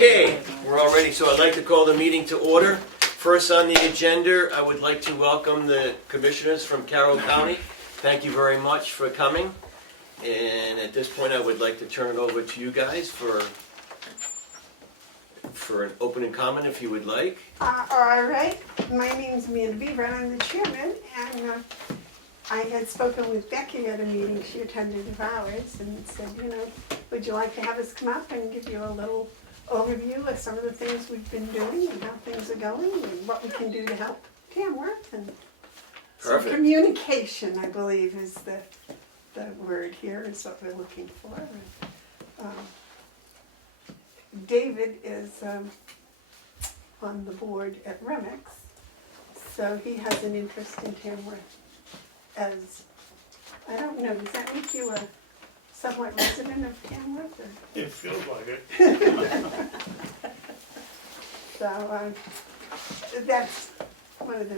Okay, we're all ready, so I'd like to call the meeting to order. First on the agenda, I would like to welcome the commissioners from Carroll County. Thank you very much for coming. And at this point, I would like to turn it over to you guys for an opening comment, if you would like. All right, my name's Amanda Beaver, and I'm the chairman, and I had spoken with Becky at a meeting she attended of ours, and said, you know, would you like to have us come up and give you a little overview of some of the things we've been doing and how things are going and what we can do to help Tamworth, and some Perfect. communication, I believe, is the word here, is what we're looking for. And, David is on the board at Remix, so he has an interest in Tamworth as, I don't know, does that make you a somewhat resident of Tamworth? Or? It feels like it. So that's one of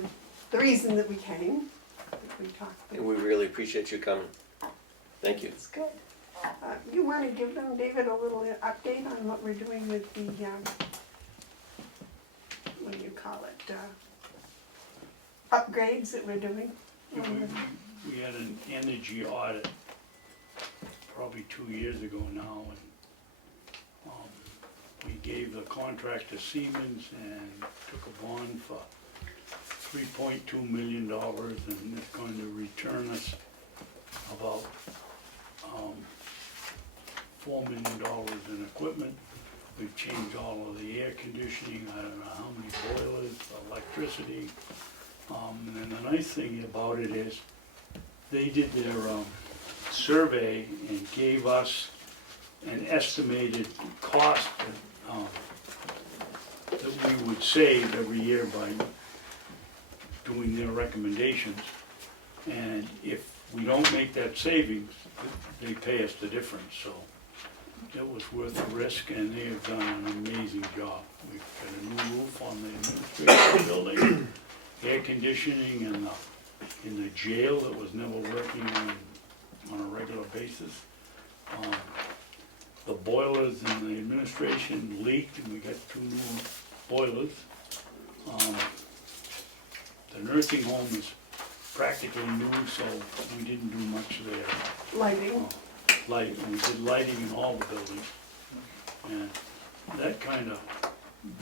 the reason that we came, that we talked. And we really appreciate you coming. Thank you. It's good. You want to give them, David, a little update on what we're doing with the, what do you call it, upgrades that we're doing? We had an energy audit probably 2 years ago now, and we gave the contract to Siemens and took a bond for $3.2 million, and it's going to return us about $4 million in equipment. We've changed all of the air conditioning, I don't know how many boilers, electricity. And then the nice thing about it is they did their survey and gave us an estimated cost that we would save every year by doing their recommendations. And if we don't make that savings, they pay us the difference. So it was worth the risk, and they have done an amazing job. We've got a new roof on the administration building, air conditioning in the jail that was never working on a regular basis. The boilers in the administration leaked, and we got 2 new boilers. The nursing home is practically new, so we didn't do much there. Lighting. We did lighting in all the buildings, and that kind of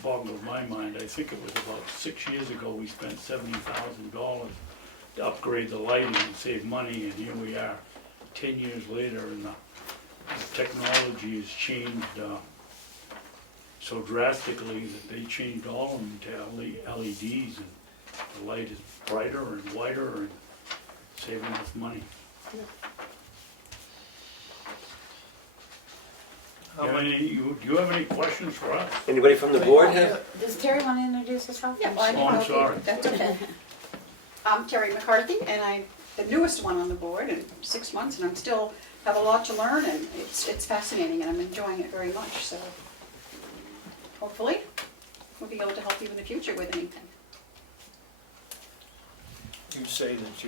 boggled my mind. I think it was about 6 years ago we spent $70,000 to upgrade the lighting and save money, and here we are 10 years later, and the technology has changed so drastically that they changed all of them to LEDs, and the light is brighter and whiter and saving us money. Yeah. Do you have any questions for us? Anybody from the board have? Does Terry want to introduce herself? Yeah, Oh, I'm sorry. That's okay. I'm Terry McCarthy, and I'm the newest one on the board in 6 months, and I'm still have a lot to learn, and it's fascinating, and I'm enjoying it very much. So hopefully we'll be able to help you in the future with anything. You say that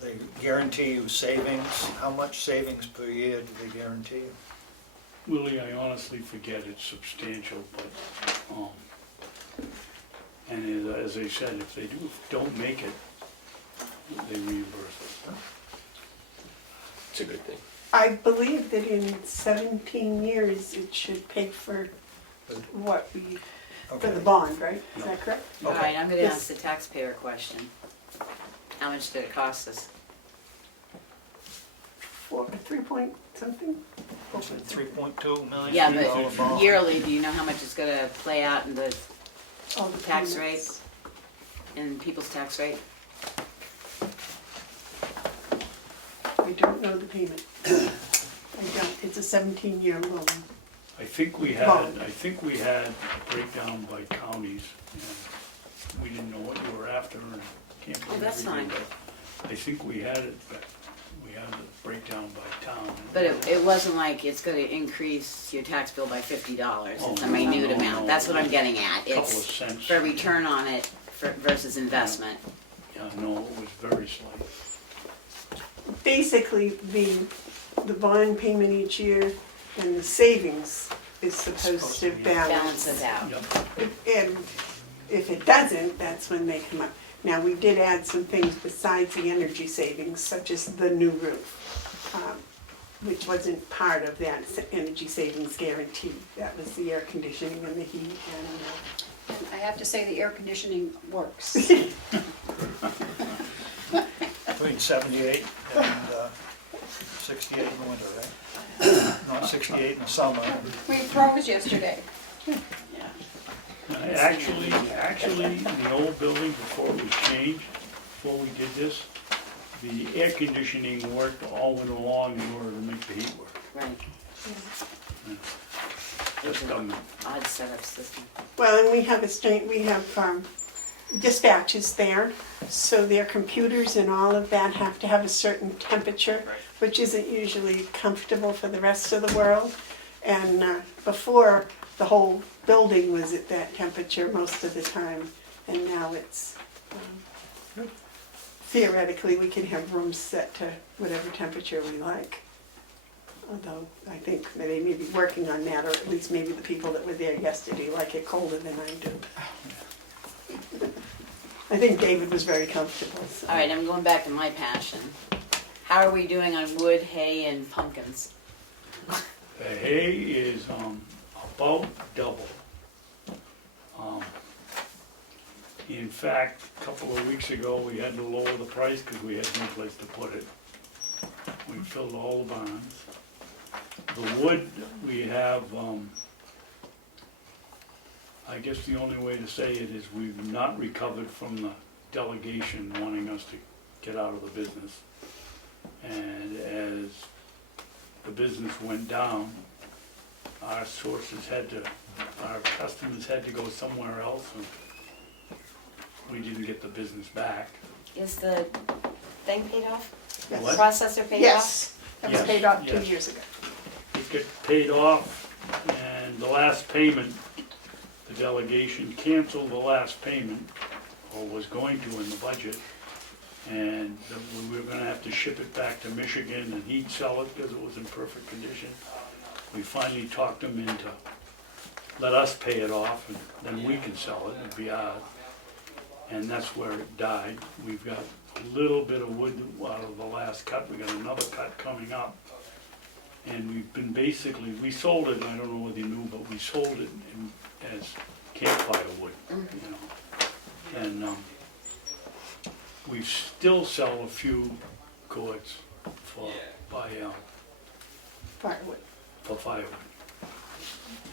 they guarantee you savings. How much savings per year do they guarantee you? Willie, I honestly forget, it's substantial, but, and as I said, if they don't make it, they reimburse us. It's a good thing. I believe that in 17 years, it should pay for what we, for the bond, right? Is that correct? All right, I'm gonna Yes. ask the taxpayer question. How much did it cost us? 3 point something? 3.2 million? Yeah, $3 but bond. yearly, do you know how much it's gonna play out in the All the tax payments. rate, in people's tax rate? I don't know the payment. I don't, it's a 17-year loan. I think we had Bond. a breakdown by counties, and we didn't know what you were after, and can't Oh, believe that's everything, fine. but I think we had it, but we had the breakdown by town. But it wasn't like it's gonna increase your tax bill by $50. It's a minute no, amount. no. That's what I'm getting at. Couple of It's cents. for return on it versus investment. Yeah, no, it was very slight. Basically, the bond payment each year and the savings is supposed to Balance it out. Yep. And if it doesn't, that's when they come up. Now, we did add some things besides the energy savings, such as the new roof, which wasn't part of that energy savings guarantee. That was the air conditioning and the heat and, And I have to say, the air conditioning works. Between 78 and 68 in the winter, right? Not 68 in the summer. We froze yesterday. Actually, the old building, before it was changed, before we did this, the air conditioning worked, all went along in order to make the heat work. Right. Just government. Odd setup system. well, and we have dispatches there, so their computers and all of that have to have a certain temperature, which isn't usually comfortable for the rest of the world. And before, the whole building was at that temperature most of the time, and now it's, theoretically, we can have rooms set to whatever temperature we like. Although, I think they may be working on that, or at least maybe the people that were there yesterday like it colder than I do. I think David was very comfortable, so. All right, I'm going back to my passion. How are we doing on wood, hay, and pumpkins? The hay is about double. In fact, a couple of weeks ago, we had to lower the price because we had no place to put it. We filled all the barns. The wood, we have, I guess the only way to say it is we've not recovered from the delegation wanting us to get out of the business. And as the business went down, our customers had to go somewhere else, and we didn't get the business back. Is the thing paid off? Yes. What? Processor paid off? Yes, that was Yes, paid off 2 yes. years ago. It got paid off, and the last payment, the delegation canceled the last payment, or was going to in the budget, and we were gonna have to ship it back to Michigan, and he'd sell it because it was in perfect condition. We finally talked him into let us pay it off, and then we can sell it, it'd be ours. And that's where it died. We've got a little bit of wood out of the last cut, we got another cut coming up. And we've been basically, we sold it, I don't know whether you knew, but we sold it as campfire wood, you know. And we still sell a few cords for Firewood. firewood.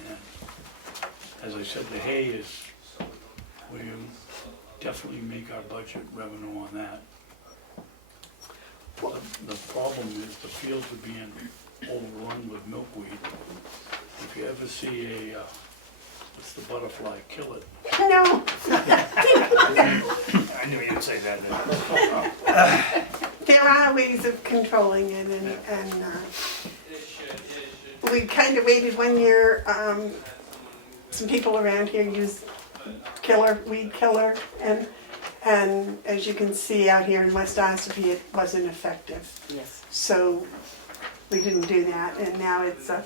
And as I said, the hay is, we definitely make our budget revenue on that. The problem is the fields are being overrun with milkweed. If you ever see what's the butterfly, kill it. No, I knew you'd say that. there are ways of controlling it, and we kind of waited 1 year. Some people around here use weed killer, and as you can see out here in West Ossipee, it wasn't effective. Yes. So we didn't do that, and now it's a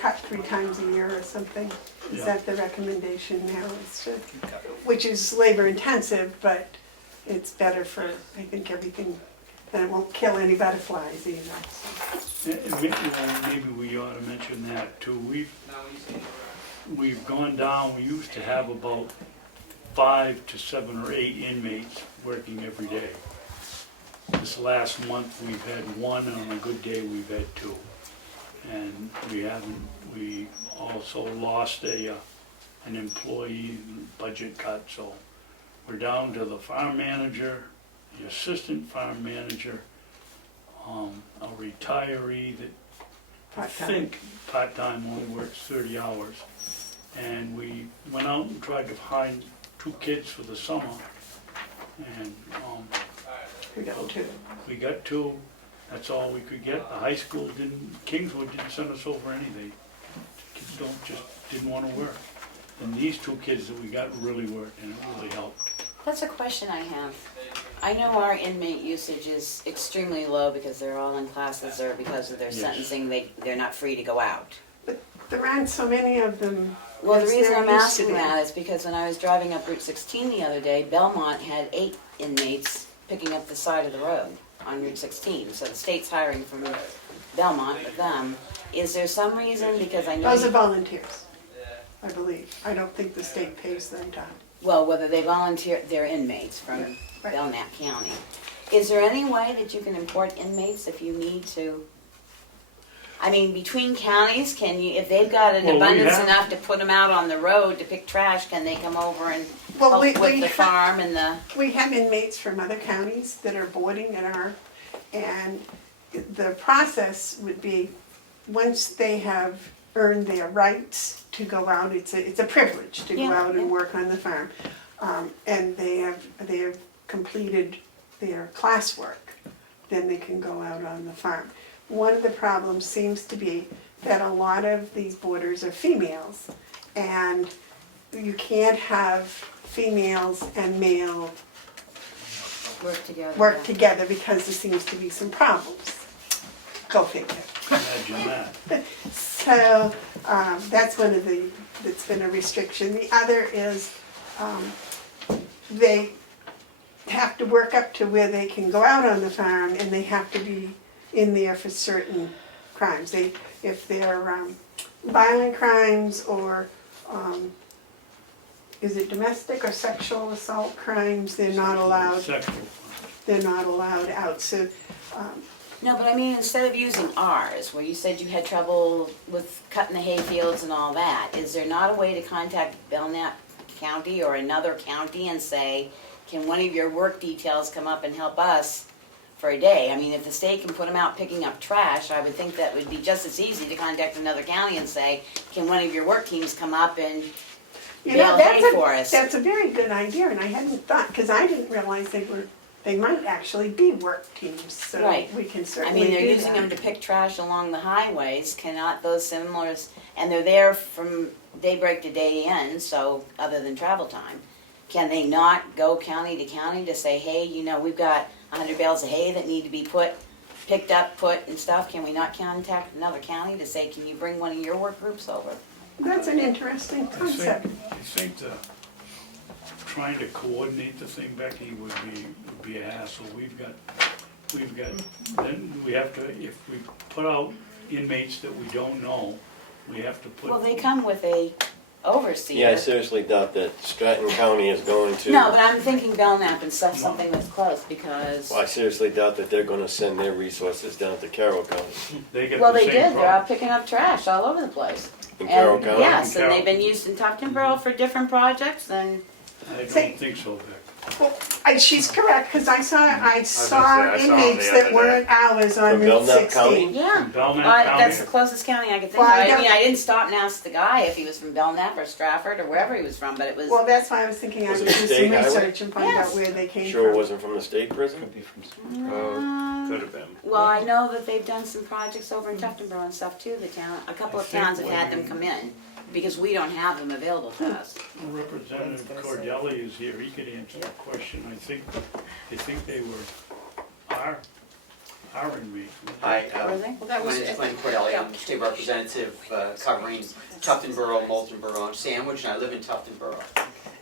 cut 3 times a year or something? Is Yeah. that the recommendation now? Which is labor intensive, but it's better for, I think, everything, and it won't kill any butterflies either. And maybe we ought to mention that too. We've gone down, we used to have about 5 to 7 or 8 inmates working every day. This last month, we've had 1, and on a good day, we've had 2. And we also lost an employee budget cut, so we're down to the farm manager, the assistant farm manager, a retiree that I Part-time. think part-time only works 30 hours. And we went out and tried to find 2 kids for the summer, and We got 2. we got 2. That's all we could get. The high school Kingswood didn't send us over anything. Kids didn't want to work. And these 2 kids that we got really worked, and it really helped. That's a question I have. I know our inmate usage is extremely low because they're all in classes or because of their Yes. sentencing, they're not free to go out. There aren't so many of them. Well, the as reason there I'm used to asking be. that is because when I was driving up Route 16 the other day, Belmont had 8 inmates picking up the side of the road on Route 16. So the state's hiring from Belmont with them. Is there some reason, because I know, Those are volunteers, I believe. I don't think the state pays them to. well, whether they volunteer, they're inmates from Right. Belknap County. Is there any way that you can import inmates if you need to? I mean, between counties, can you, if they've got an Well, we abundance have- enough to put them out on the road to pick trash, can they come over and Well, help we with the have- farm and the? We have inmates from other counties that are boarding at our, and the process would be, once they have earned their rights to go out, it's a privilege to go Yeah, out and yeah. work on the farm. And they have completed their classwork, then they can go out on the farm. One of the problems seems to be that a lot of these boarders are females, and you can't have females and male work together because there seems to be some problems. Go figure. Imagine that. So, that's one of that's been a restriction. The other is, they have to work up to where they can go out on the farm, and they have to be in there for certain crimes. If they're violent crimes or, is it domestic or sexual assault crimes, they're not allowed, out. So, No, but I mean, instead of using ours, where you said you had trouble with cutting the hay fields and all that, is there not a way to contact Belknap County or another county and say, can one of your work details come up and help us for a day? I mean, if the state can put them out picking up trash, I would think that would be just as easy to contact another county and say, can one of your work teams come up and bale hay for us? that's a very good idea, and I hadn't thought, because I didn't realize they might actually be work teams, so Right. we can I certainly mean, they're do using that. them to pick trash along the highways, cannot those similars, and they're there from daybreak to day end, so, other than travel time, can they not go county to county to say, hey, you know, we've got 100 bales of hay that need to be picked up, put and stuff, can we not contact another county to say, can you bring one of your work groups over? That's an interesting concept. I think trying to coordinate the thing, Becky, would be a hassle. Then we have to, if we put out inmates that we don't know, we have to put. Well, they come with a overseer. Yeah, I seriously doubt that Stratton County is going to. No, but I'm thinking Belknap and stuff, something that's close, because, Well, I seriously doubt that they're gonna send their resources down to Carroll County. They get well, the they same did, they're problem. out picking up trash all over the place. In Carroll And, County? yes, In and Carroll. they've been used in Tuftonboro for different projects, and I don't Say- think so, Beck. Well, she's correct, because I saw I saw them inmates the that other weren't ours on From Route Belknap County? 16. yeah. From Belknap That's the County. closest county I could think Well, of. I I don't- mean, I didn't stop and ask the guy if he was from Belknap or Stratford or wherever he was from, but it was, Well, that's why I was thinking I Was would it do state some highway? research and find Yes. out where they came Sure it from. wasn't from the state prison? Could be from, um, could have been. well, I know that they've done some projects over in Tuftonboro and stuff too, the town, a couple I of think towns have had when- them come in, because we don't have them available to us. Representative Cordelli is here, he could answer the question. I think they were our inmates. Hi, Were they? Well, that my was, name is Glenn Cordelli, I'm state representative covering Tuftonboro, Moultonboro, and Sandwich, and I live in Tuftonboro.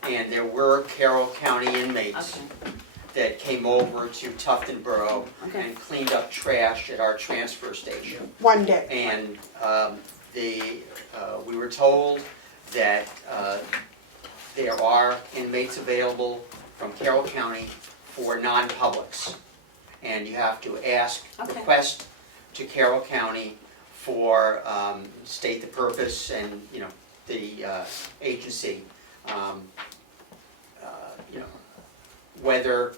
And there were Carroll County inmates Okay, that came over to Tuftonboro Okay. and cleaned up trash at our transfer station. One day. And we were told that there are inmates available from Carroll County for non-publics. And you have to Okay. request to Carroll County for, state the purpose and, you know, the agency. You know, whether,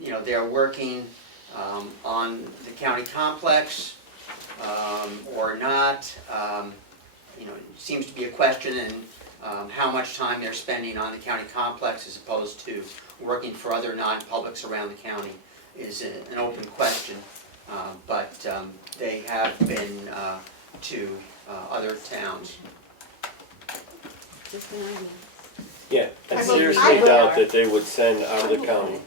you know, they're working on the county complex or not. You know, it seems to be a question in how much time they're spending on the county complex as opposed to working for other non-publics around the county is an open question. But they have been to other towns. just an idea. Yeah, I I mean, seriously I will- doubt that they would send out of the county.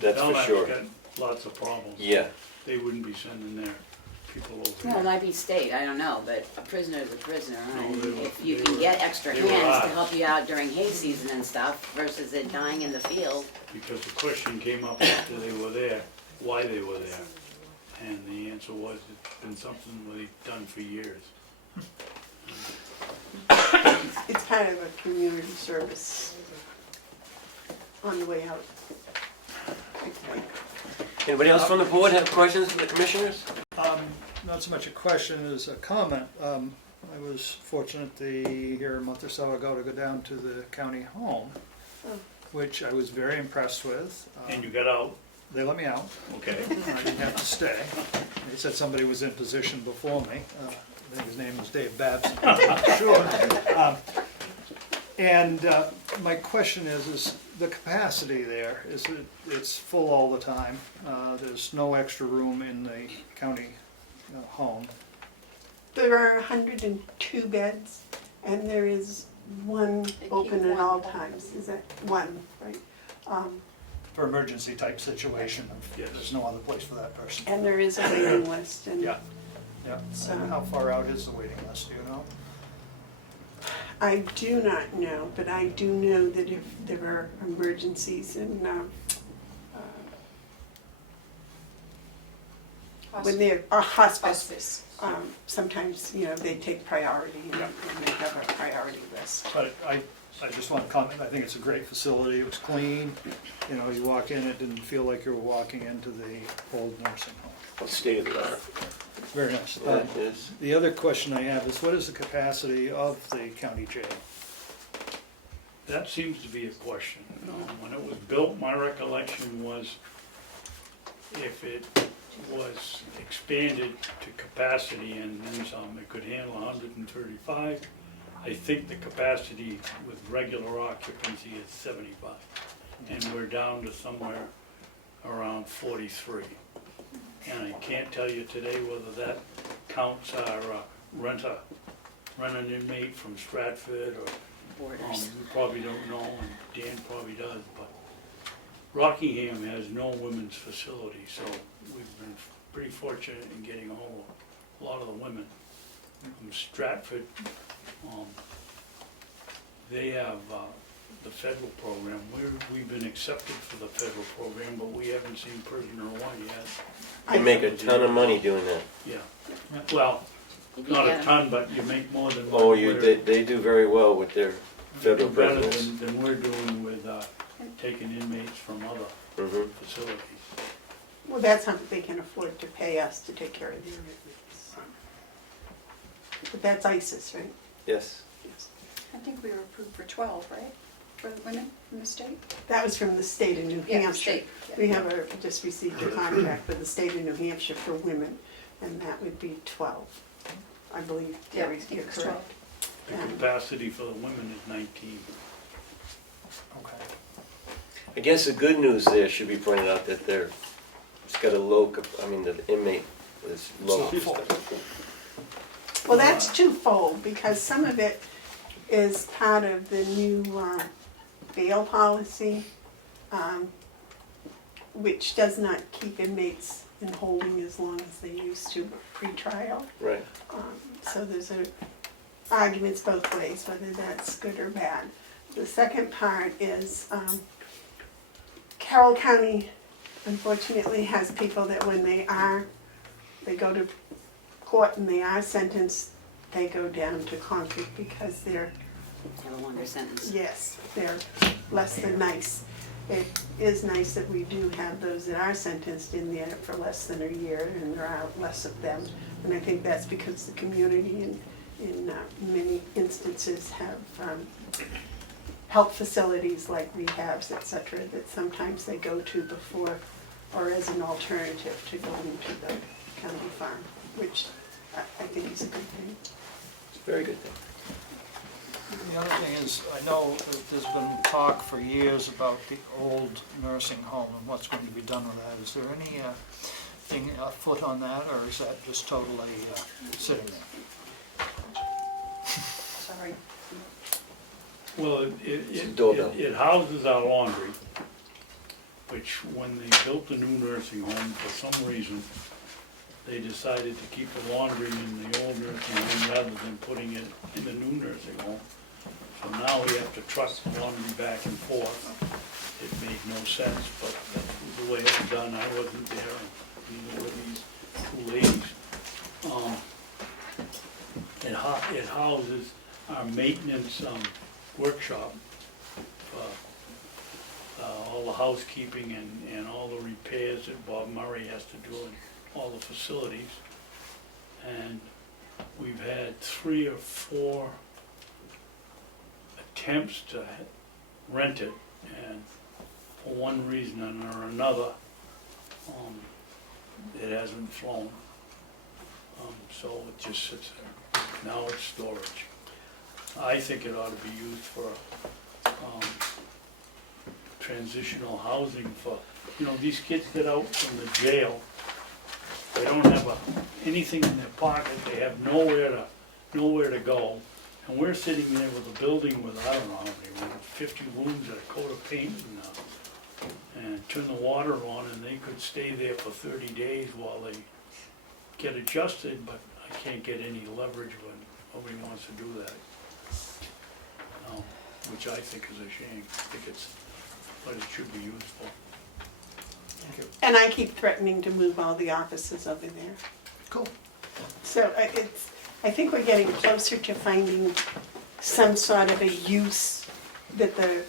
That's for Belknap's sure. got lots of problems. Yeah, They wouldn't be sending their people over Well, it there. might be state, I don't know, but a prisoner is a prisoner, and they were- if you they can were- get extra they were hands to ours. help you out during hay season and stuff versus it dying in the field. Because the question came up after they were there, why they were there. And the answer was, it's been something they've done for years. It's kind of a community service on the way out. Anybody else from the board have questions for the commissioners? Not so much a question as a comment. I was fortunate here a month or so ago to go down to the county home, which I was very impressed with. And you got out, They let me out. okay. I didn't have to stay. They said somebody was in position before me. I think his name was Dave Babson. Sure. And my question is the capacity there, it's full all the time? There's no extra room in the county home? There are 102 beds, and there is one keep open at one all open. times. Is that one, right? For emergency type situation, Yes. there's no other place for that person. And there is a waiting list, and Yeah, yeah. So- And how far out is the waiting list, do you know? I do not know, but I do know that if there are emergencies and when they're hospice, Hospice. sometimes, they take priority and they have a priority list. But I just want to comment, I think it's a great facility, it was clean, you walk in, it didn't feel like you were walking into the old nursing home. State of the art. Very nice. Yeah, it is. The other question I have is, what is the capacity of the county jail? That seems to be a question. When it was built, my recollection was if it was expanded to capacity and then some, it could handle 135. I think the capacity with regular occupancy is 75. And we're down to somewhere around 43. And I can't tell you today whether that counts our rent an inmate from Stratford or Borders. we probably don't know, and Dan probably does, but Rockingham has no women's facility, so we've been pretty fortunate in getting a hold of a lot of the women. From Stratford, they have the federal program. We've been accepted for the federal program, but we haven't seen prisoner one yet. You make a ton of money doing that. Yeah, well, You can not get a 'em. ton, but you make more than. Oh, what they do very well with their federal better prisoners. than we're doing with taking inmates from other Mhm. facilities. Well, that's something they can afford to pay us to take care of their inmates. But that's ISIS, right? Yes. Yes. I think we were approved for 12, right? For the women in the state? That was from the state of New Yeah, Hampshire. state, yeah. We have just received a contract with the state of New Hampshire for women, and that would be 12. I believe, Yeah, I Gary, think you're it's 12. correct. The And- capacity for the women is 19. Okay. I guess the good news there should be pointed out that it's got a low, the inmate is low. It's not Well, that's twofold, because some of it is part of the new bail policy, which does not keep inmates in holding as long as they used to pre-trial. Right. So there's arguments both ways, whether that's good or bad. The second part is Carroll County unfortunately has people that when they go to court and they are sentenced, they go down to Concord because they're, Have a longer sentence. yes, they're less than nice. It is nice that we do have those that are sentenced in there for less than a year, and there are less of them. And I think that's because the community in many instances have health facilities like rehabs, et cetera, that sometimes they go to before or as an alternative to going to the county farm, which I think is a good thing. It's a very good thing. The other thing is, I know that there's been talk for years about the old nursing home and what's going to be done with that. Is there any thing afoot on that, or is that just totally sitting there? Sorry. Well, It's a doorbell. it houses our laundry, which when they built the new nursing home, for some reason, they decided to keep the laundry in the old nursing home rather than putting it in the new nursing home. So now we have to truck the laundry back and forth. It made no sense, but that was the way it was done. I wasn't there, and neither were these two ladies. It houses our maintenance workshop, all the housekeeping and all the repairs that Bob Murray has to do in all the facilities. And we've had 3 or 4 attempts to rent it, and for one reason or another, it hasn't flown. So it just sits there. Now it's storage. I think it ought to be used for transitional housing for, these kids get out from the jail. They don't have anything in their pocket. They have nowhere to go. And we're sitting there with a building with, I don't know how many rooms, 50 rooms and a coat of paint and turn the water on, and they could stay there for 30 days while they get adjusted, but I can't get any leverage when nobody wants to do that. Which I think is a shame. I think it's what it should be used for. Thank you. And I keep threatening to move all the offices over there. Cool. So I think we're getting closer to finding some sort of a use that the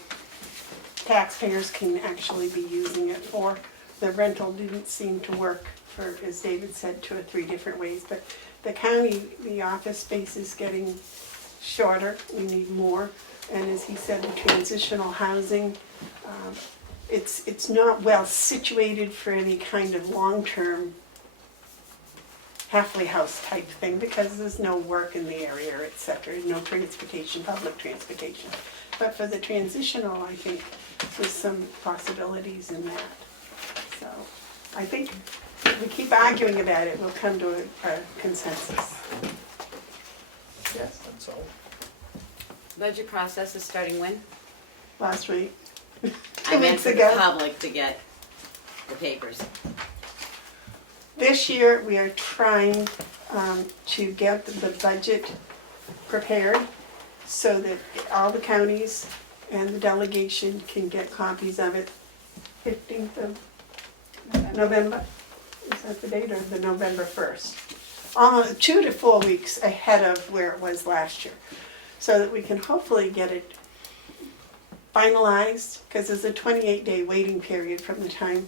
taxpayers can actually be using it for. The rental didn't seem to work for, as David said, 2 or 3 different ways, but the county, the office space is getting shorter, we need more. And as he said, the transitional housing, it's not well situated for any kind of long-term halfway house type thing because there's no work in the area, et cetera, no transportation, public transportation. But for the transitional, I think there's some possibilities in that. So I think if we keep arguing about it, we'll come to a consensus. Yes, that's all. Budget process is starting when? Last week, I 2 meant weeks for the ago. public to get the papers. This year, we are trying to get the budget prepared so that all the counties and the delegation can get copies of it 15th of November. Is that the date or the November 1st? 2 to 4 weeks ahead of where it was last year. So that we can hopefully get it finalized, because there's a 28-day waiting period from the time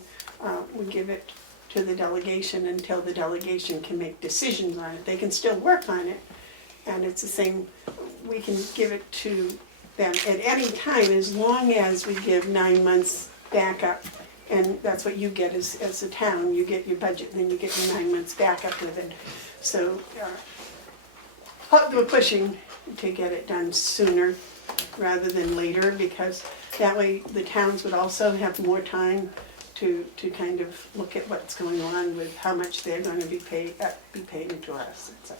we give it to the delegation until the delegation can make decisions on it. They can still work on it, and it's the same, we can give it to them at any time as long as we give 9 months backup. And that's what you get as a town, you get your budget, and then you get your 9 months backup with it. So we're pushing to get it done sooner rather than later, because that way the towns would also have more time to kind of look at what's going on with how much they're going to be paying to us, etc.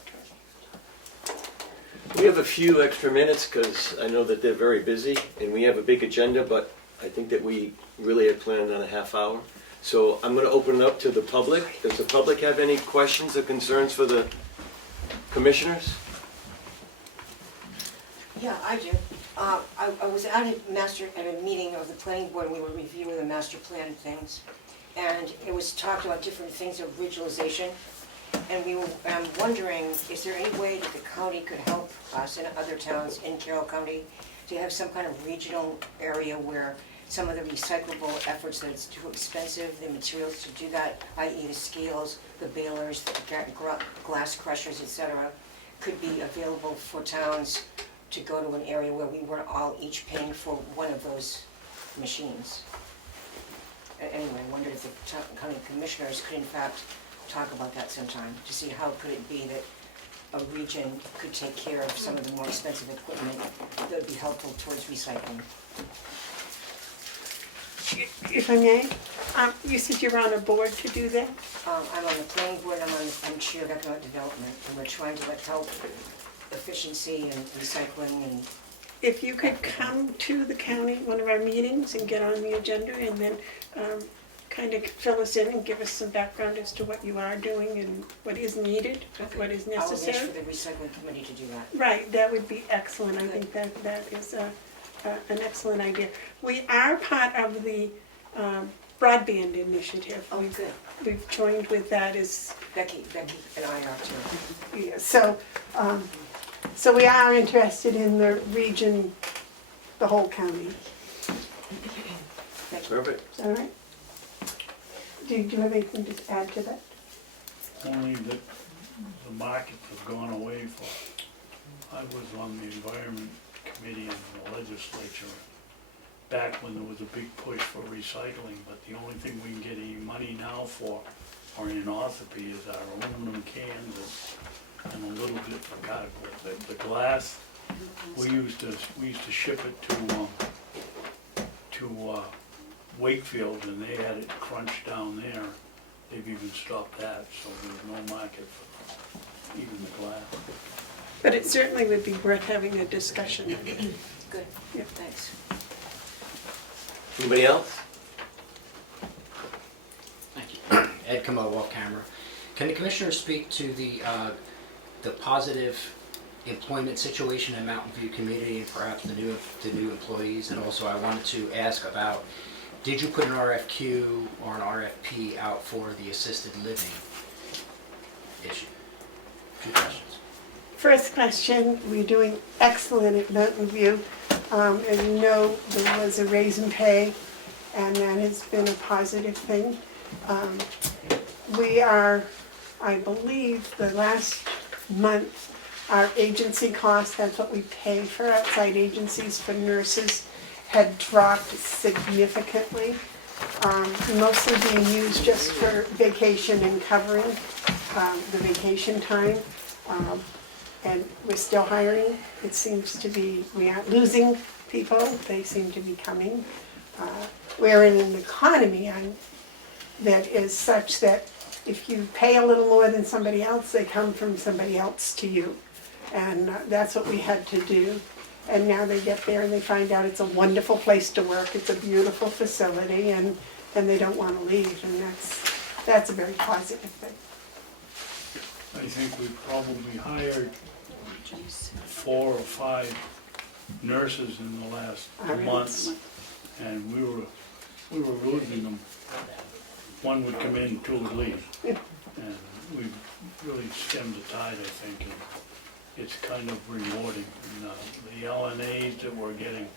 We have a few extra minutes because I know that they're very busy and we have a big agenda, but I think that we really had planned on a half hour. So I'm going to open it up to the public. Does the public have any questions or concerns for the commissioners? Yeah, I do. I was at a meeting of the planning board, and we were reviewing the master plan and things, and it was talked about different things of regionalization, and I'm wondering, is there any way that the county could help us and other towns in Carroll County to have some kind of regional area where some of the recyclable efforts, that it's too expensive, the materials to do that, i.e. the scales, the balers, the glass crushers, etc., could be available for towns to go to an area where we weren't all each paying for one of those machines. Anyway, I wondered if the county commissioners could in fact talk about that sometime, to see how could it be that a region could take care of some of the more expensive equipment that would be helpful towards recycling. If I may, you said you're on a board to do that? I'm on the planning board, I'm chair of economic development, and we're trying to help efficiency and recycling and... If you could come to the county, one of our meetings, and get on the agenda, and then kind of fill us in and give us some background as to what you are doing and what is needed, what is I'll arrange necessary? for the recycling committee to do that. Right, that would be excellent. I think that is an excellent idea. We are part of the broadband initiative. Oh, good. We've joined with that as, Becky and I are too. yeah, so we are interested in the region, the whole county. Perfect. Is that all right? Do you have anything to add to that? Only that the markets have gone away for, I was on the environment committee in the legislature back when there was a big push for recycling, but the only thing we can get any money now for, or in orthopy, is our aluminum cans and a little bit for cardboard. The glass, we used to ship it to Wakefield, and they had it crunched down there. They've even stopped that, so there's no market for even the glass. But it certainly would be worth having a discussion. Good, Yeah. thanks. Anybody else? Thank you. Ed Comeau, off camera. Can the commissioner speak to the positive employment situation in Mountain View community and perhaps the new employees? And also I wanted to ask about, did you put an RFQ or an RFP out for the assisted living issue? 2 questions. First question, we're doing excellent at Mountain View. As you know, there was a raise in pay, and that has been a positive thing. We are, I believe, the last month, our agency costs, that's what we pay for outside agencies for nurses, had dropped significantly. Mostly being used just for vacation and covering the vacation time. And we're still hiring. It seems to be, we aren't losing people, they seem to be coming. We're in an economy that is such that if you pay a little more than somebody else, they come from somebody else to you. And that's what we had to do. And now they get there and they find out it's a wonderful place to work, it's a beautiful facility, and they don't want to leave. And that's a very positive thing. I think we probably hired 4 or 5 nurses in the last month, and we were losing them. One would come in, 2 would leave, and we've really stemmed the tide, I think, and it's kind of rewarding. And the LNAs that were getting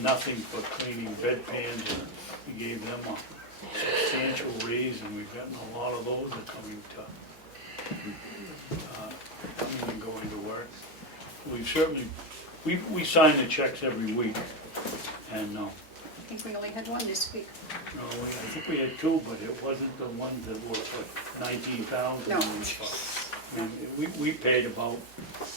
nothing for cleaning bedpans, and we gave them a substantial raise, and we've gotten a lot of those are coming and going to work. We certainly, we sign the checks every week, and I think we only had one this week. no, I think we had 2, but it wasn't the ones that were for 19,000. No. We paid about,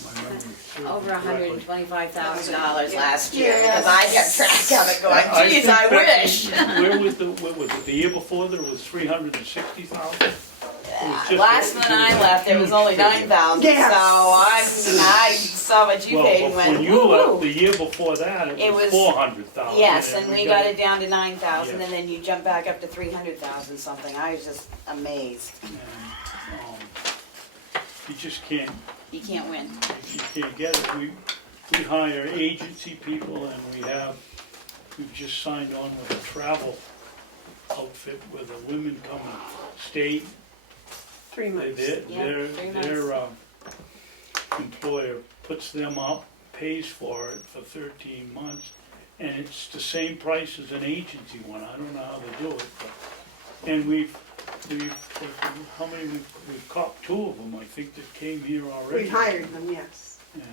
my memory serves me Over correctly. $125,000 last year, Yes. because I kept track of it going, geez, think I that- wish. What was it, the year before there was 360,000? Last when I left, there was only 9,000, Yes. so I saw what you paid and Well, went, when you left, woo-hoo. the year before that, It it was- was 400,000. Yes, and we got it down to 9,000, Yes. and then you jump back up to 300,000 something. I was just amazed. And, you just can't, You can't win. you can't get it. We hire agency people, and we've just signed on with a travel outfit where the women come and stay. 3 months. Yeah, 3 Their employer puts them up, pays for it for 13 months, and it's the same price as an agency one. I don't know how they do it, but, and we've, how many, we've caught 2 of them, I think, that came here already. We hired them, yes. And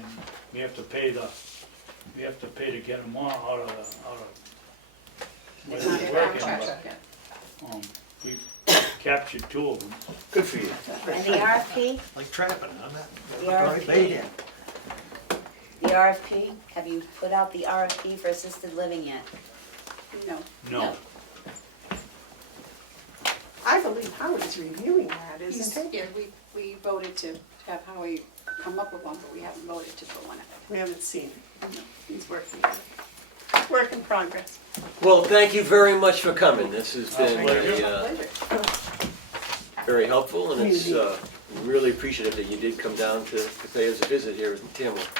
we have to pay to get them out of where It's not they're a working, contract but, yet. we've captured 2 of them. Good for you. And the RFP, Like trapping, I'm not, The right, laid in. the RFP, have you put out the RFP for assisted living yet? No. No. I believe Howard's reviewing that, isn't he? Yeah, we voted to have Howie come up with one, but we haven't voted to put one out. We haven't seen it. No, he's working on it. work in progress. Well, thank you very much for coming. This has been Pleasure. very helpful, and it's really appreciative that you did come down to pay us a visit here in Tamworth.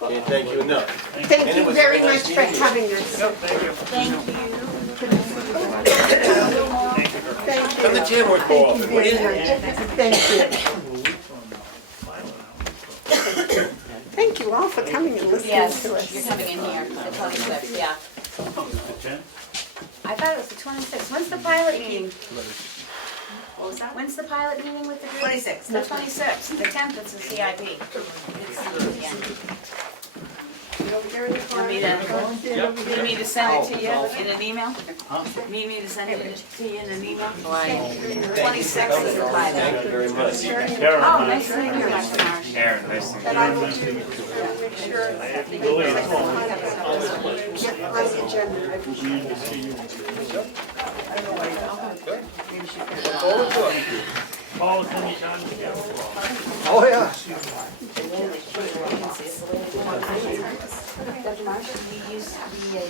Can't thank you enough. Thank And it you was very very nice much for meeting you. having us. Thank you. Thank you. Thank you. Come to Tamworth more often, will Very you? much. Thank you. Thank you all for coming and listening Yes, to us. you're coming in here, the 26th, yeah. The 10th? I thought it was the 26th. When's the pilot meeting? What was that? When's the pilot meeting with the group? 26th. The 26th. The 10th, it's the CIP. Yeah. Over here in the corner. Need me to send it to you in an email? Need me to send it to you in an email? Why? 26th is the pilot. Thank you very much. Karen, Oh, nice to meet you, Dr. Marsh. Aaron, nice to meet That I will do, make sure that they get on the agenda. I appreciate it. call us anytime you get. Oh, yeah. Dr. Marsh, we used to be a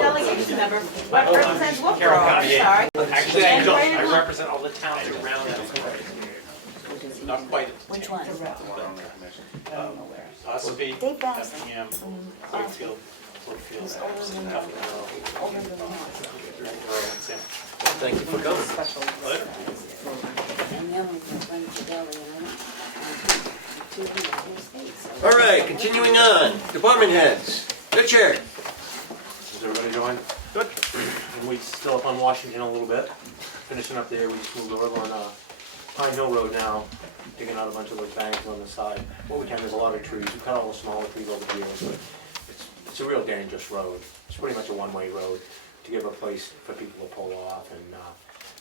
delegation member. What represents what borough? I'm sorry. Actually, I don't, I represent all the towns around it. Not quite. Which one? Ospey, Dave Bass. Effingham, Wakefield, Brookfield, Older than that. Thank you for coming. And the other one was running for Delhi, and I don't. All right, continuing on. Department heads. Good chair. How's everybody doing? Good. And we still up on Washington a little bit. Finishing up there, we just moved over on Pine Hill Road now, digging out a bunch of those banks on the side. What we can, there's a lot of trees. We cut all the smaller trees over here, but it's a real dangerous road. It's pretty much a one-way road to give a place for people to pull off. And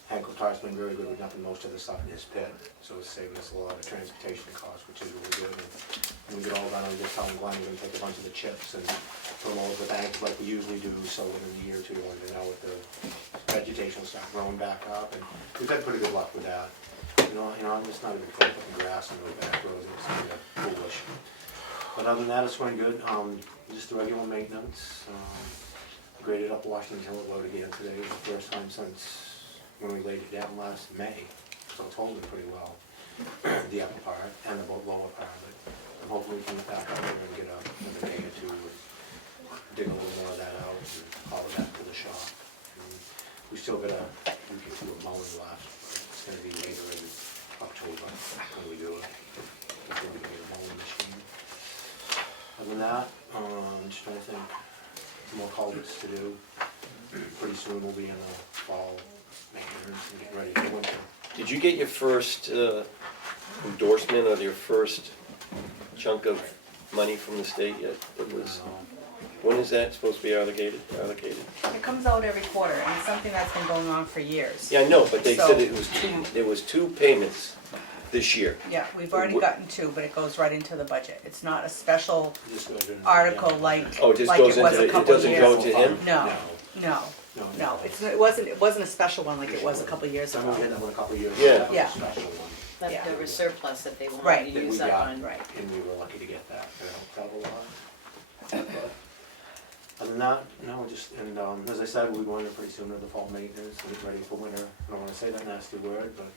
Hank Cotar's been very good with dumping most of the stuff in his pit, so it's saving us a lot of transportation costs, which is really good. And when we get all done, we just tell Glenn we're gonna take a bunch of the chips and put them over the bank like we usually do, so within a year or two, when you know, with the vegetation will start growing back up, and we've had pretty good luck with that. You know, I'm just not even putting grass in those back roads, it's kind of foolish. But other than that, it's going good. Just the regular maintenance. Graded up Washington Hill Road again today, the first time since when we laid it down last May, so it's holding pretty well, the upper part and the lower part of it. And hopefully we can get back up there and get another day or two, and dig a little more of that out and haul it back to the shop. And we still got a week or two of mowing left, but it's gonna be later in October when we do it. Before we can get a mowing machine. Other than that, just trying to think, more culverts to do. Pretty soon we'll be in the fall maintenance and getting ready for winter. Did you get your first endorsement or your first chunk of money from the state yet? It was, when is that supposed to be allocated? It comes out every quarter, and it's something that's been going on for years. Yeah, I know, but they said So- there was two payments this year. Yeah, we've already gotten two, but it goes right into the budget. It's not a special Just go to- article like, Oh, it just like goes it was into, a it couple of doesn't years. go to him? No, no, it wasn't a special one like it was a couple of years I ago. remember getting that one a couple of years Yeah. ago. That was a Yeah. special one. Like Yeah. there was surplus that they wanted Right. to That we use up got. on. Right. And we were lucky to get that. That helped out a lot. But other than that, no, just, and as I said, we're going to pretty soon to the fall maintenance and get ready for winter. I don't wanna say that nasty word, but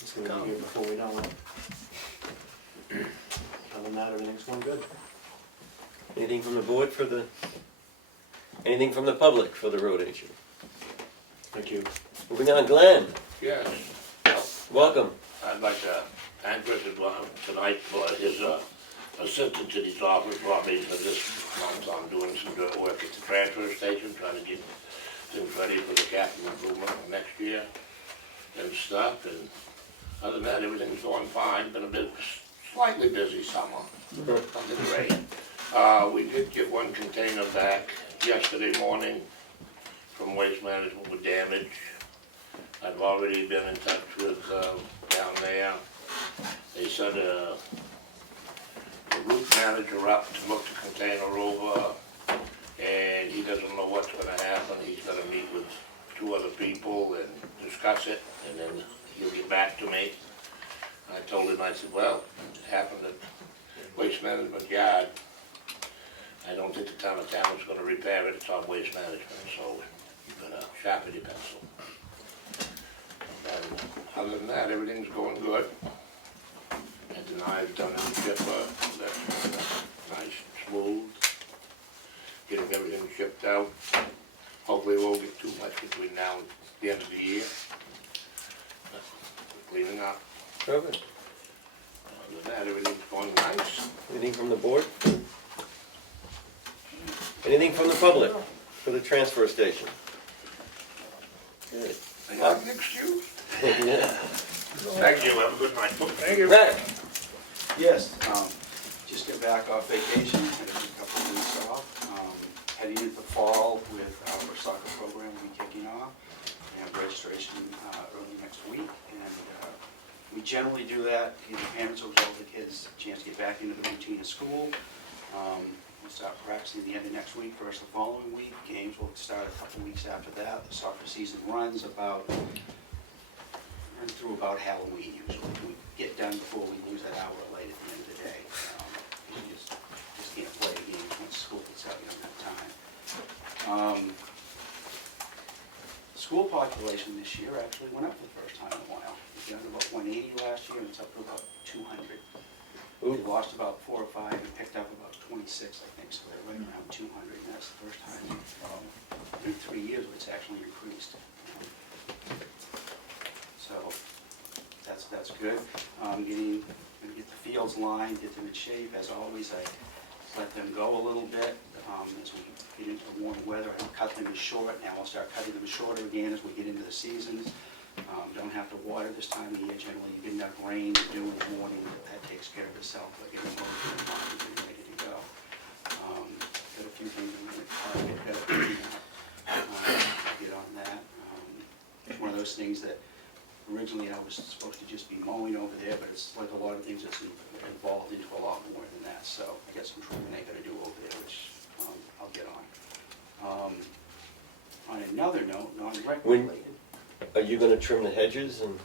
it's gonna be here before we know it. Other than that, everything's going good. Anything from the board for anything from the public for the road agent? Thank you. Moving on, Glenn, Yes, welcome. I'd like to thank Richard tonight for his assistance in his office for me for this month. I'm doing some dirt work at the transfer station, trying to get things ready for the capital improvement next year and stuff. And other than that, everything's going fine. Been a bit slightly busy summer. Under the rain. We did get one container back yesterday morning from Waste Management with damage. I've already been in touch with down there. They sent a route manager up to look the container over, and he doesn't know what's gonna happen. He's gonna meet with two other people and discuss it, and then he'll get back to me. I told him, I said, well, it happened at waste management yard. I don't think the town of Tamworth's gonna repair it, it's on waste management, so you better sharpen your pencil. And other than that, everything's going good. And I've done a shipper, that's nice, smooth. Getting everything shipped out. Hopefully we won't get too much between now and the end of the year. Cleaning up. Perfect. Other than that, everything's going nice. Anything from the board? Anything from the public for the transfer station? Good. I have an excuse. Yeah. Thank you, have a good night. Thank you. Rick? Yes, just got back off vacation, had a couple of weeks off. Heading into the fall with our soccer program will be kicking off. We have registration early next week, and we generally do that, give the parents or the kids a chance to get back into the routine of school. We'll start practicing the end of next week, first the following week. Games will start a couple weeks after that. The soccer season runs through about Halloween usually. We get done before we lose that hour late at the end of the day. You just can't play a game once school gets out, you don't have time. School population this year actually went up for the first time in a while. We got about 180 last year, and it's up to about 200. We lost about 4 or 5 and picked up about 26, I think, so they're right around 200, and that's the first time in 3 years it's actually increased. So that's good. Gonna get the fields lined, get them in shape. As always, I let them go a little bit as we get into the warm weather. I cut them short. Now I'll start cutting them shorter again as we get into the seasons. Don't have to water this time of year. Generally, you get enough rain to do in the morning. That takes care of itself. I get them over and ready to go. Got a few things I'm going to target. I'll get on that. It's one of those things that originally I was supposed to just be mowing over there, but it's like a lot of things that's involved into a lot more than that. So I got some trimming I got to do over there, which I'll get on. On another note, non-rec related. Are you gonna trim the hedges and?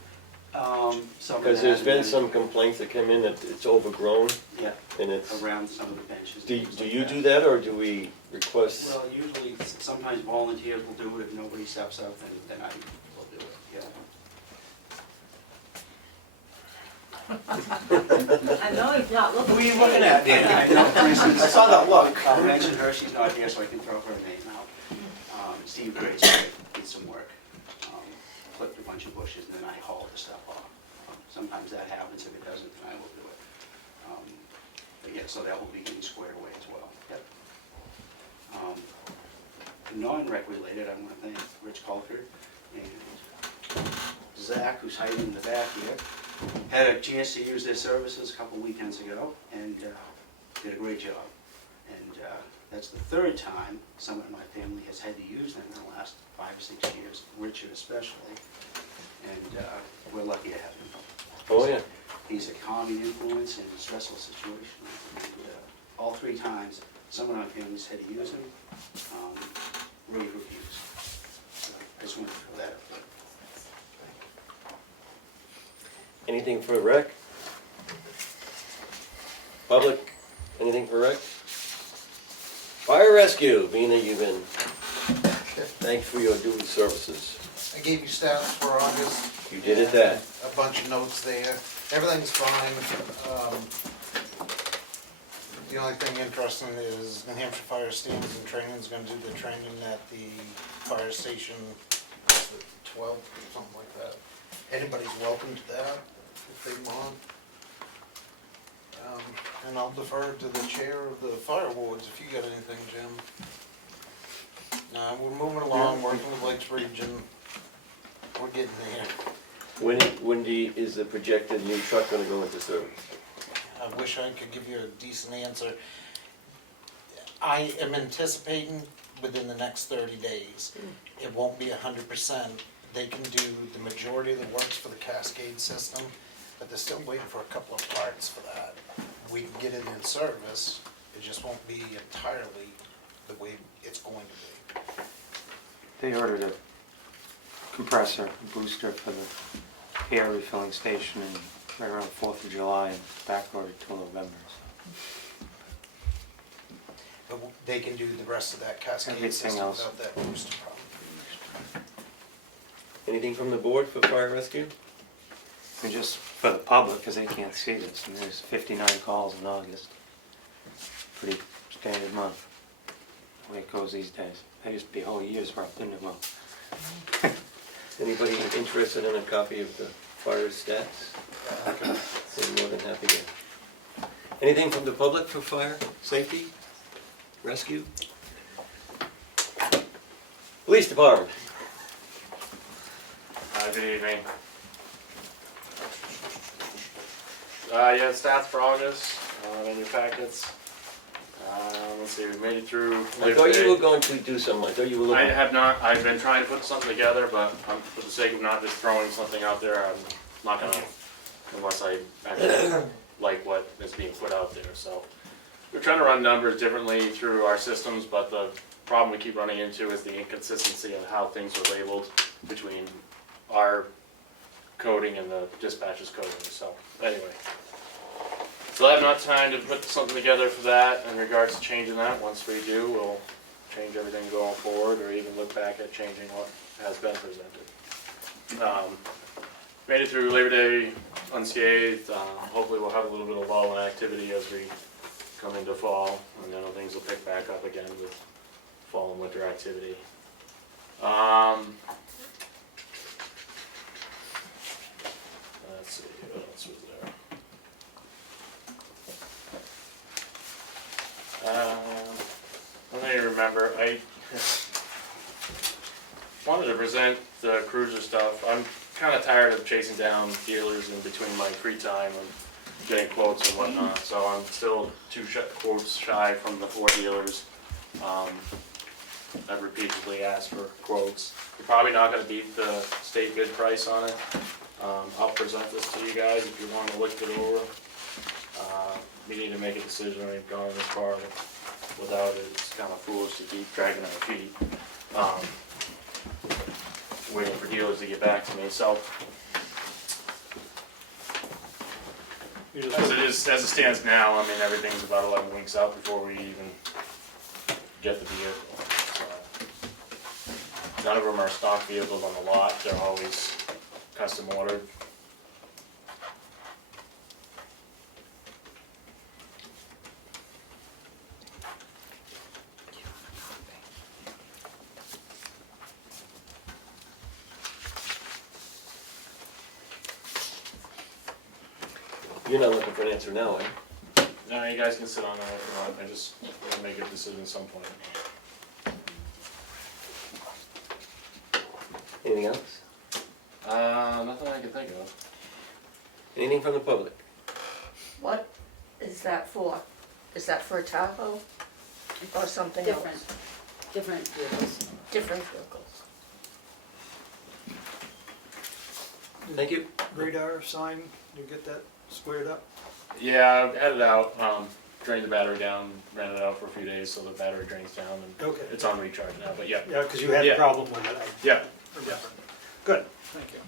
Some of Because that, there's been and then- some complaints that come in that it's overgrown Yeah, and it's. around some of the benches. and Do things do like you do that or do we request? Well, usually, sometimes volunteers will do it. If nobody steps up, then I will do it, yeah. I know he's not looking. Who are you looking at, Dan? I know, for instance, I saw that look. I'll mention her, she's not here, so I can throw her name out. Steve Grace did some work, clipped a bunch of bushes, and then I hauled the stuff off. Sometimes that happens, if it doesn't, then I will do it. But yeah, so that will be getting squared away as well, yep. Non-rec related, I want to thank Rich Culker and Zach, who's hiding in the back here. Had a chance to use their services a couple weekends ago, and did a great job. And that's the third time someone in my family has had to use them in the last 5 or 6 years, Richard especially. And we're lucky to have him. Oh, yeah. He's a calming influence in a stressful situation. And all 3 times someone in my family's had to use him, rave reviews. So I just wanted to throw that up there. Anything for rec? Public, anything for rec? Fire rescue, being that you've been, thanks for your duty services. I gave you stats for August. You did it that. A bunch of notes there. Everything's fine. The only thing interesting is New Hampshire Fire Standards and Training is going to do the training at the fire station, what's it, 12 or something like that. Anybody's welcome to that if they want. And I'll defer to the chair of the fire wards if you got anything, Jim. We're moving along, working with Lakes Region. We're getting there. When is the projected new truck gonna go into service? I wish I could give you a decent answer. I am anticipating within the next 30 days. It won't be 100%. They can do the majority of the works for the Cascade system, but they're still waiting for a couple of parts for that. We can get it in service, it just won't be entirely the way it's going to be. They ordered a compressor, a booster for the air refilling station, and right around 4th of July and backloaded till November. But they can do the rest of that cascade Everything system else. without that booster problem. Anything from the board for fire rescue? And just for the public, because they can't see this, and there's 59 calls in August. Pretty standard month, the way it goes these days. They used to be whole years worth, didn't it, Will? Anybody interested in a copy of the fire stats? I'm more than happy to. Anything from the public for fire, safety, rescue? Police department. Good evening. Yeah, stats for August, in your packets. Let's see, we made it through I Labor thought Day. you were going to do something, I thought you were I looking. have not, I've been trying to put something together, but for the sake of not just throwing something out there, I'm not gonna, unless I actually like what is being put out there, so. We're trying to run numbers differently through our systems, but the problem we keep running into is the inconsistency of how things are labeled between our coding and the dispatcher's coding, so, anyway. So I have not time to put something together for that in regards to changing that. Once we do, we'll change everything going forward, or even look back at changing what has been presented. Made it through Labor Day unscathed. Hopefully we'll have a little bit of lull in activity as we come into fall, and then things will pick back up again with fall and winter activity. Let's see, what else was there? Let me remember, I wanted to present the cruiser stuff. I'm kind of tired of chasing down dealers in between my free time and getting quotes and whatnot, so I'm still two quotes shy from the 4 dealers. I've repeatedly asked for quotes. You're probably not going to beat the state bid price on it. I'll present this to you guys if you want to look it over. We need to make a decision. We've gone this far without it. It's kind of foolish to keep dragging our feet, waiting for dealers to get back to me. So, as it stands now, I mean, everything's about 11 weeks out before we even get the vehicle. So, none of them are stock vehicles on the lot. They're always custom ordered. You're not looking for an answer now, eh? No, you guys can sit on that if you want. I just want to make a decision at some point. Anything else? Nothing I can think of. Anything from the public? What is that for? Is that for a Tahoe or something Different. else? Different vehicles. Different vehicles. Thank you. Radar sign, you get that squared up? Yeah, I had it out, drained the battery down, ran it out for a few days so the battery drains down and Okay. it's on recharge now, but yeah. Yeah, because you had a Yeah. problem with it. Yeah. I remember. Good, thank you.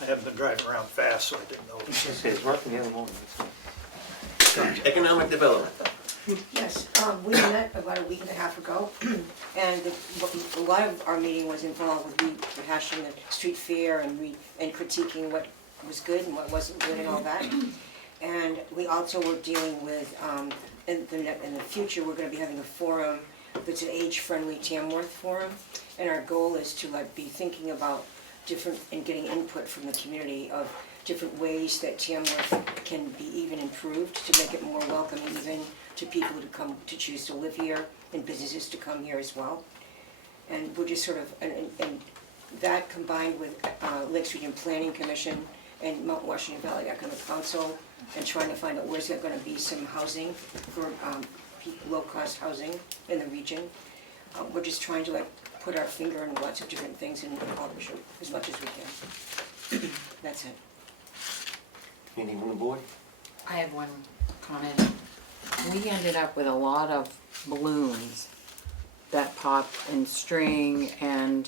I haven't been driving around fast, so I didn't know. It's working the other morning. Economic development. Yes, we met about a week and a half ago, and a lot of our meeting was involved with rehashing the street fair and critiquing what was good and what wasn't good and all that. And we also were dealing with, in the future, we're gonna be having a forum that's an age-friendly Tamworth forum. And our goal is to be thinking about different, and getting input from the community of different ways that Tamworth can be even improved to make it more welcoming even to people to come, to choose to live here, and businesses to come here as well. And we're just sort of, and that combined with Lakes Region Planning Commission and Mount Washington Valley Economic Council, and trying to find out where's there gonna be some housing for low-cost housing in the region. We're just trying to put our finger in lots of different things and accomplish them as much as we can. That's it. Anything from the board? I have one comment. We ended up with a lot of balloons that popped in string, and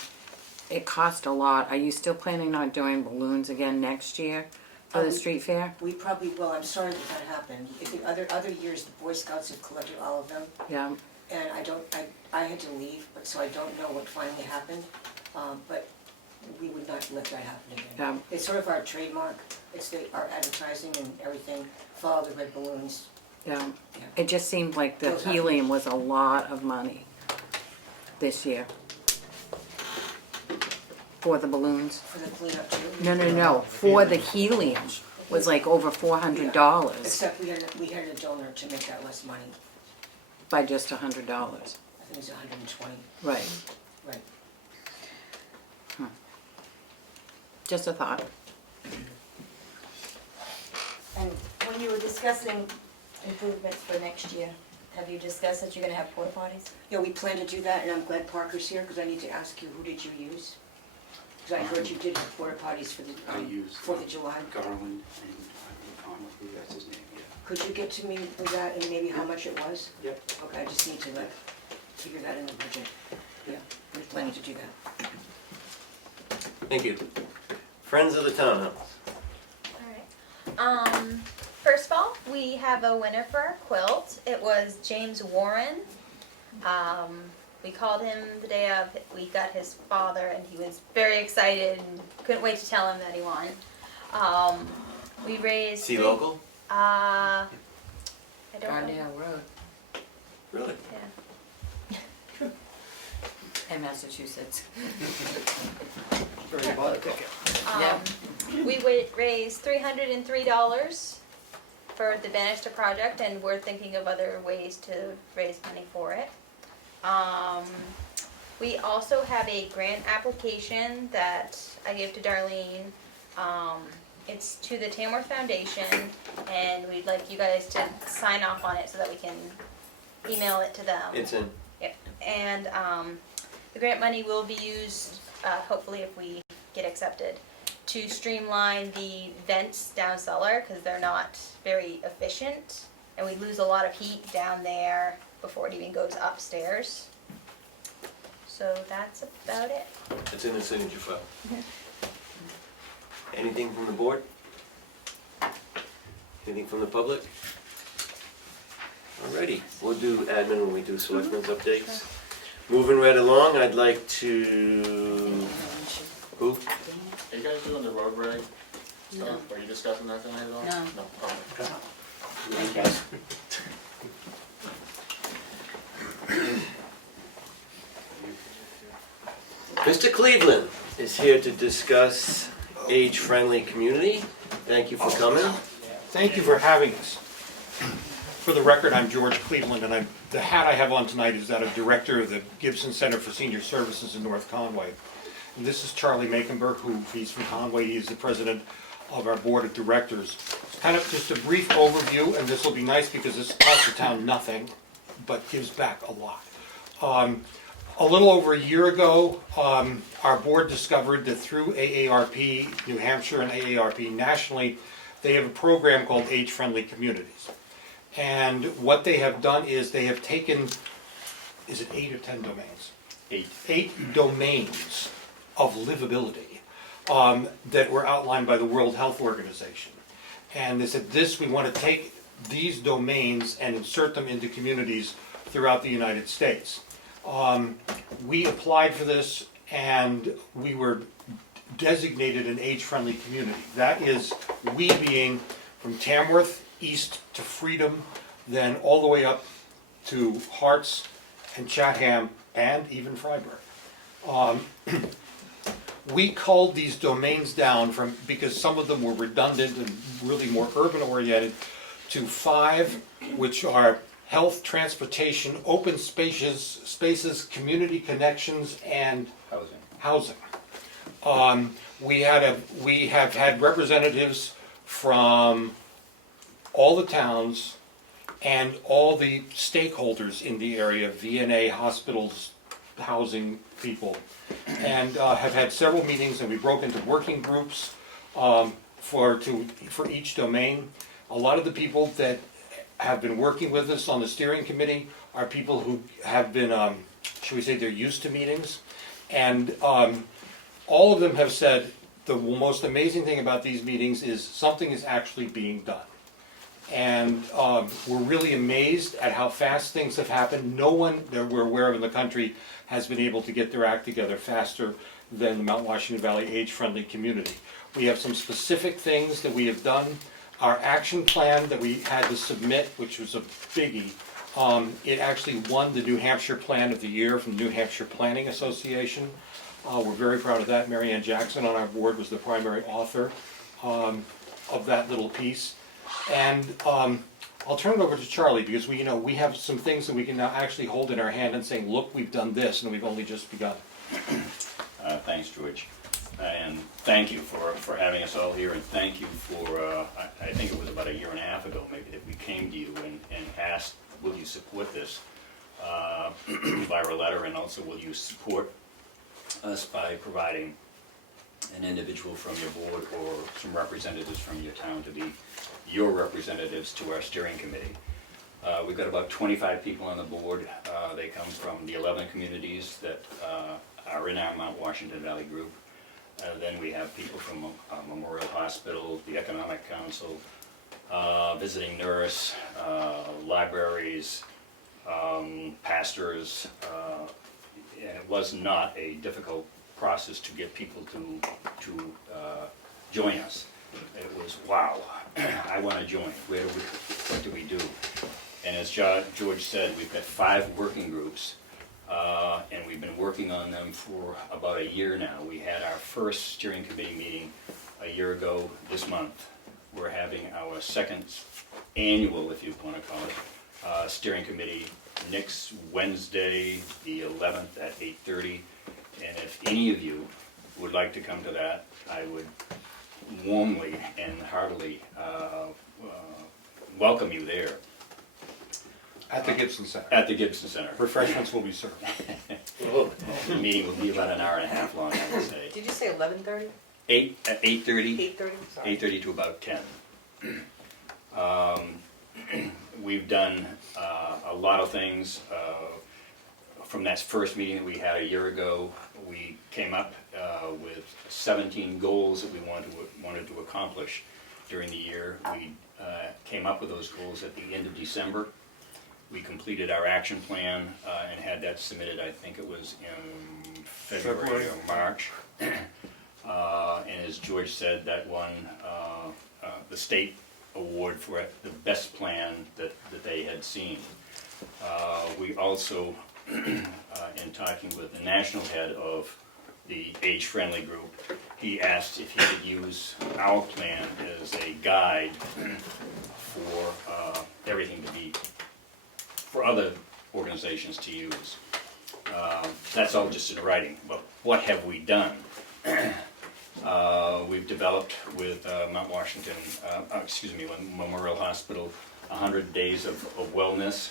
it cost a lot. Are you still planning on doing balloons again next year? for the street fair? We probably will, I'm sorry that that happened. If the other years, the Boy Scouts have collected all of them, Yeah, and I had to leave, but so I don't know what finally happened. But we would not let that happen again. yeah. It's sort of our trademark, it's our advertising and everything, follow the red balloons. Yeah, Yeah. it just seemed like the Those are- helium was a lot of money this year. For the balloons. For the cleanup too. No, for the helium was like over $400 Except we had a donor to make that less money, by just $100. I think it was 120, Right, right. just a thought. And when you were discussing improvements for next year, have you discussed that you're gonna have porta potties? Yeah, we plan to do that, and I'm glad Parker's here, because I need to ask you, who did you use? Because I heard you did have porta potties for the, I used 4th of July. Garland and Comeau, I believe that's his name, yeah. Could you get to me with that and maybe how much it was? Yep. Okay, I just need to figure that in the budget. Yeah, we're planning to do that. Thank you. Friends of the Townhouse. Alright. First of all, we have a winner for our quilt. It was James Warren. We called him the day of, we got his father, and he was very excited and couldn't wait to tell him that he won. We raised... Is he local? I don't know. Gardale Road Really? Yeah. in Massachusetts. Yeah. We raised $303 for the Bannister project, and we're thinking of other ways to raise money for it. We also have a grant application that I gave to Darlene. It's to the Tamworth Foundation, and we'd like you guys to sign off on it so that we can email it to them. It's in. Yep. And the grant money will be used, hopefully if we get accepted, to streamline the vents down cellar, because they're not very efficient, and we lose a lot of heat down there before it even goes upstairs. So that's about it. It's in the signature file. Anything from the board? Anything from the public? Alrighty, we'll do admin when we do selectmen's updates. Moving right along, I'd like to... Who? Are you guys doing the road reg stuff? Are you discussing that tonight at all? No. No, okay. Thank you. Mr. Cleveland is here to discuss age-friendly community. Thank you for coming. Thank you for having us. For the record, I'm George Cleveland, and the hat I have on tonight is that of Director of the Gibson Center for Senior Services in North Conway. And this is Charlie Makenberg, he's from Conway. He is the president of our board of directors. It's kind of just a brief overview, and this will be nice because this costs the town nothing, but gives back a lot. A little over a year ago, our board discovered that through AARP New Hampshire and AARP nationally, they have a program called Age-Friendly Communities. And what they have done is they have taken, is it 8 or 10 domains? 8 domains of livability that were outlined by the World Health Organization. And they said, we want to take these domains and insert them into communities throughout the United States. We applied for this, and we were designated an age-friendly community. That is, we being from Tamworth east to Freedom, then all the way up to Harts and Chatham and even Freiburg. We culled these domains down because some of them were redundant and really more urban oriented, to 5, which are health, transportation, open spaces, community connections, and housing. We have had representatives from all the towns and all the stakeholders in the area, VNA, hospitals, housing people, and have had several meetings, and we broke into working groups for each domain. A lot of the people that have been working with us on the steering committee are people who have been, should we say, they're used to meetings, and all of them have said the most amazing thing about these meetings is something is actually being done. And we're really amazed at how fast things have happened. No one that we're aware of in the country has been able to get their act together faster than the Mount Washington Valley age-friendly community. We have some specific things that we have done. Our action plan that we had to submit, which was a biggie, it actually won the New Hampshire Plan of the Year from the New Hampshire Planning Association. We're very proud of that. Mary Ann Jackson on our board was the primary author of that little piece. And I'll turn it over to Charlie because we have some things that we can now actually hold in our hand and saying, look, we've done this and we've only just begun. Thanks, George. And thank you for having us all here, and thank you for, I think it was about a year and a half ago maybe that we came to you and asked, will you support this via a letter, and also will you support us by providing an individual from your board or some representatives from your town to be your representatives to our steering committee. We've got about 25 people on the board. They come from the 11 communities that are in our Mount Washington Valley group. Then we have people from Memorial Hospital, the Economic Council, visiting nurse, libraries, pastors, and it was not a difficult process to get people to join us. It was, wow, I want to join. What do we do? And as George said, we've got 5 working groups, and we've been working on them for about a year now. We had our first steering committee meeting a year ago this month. We're having our second annual, if you want to call it, steering committee next Wednesday, the 11th at 8:30. And if any of you would like to come to that, I would warmly and heartily welcome you there. At the Gibson Center. At the Gibson Center. Refreshments will be served. The meeting will be about an hour and a half long, I would say. Did you say 11:30? 8:30. 8:30, sorry. 8:30 to about 10. We've done a lot of things. From that first meeting that we had a year ago, we came up with 17 goals that we wanted to accomplish during the year. We came up with those goals at the end of December. We completed our action plan and had that submitted, I think it was in February or March. And as George said, that won the state award for the best plan that they had seen. We also, in talking with the national head of the age-friendly group, he asked if he could use our plan as a guide for everything to be, for other organizations to use. That's all just in writing, but what have we done? We've developed with Mount Washington, with Memorial Hospital, 100 days of wellness.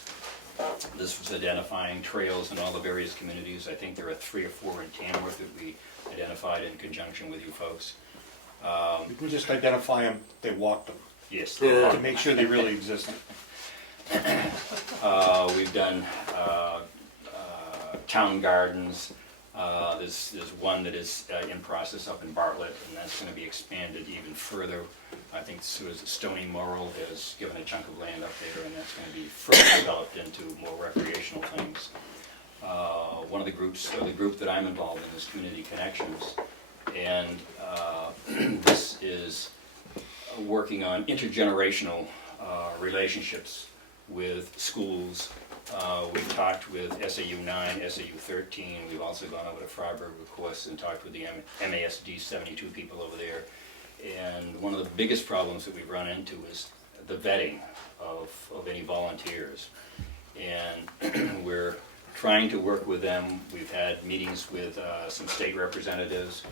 This was identifying trails in all the various communities. I think there are 3 or 4 in Tamworth that we identified in conjunction with you folks. You can just identify them, they walked them. Yes. To make sure they really existed. We've done town gardens. There's one that is in process up in Bartlett, and that's going to be expanded even further. I think Stony Morrill has given a chunk of land up there, and that's going to be further developed into more recreational things. One of the groups, or the group that I'm involved in, is Community Connections, and this is working on intergenerational relationships with schools. We've talked with SAU 9, SAU 13. We've also gone over to Freiburg, of course, and talked with the MASD 72 people over there. And one of the biggest problems that we've run into is the vetting of any volunteers. And we're trying to work with them. We've had meetings with some state representatives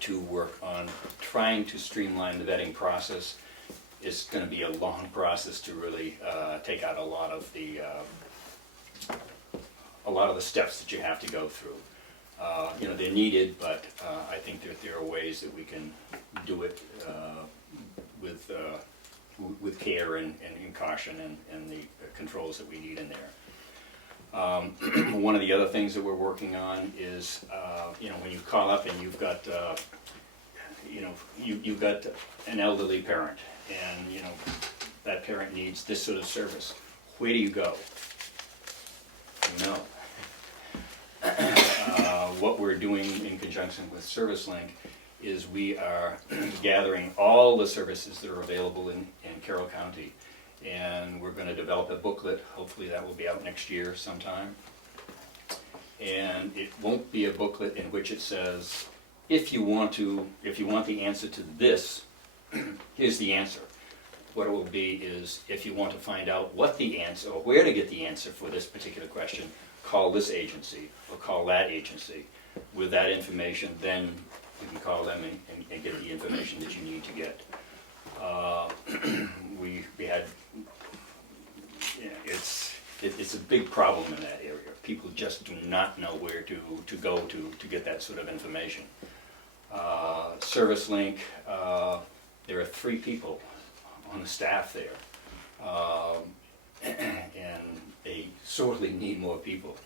to work on trying to streamline the vetting process. It's going to be a long process to really take out a lot of the steps that you have to go through. They're needed, but I think that there are ways that we can do it with care and caution and the controls that we need in there. One of the other things that we're working on is, when you call up and you've got you know, you've got an elderly parent, and, you know, that parent needs this sort of service. Where do you go? No. What we're doing in conjunction with ServiceLink is we are gathering all the services that are available in Carroll County. And we're going to develop a booklet, hopefully that will be out next year sometime. And it won't be a booklet in which it says, if you want the answer to this, here's the answer. What it will be is, if you want to find out what the answer, or where to get the answer for this particular question, call this agency, or call that agency. With that information, then you can call them and get the information that you need to get. We had, yeah, it's a big problem in that area. People just do not know where to go to get that sort of information. ServiceLink, there are 3 people on the staff there, and they sorely need more people.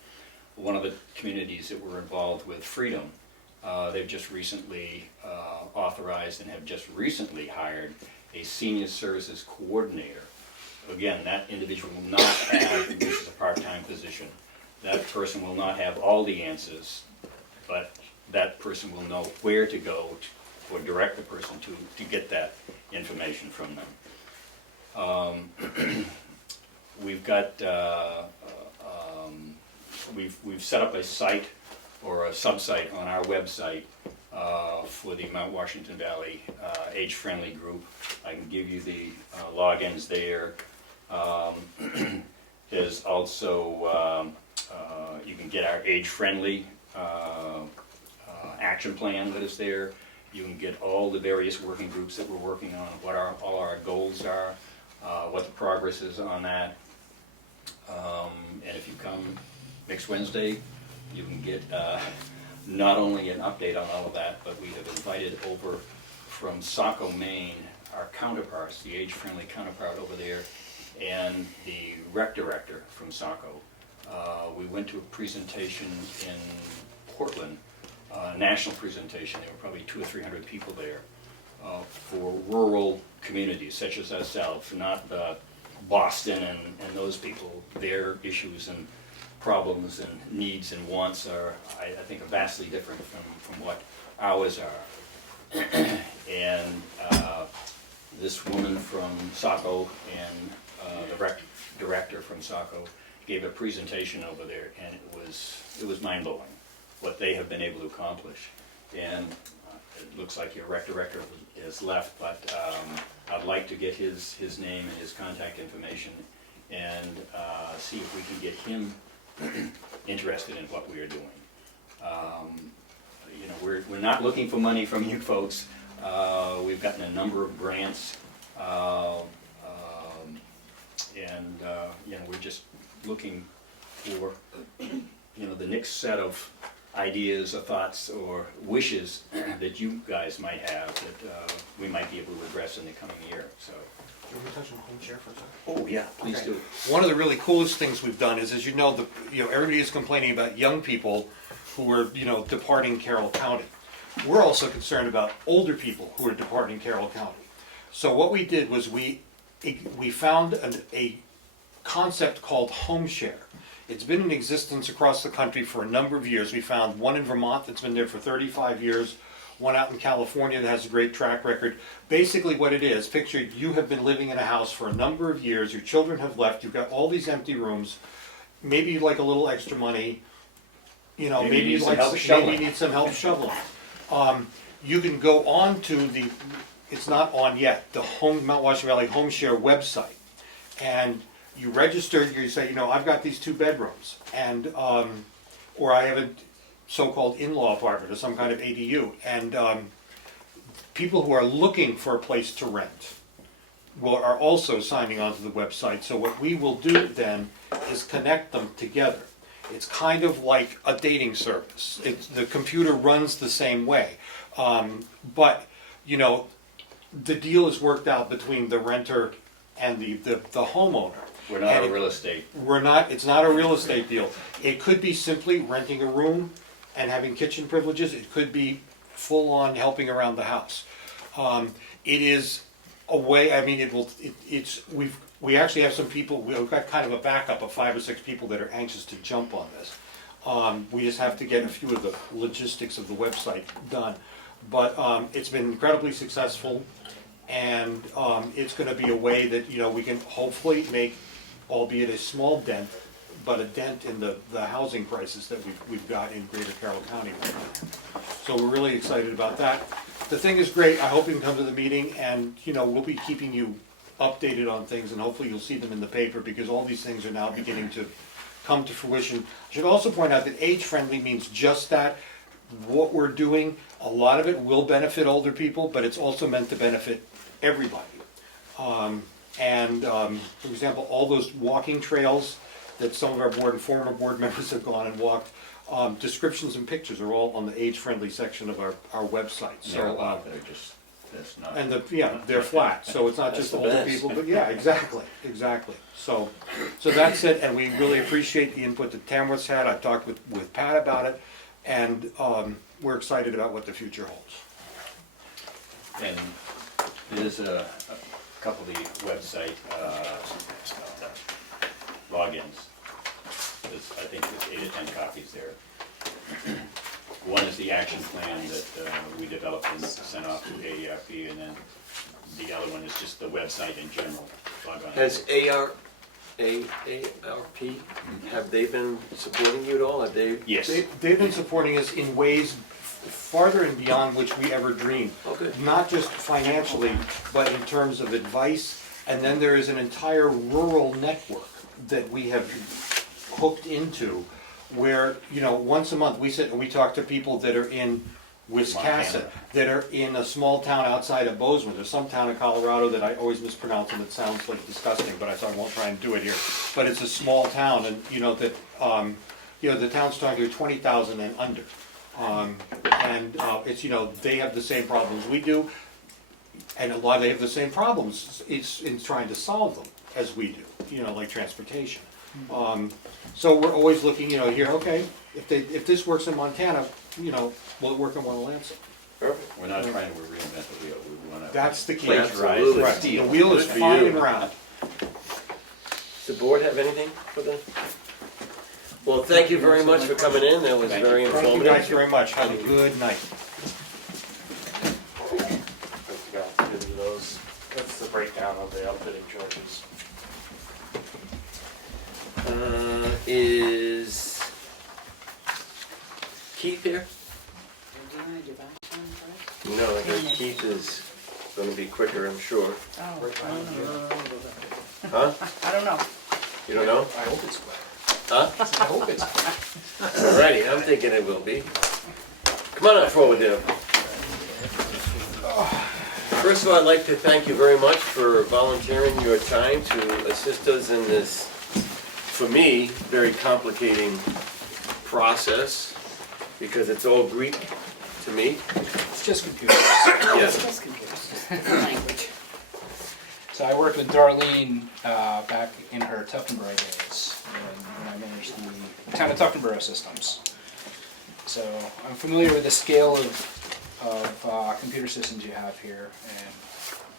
One of the communities that we're involved with, Freedom, they've just recently authorized and have just recently hired a senior services coordinator. Again, that individual will not have, this is a part-time position, that person will not have all the answers, but that person will know where to go or direct the person to get that information from them. We've got, we've set up a site or a sub-site on our website for the Mount Washington Valley age-friendly group. I can give you the logins there. There's also, you can get our age-friendly action plan that is there. You can get all the various working groups that we're working on, what all our goals are, what the progress is on that. And if you come next Wednesday, you can get not only an update on all of that, but we have invited over from Saco, Maine, our counterparts, the age-friendly counterpart over there, and the rec director from Saco. We went to a presentation in Portland, a national presentation. There were probably 200 or 300 people there for rural communities such as ourselves, not Boston and those people. Their issues and problems and needs and wants are, I think, are vastly different from what ours are. And this woman from Saco and the rec director from Saco gave a presentation over there, and it was mind-blowing what they have been able to accomplish. And it looks like your rec director is left, but I'd like to get his name and his contact information and see if we can get him interested in what we are doing. You know, we're not looking for money from you folks. We've gotten a number of grants, and you know, we're just looking for, you know, the next set of ideas or thoughts or wishes that you guys might have that we might be able to address in the coming year. So. Can we touch on home share for a second? Oh yeah, please do. One of the really coolest things we've done is, as you know, everybody is complaining about young people who are, you know, departing Carroll County. We're also concerned about older people who are departing Carroll County. So what we did was we found a concept called home share. It's been in existence across the country for a number of years. We found one in Vermont that's been there for 35 years, one out in California that has a great track record. Basically what it is, picture you have been living in a house for a number of years, your children have left, you've got all these empty rooms, maybe you'd like a little extra money, you know, maybe you need some help shoveling. You can go on to it's not on yet, the Mount Washington Valley Home Share website, and you register, you say, you know, I've got these 2 bedrooms, and or I have a so-called in-law apartment or some kind of ADU, and people who are looking for a place to rent are also signing onto the website. So what we will do then is connect them together. It's kind of like a dating service. The computer runs the same way, but you know, the deal is worked out between the renter and the homeowner. We're not a real estate. It's not a real estate deal. It could be simply renting a room and having kitchen privileges. It could be full on helping around the house. It is a way, I mean, we actually have some people, we've got kind of a backup of 5 or 6 people that are anxious to jump on this. We just have to get a few of the logistics of the website done. But it's been incredibly successful, and it's gonna be a way that, we can hopefully make, albeit a small dent, but a dent in the housing prices that we've got in Greater Carroll County right now. So we're really excited about that. The thing is great, I hope you can come to the meeting, and, we'll be keeping you updated on things, and hopefully you'll see them in the paper, because all these things are now beginning to come to fruition. I should also point out that age-friendly means just that. What we're doing, a lot of it will benefit older people, but it's also meant to benefit everybody. For example, all those walking trails that some of our board and former board members have gone and walked, descriptions and pictures are all on the age-friendly section of our website. So, That's not. and they're flat, so it's not That's just the older best. people, but yeah, exactly. So that's it, and we really appreciate the input that Tamworth's had. I've talked with Pat about it, and we're excited about what the future holds. And there's a couple of the website logins. I think there's 8 or 10 copies there. One is the action plan that we developed and sent off to AARP, and then the other one is just the website in general. Log on. Has AARP, have they been supporting you at all? Have they? Yes. They've been supporting us in ways farther and beyond which we ever dreamed. Okay. Not just financially, but in terms of advice. And then there is an entire rural network that we have hooked into, where, once a month we sit and we talk to people that are in Wiscasset, Montana. that are in a small town outside of Bozeman. There's some town in Colorado that I always mispronounce, and it sounds like disgusting, but I thought I won't try and do it here. But it's a small town, and the town's talking to 20,000 and under. It's, they have the same problems we do, and a lot, they have the same problems in trying to solve them as we do, like transportation. So we're always looking, here, okay, if this works in Montana, will it work in Wanalancet? Perfect. We're not trying to reinvent the wheel. We want to. That's the key. Absolutely. Right. The wheel is Good for fine you. and round. Does the board have anything for the? Well, thank you very much for coming in. That was very Thank you informative. guys very much. Have a good night. That's the breakdown of the outfitting charges. Is Keith here? Do you wanna do that one first? No, I think Keith is gonna be quicker, I'm sure. Oh, Huh? I don't know. You don't know? I hope it's quick. Huh? I hope it's quick. Alrighty, I'm thinking it will be. Come on up forward there. First of all, I'd like to thank you very much for volunteering your time to assist us in this, for me, very complicating process, because it's all Greek to me. It's just computers. Yes. Just computers, just different language. So I worked with Darlene back in her Tuftonboro days, when I managed the town of Tuftonboro systems. So I'm familiar with the scale of computer systems you have here, and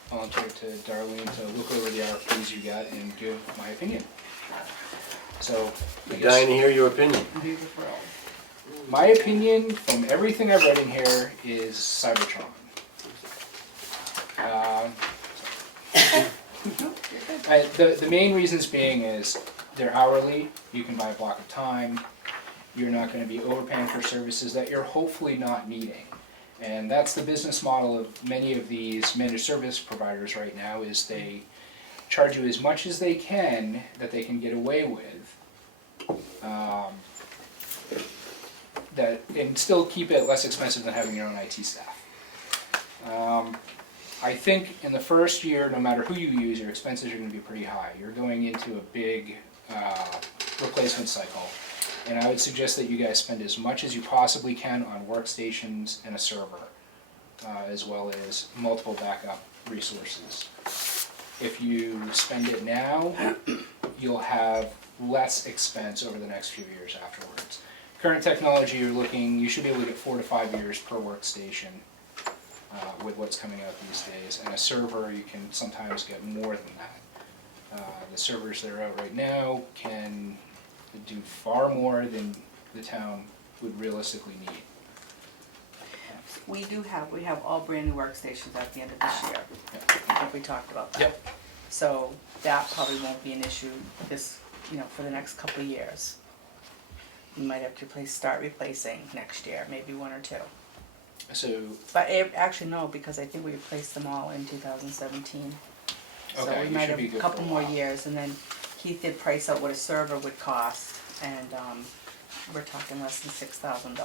volunteered to Darlene to look over the RFPs you got and give my opinion. So I I'm guess dying to hear your opinion. my opinion from everything I've read in here is Cybertron. The main reasons being is they're hourly, you can buy a block of time, you're not going to be overpaying for services that you're hopefully not needing. And that's the business model of many of these managed service providers right now, is they charge you as much as they can that they can get away with, and still keep it less expensive than having your own IT staff. I think in the first year, no matter who you use, your expenses are going to be pretty high. You're going into a big replacement cycle. And I would suggest that you guys spend as much as you possibly can on workstations and a server, as well as multiple backup resources. If you spend it now, you'll have less expense over the next few years afterwards. Current technology, you should be able to get 4 to 5 years per workstation. with what's coming out these days. And a server, you can sometimes get more than that. The servers that are out right now can do far more than the town would realistically need. We have all brand new workstations at the end of this year. I think we talked about that. Yep. So that probably won't be an issue for the next couple of years. We might have to start replacing next year, maybe one or two. So, But actually no, because I think we replaced them all in 2017. So Okay, we you might should have be a good couple for a more while. years, and then Keith did price out what a server would cost, and we're talking less than $6,000.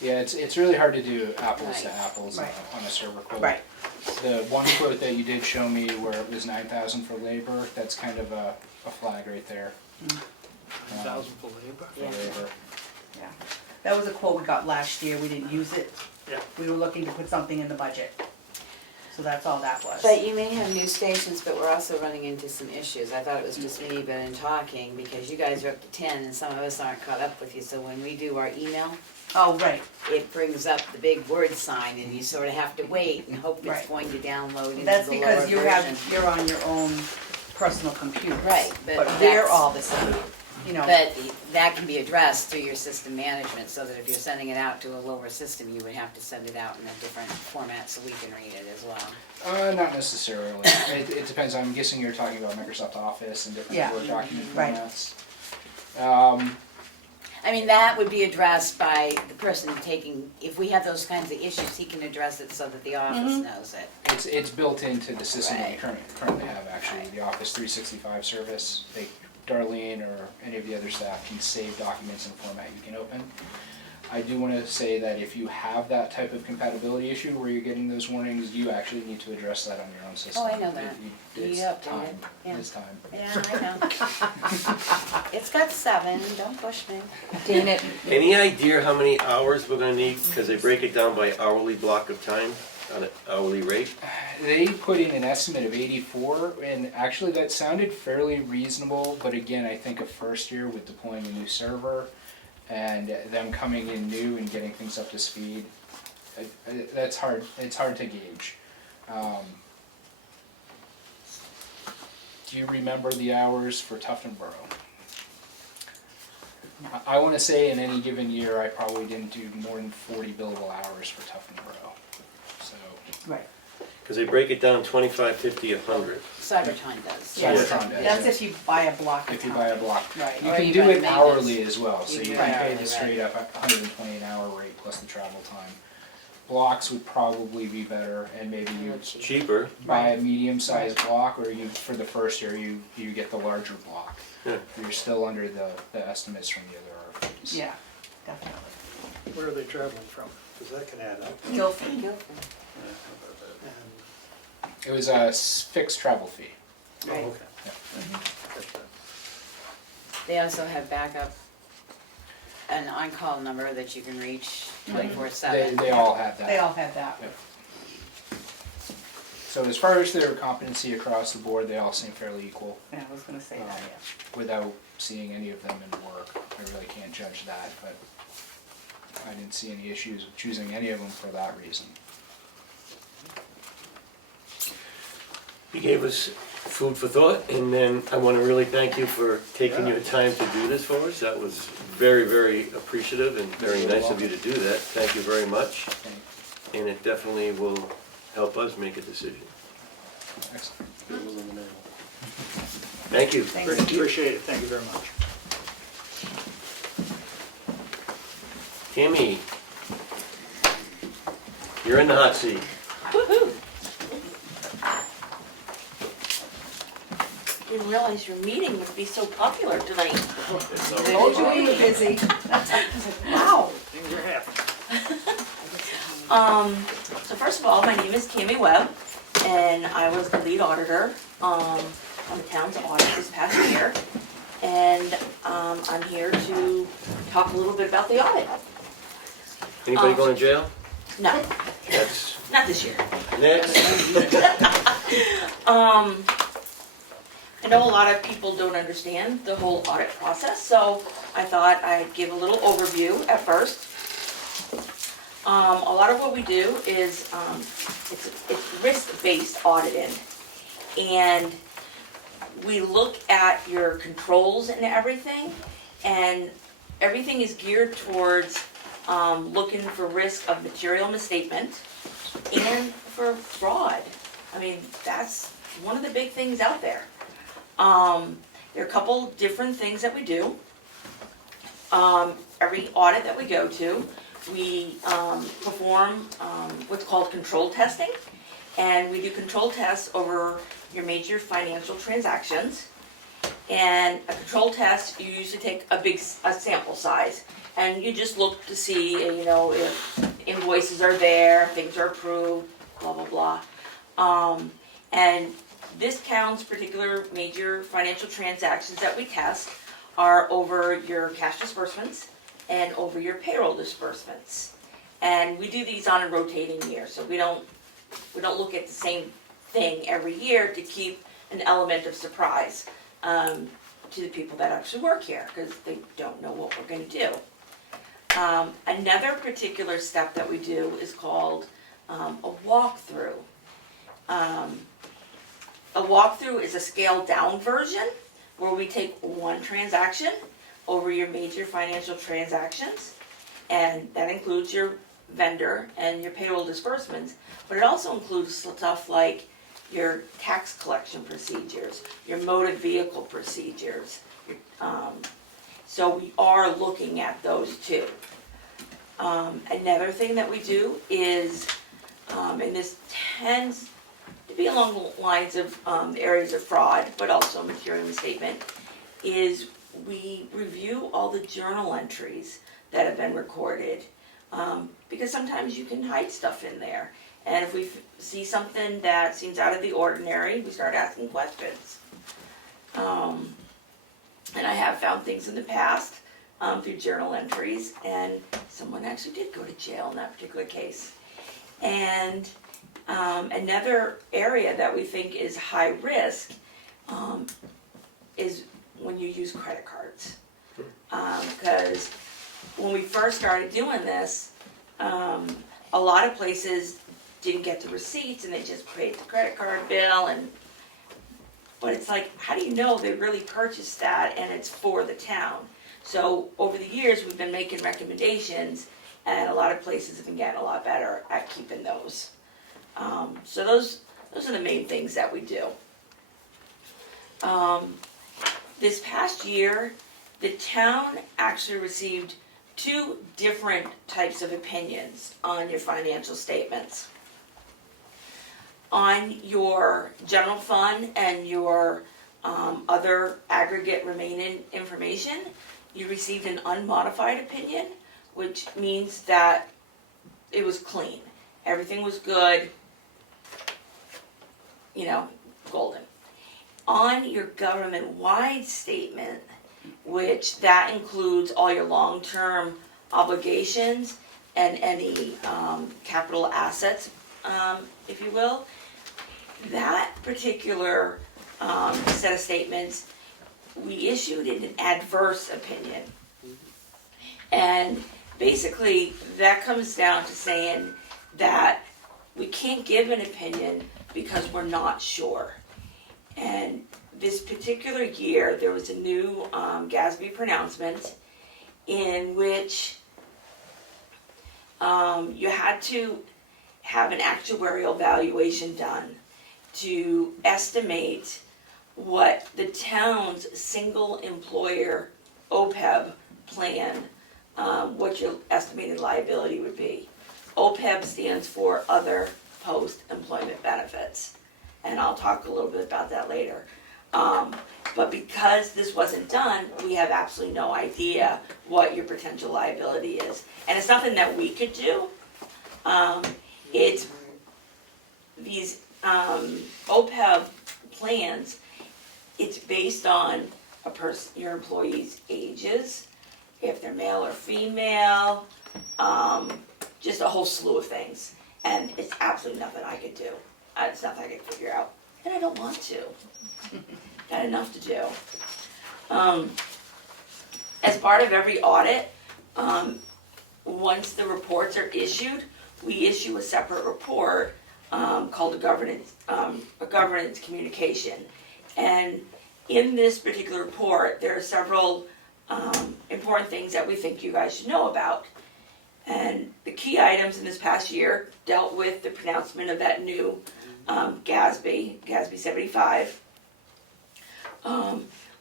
yeah, it's really hard to do apples to Right. apples Right. on a server quote. Right. The one quote that you did show me where it was $9,000 for labor, that's kind of a flag right there. $1,000 for labor? For labor. Yeah, that was a quote we got last year, we didn't use it. Yeah. We were looking to put something in the budget, so that's all that was. But you may have new stations, but we're also running into some issues. I thought it was just me, but in talking, because you guys are up to 10 and some of us aren't caught up with you, so when we do our email, Oh, right, it brings up the big word sign and you sort of have to wait and hope it's Right. going to download into that's the lower because version. you're on your own personal computer. Right, But but we're that's- all the same, you know. But that can be addressed through your system management, so that if you're sending it out to a lower system, you would have to send it out in a different format so we can read it as well. Not necessarily. It depends. I'm guessing you're talking about Microsoft Office and different Yeah. Word document Right. formats. I mean, that would be addressed by the person taking, if we have those kinds of issues, he can address it so that the office knows it. It's built into the system that we Right. currently have, actually, the Office 365 service. Darlene or any of the other staff can save documents in a format you can open. I do want to say that if you have that type of compatibility issue where you're getting those warnings, you actually need to address that on your own system. Oh, I know that. It's You updated, time. yeah. It's time. Yeah, I know. It's got 7, don't push me. Damn it. Any idea how many hours we're gonna need? Because they break it down by hourly block of time, on an hourly rate. They put in an estimate of 84, and actually that sounded fairly reasonable, but again, I think a first year with deploying a new server and them coming in new and getting things up to speed, that's hard, it's hard to gauge. Do you remember the hours for Tuftonboro? I want to say in any given year, I probably didn't do more than 40 billable hours for Tuftonboro, so. Right. Because they break it down 25, 50, 100. Cybertime does. Yes. Cybertime does, That's yeah. if you buy a block of If you time. buy a block. Right. You Or can you do buy it maintenance. hourly as well, so You you can can do it pay hourly, the right. straight up 120 an hour rate plus the travel time. Blocks would probably be better, and maybe you Cheaper. buy a medium-sized block, or you, for the first year, you get the larger block. Yeah. You're still under the estimates from the other RFPs. Yeah, definitely. Where are they traveling from? Because that can add up. Guilford. And It was a fixed travel fee. Right. okay. Yeah. They also have backup, an on-call number that you can reach 24/7. They all have that. They all had that. Yep. So as far as their competency across the board, they all seem fairly equal. Yeah, I was gonna say that, yeah. Without seeing any of them in work, I really can't judge that, but I didn't see any issues with choosing any of them for that reason. You gave us food for thought, and then I want to really thank you for taking your time to do this for us. That was very, very appreciative and very You're nice of you welcome. to do that. Thank you very much. And it definitely will help us make a decision. Excellent. Thank you. Thanks. Appreciate it, thank you very much. Tammy, you're in the hot seat. Woohoo! Didn't realize your meeting would be so popular tonight. Told you we were busy. Wow. Things are happening. So first of all, my name is Tammy Webb, and I was the lead auditor on the town's audit this past year. And I'm here to talk a little bit about the audit. Anybody going to jail? No, That's not this year. next. I know a lot of people don't understand the whole audit process, so I thought I'd give a little overview at first. A lot of what we do is, it's risk-based auditing. And we look at your controls and everything, and everything is geared towards, looking for risk of material misstatement and for fraud. I mean, that's one of the big things out there. There are a couple different things that we do. Every audit that we go to, we perform what's called control testing, and we do control tests over your major financial transactions. And a control test, you usually take a sample size, and you just look to see, if invoices are there, things are approved, blah, blah, blah. And this counts particular major financial transactions that we test are over your cash disbursements and over your payroll disbursements. And we do these on a rotating year, so we don't look at the same thing every year to keep an element of surprise to the people that actually work here, because they don't know what we're going to do. Another particular step that we do is called a walkthrough. A walkthrough is a scaled down version where we take one transaction over your major financial transactions, and that includes your vendor and your payroll disbursements, but it also includes stuff like your tax collection procedures, your motor vehicle procedures. So we are looking at those too. Another thing that we do is, and this tends to be along the lines of areas of fraud, but also material misstatement, is we review all the journal entries that have been recorded, because sometimes you can hide stuff in there. And if we see something that seems out of the ordinary, we start asking questions. And I have found things in the past through journal entries, and someone actually did go to jail in that particular case. And another area that we think is high risk is when you use credit cards. Because when we first started doing this, a lot of places didn't get the receipts and they just paid the credit card bill, but it's like, how do you know they really purchased that and it's for the town? So over the years we've been making recommendations, and a lot of places have been getting a lot better at keeping those. So those are the main things that we do. This past year, the town actually received 2 different types of opinions on your financial statements. On your general fund and your other aggregate remaining information, you received an unmodified opinion, which means that it was clean. Everything was good, golden. On your government-wide statement, which that includes all your long-term obligations and any capital assets, if you will, that particular set of statements, we issued an adverse opinion. And basically, that comes down to saying that we can't give an opinion because we're not sure. And this particular year, there was a new GASB pronouncement in which you had to have an actuarial valuation done to estimate what the town's single employer OPEB plan, what your estimated liability would be. OPEB stands for Other Post-Employment Benefits, and I'll talk a little bit about that later. But because this wasn't done, we have absolutely no idea what your potential liability is. And it's nothing that we could do. It's these OPEB plans, it's based on your employees' ages, if they're male or female, just a whole slew of things. And it's absolutely nothing I could do. It's nothing I could figure out. And I don't want to. Got enough to do. As part of every audit, once the reports are issued, we issue a separate report called a governance communication. And in this particular report, there are several important things that we think you guys should know about. And the key items in this past year dealt with the pronouncement of that new GASB 75.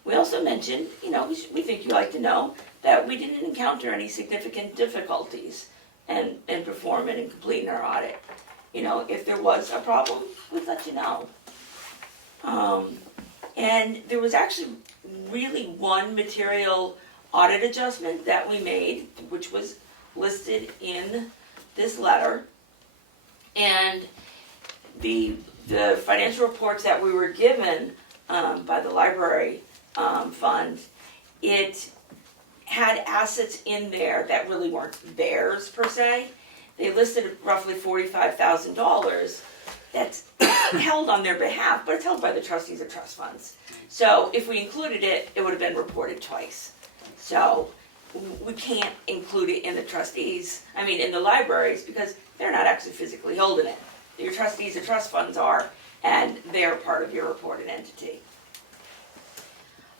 We also mentioned, we think you like to know that we didn't encounter any significant difficulties in performing and completing our audit. If there was a problem, we'd let you know. And there was actually really one material audit adjustment that we made, which was listed in this letter. And the financial reports that we were given by the library fund, it had assets in there that really weren't theirs per se. They listed roughly $45,000 that's held on their behalf, but it's held by the trustees of trust funds. So if we included it, it would have been reported twice. So we can't include it in the libraries, because they're not actually physically holding it. Your trustees of trust funds are, and they're part of your reported entity.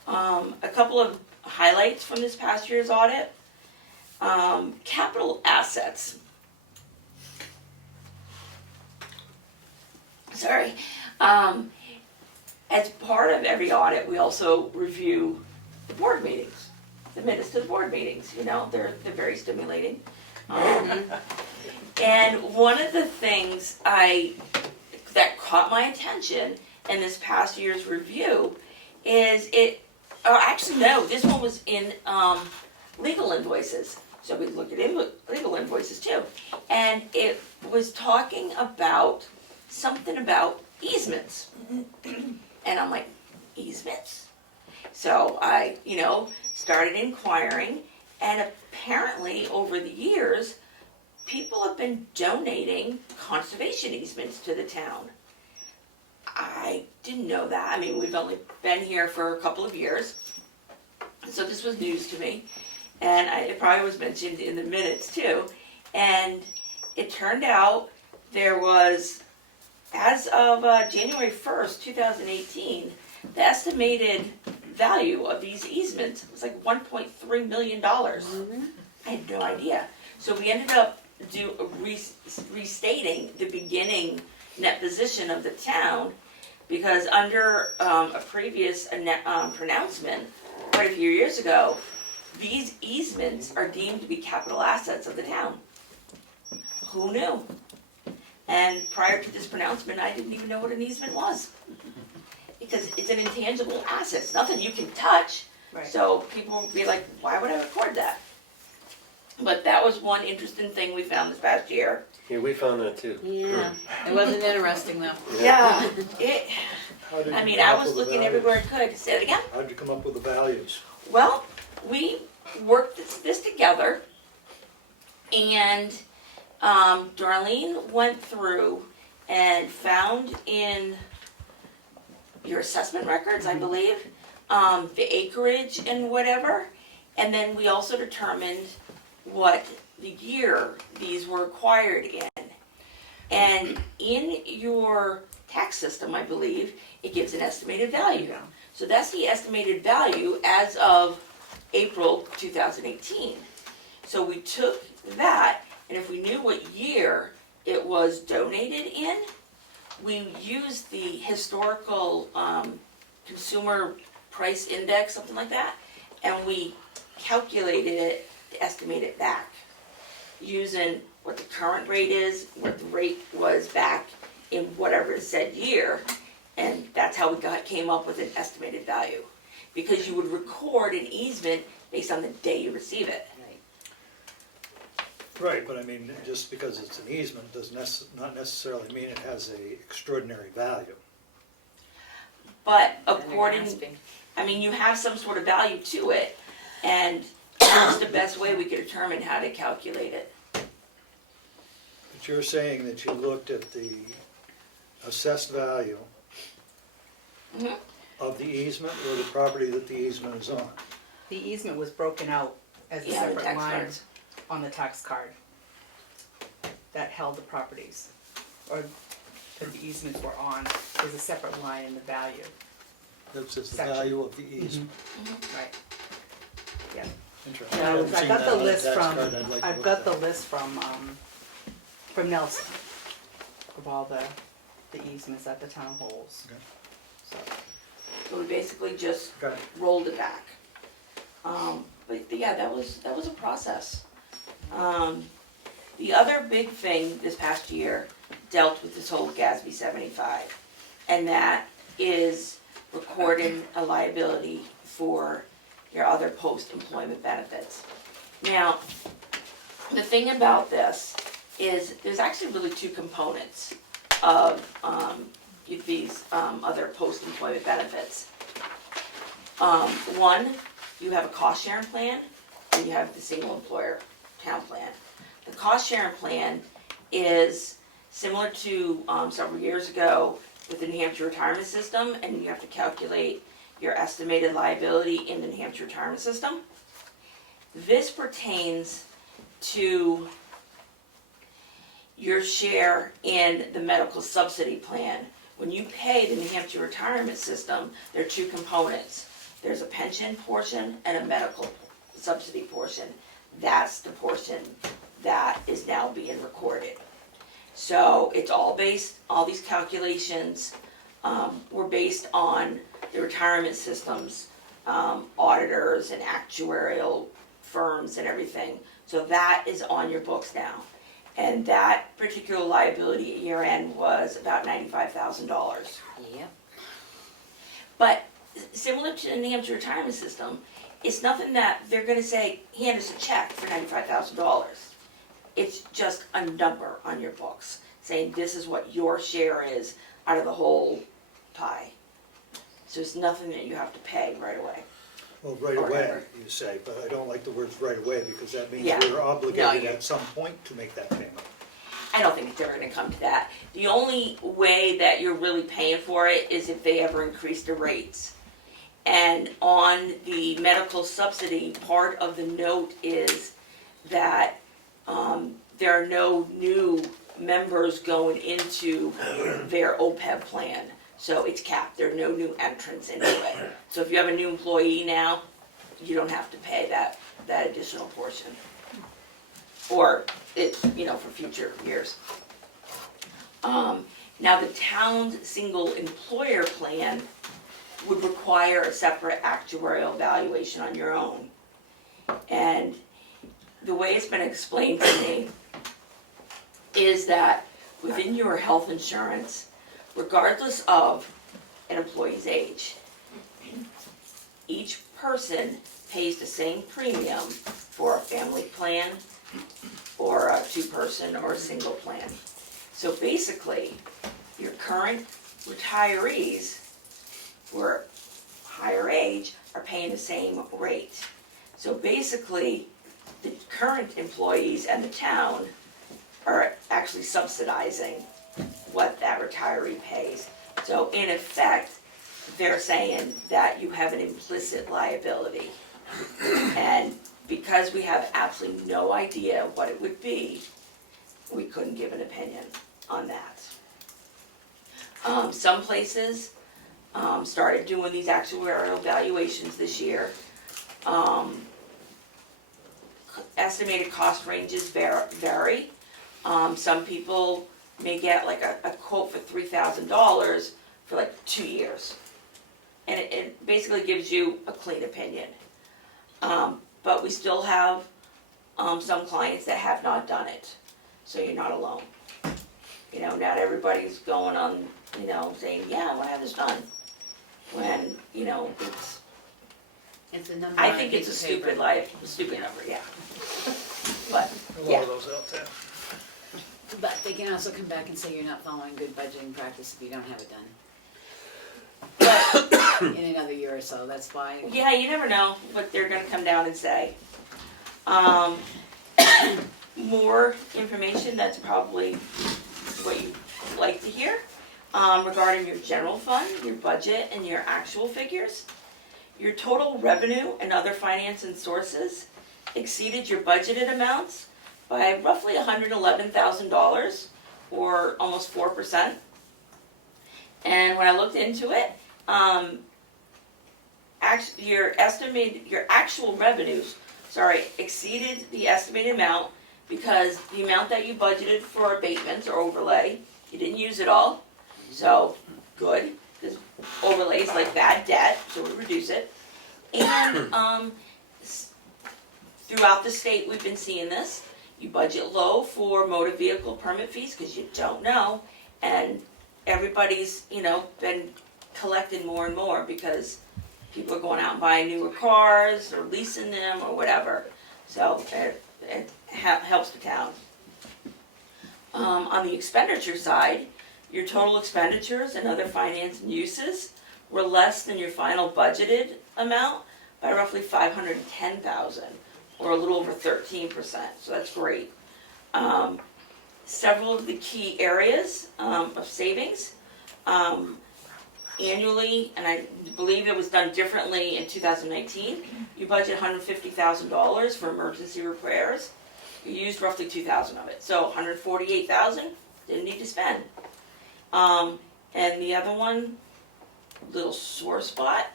A couple of highlights from this past year's audit. Capital assets. Sorry. As part of every audit, we also review the board meetings, the minutes to the board meetings. They're very stimulating. And one of the things that caught my attention in this past year's review is this one was in legal invoices. So we looked at legal invoices too. And it was talking about something about easements. And I'm like, easements? So I, started inquiring, and apparently over the years, people have been donating conservation easements to the town. I didn't know that. We've only been here for a couple of years, so this was news to me. And it probably was mentioned in the minutes too. And it turned out there was, as of January 1st, 2018, the estimated value of these easements was like $1.3 million. I had no idea. So we ended up restating the beginning net position of the town, because under a previous pronouncement quite a few years ago, these easements are deemed to be capital assets of the town. Who knew? And prior to this pronouncement, I didn't even know what an easement was. Because it's an intangible asset. It's nothing you can touch. Right. So people would be like, why would I record that? But that was one interesting thing we found this past year. Yeah, we found that too. Yeah, it wasn't interesting though. Yeah, How did you come I up was with the looking values? everywhere I could. Say it again? How'd you come up with the values? Well, we worked this together, and Darlene went through and found in your assessment records, I believe, the acreage and whatever, and then we also determined what the year these were acquired in. And in your tax system, I believe, it gives an estimated value. So that's the estimated value as of April 2018. So we took that, and if we knew what year it was donated in, we used the historical consumer price index, something like that, and we calculated it to estimate it back using what the current rate is, what the rate was back in whatever said year, and that's how we came up with an estimated value. Because you would record an easement based on the day you receive it. Right, but just because it's an easement does not necessarily mean it has a extraordinary value. But you have some sort of value to it, and that's the best way we could determine how to calculate it. But you're saying that you looked at the assessed value of the easement or the property that the easement is on? The easement was broken out as a Yeah, the separate tax line. cards. on the tax card that held the properties, or that the easements were on, there's a separate line in the value. That's just the Section. value of the easement. Right. Yeah. Interesting. Yeah, haven't I seen got that the on a list tax from, card. I'd like to I've look got at the that. list from Nelson, of all the easements that the town holds. Okay. So, So we basically just Got it. rolled it back. But yeah, that was a process. The other big thing this past year dealt with this whole GASB 75, and that is recording a liability for your other post-employment benefits. Now, the thing about this is there's actually really two components of these other post-employment benefits. One, you have a cost sharing plan, and you have the single employer town plan. The cost sharing plan is similar to several years ago with the New Hampshire retirement system, and you have to calculate your estimated liability in the New Hampshire retirement system. This pertains to your share in the medical subsidy plan. When you pay the New Hampshire retirement system, there are two components. There's a pension portion and a medical subsidy portion. That's the portion that is now being recorded. So it's all these calculations were based on the retirement systems, auditors and actuarial firms and everything. So that is on your books now. And that particular liability at year end was about $95,000. Yep. But similar to the New Hampshire retirement system, it's nothing that they're gonna say, hand us a check for $95,000. It's just a number on your books, saying this is what your share is out of the whole pie. So it's nothing that you have to pay right away. Well, right Or away, ever. you say, but I don't like the words right away, because that means Yeah. we're No, obligated you- at some point to make that payment. I don't think it's ever gonna come to that. The only way that you're really paying for it is if they ever increase the rates. And on the medical subsidy, part of the note is that there are no new members going into their OPEB plan. So it's capped, there are no new entrants into it. So if you have a new employee now, you don't have to pay that additional portion. Or it's, for future years. Now the town's single employer plan would require a separate actuarial evaluation on your own. And the way it's been explained to me is that within your health insurance, regardless of an employee's age, each person pays the same premium for a family plan or a two-person or a single plan. So basically, your current retirees who are higher age are paying the same rate. So basically, the current employees and the town are actually subsidizing what that retiree pays. So in effect, they're saying that you have an implicit liability. And because we have absolutely no idea what it would be, we couldn't give an opinion on that. Some places started doing these actuarial valuations this year. Estimated cost ranges vary. Some people may get like a quote for $3,000 for like 2 years. And it basically gives you a clean opinion. But we still have some clients that have not done it. So you're not alone. Not everybody's going on, saying, yeah, I want to have this done. When, It's a number I on a think it's a piece of paper. stupid number, yeah. But, A lot yeah. of those out there. But they can also come back and say you're not following good budgeting practice if you don't have it done. In another year or so, that's why. Yeah, you never know what they're gonna come down and say. More information, that's probably what you'd like to hear, regarding your general fund, your budget, and your actual figures. Your total revenue and other finance and sources exceeded your budgeted amounts by roughly $111,000, or almost 4%. And when I looked into it, your actual revenues, exceeded the estimated amount because the amount that you budgeted for abatements or overlay, you didn't use it all, so good, because overlay is like bad debt, so we reduce it. And throughout the state, we've been seeing this. You budget low for motor vehicle permit fees because you don't know, and everybody's, been collecting more and more because people are going out and buying newer cars or leasing them or whatever. So it helps the town. On the expenditure side, your total expenditures and other finance and uses were less than your final budgeted amount by roughly $510,000, or a little over 13%. So that's great. Several of the key areas of savings. Annually, and I believe it was done differently in 2019, you budget $150,000 for emergency repairs. You used roughly $2,000 of it, so $148,000 didn't need to spend. And the other one, little sore spot,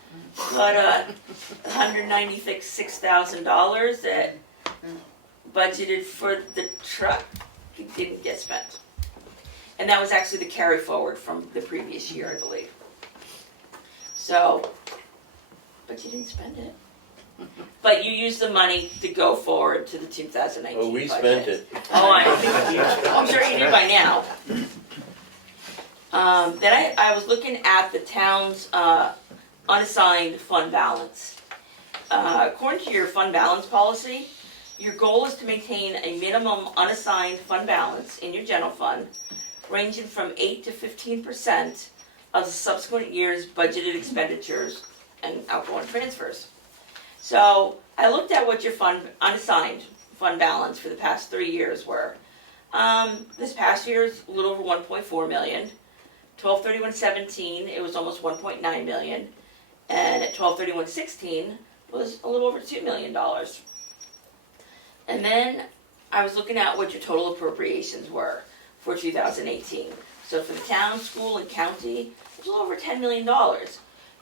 but $196,000 that budgeted for the truck didn't get spent. And that was actually the carry forward from the previous year, I believe. So, but you didn't spend it. But you used the money to go forward to the 2019 Oh, we budget. spent it. Oh, I'm sure you did by now. Then I was looking at the town's unassigned fund balance. According to your fund balance policy, your goal is to maintain a minimum unassigned fund balance in your general fund ranging from 8 to 15% of the subsequent year's budgeted expenditures and outgoing transfers. So I looked at what your unassigned fund balance for the past 3 years were. This past year's a little over 1.4 million. 12/31/17, it was almost 1.9 million, and at 12/31/16 was a little over $2 million. And then I was looking at what your total appropriations were for 2018. So for the town, school, and county, it was a little over $10 million.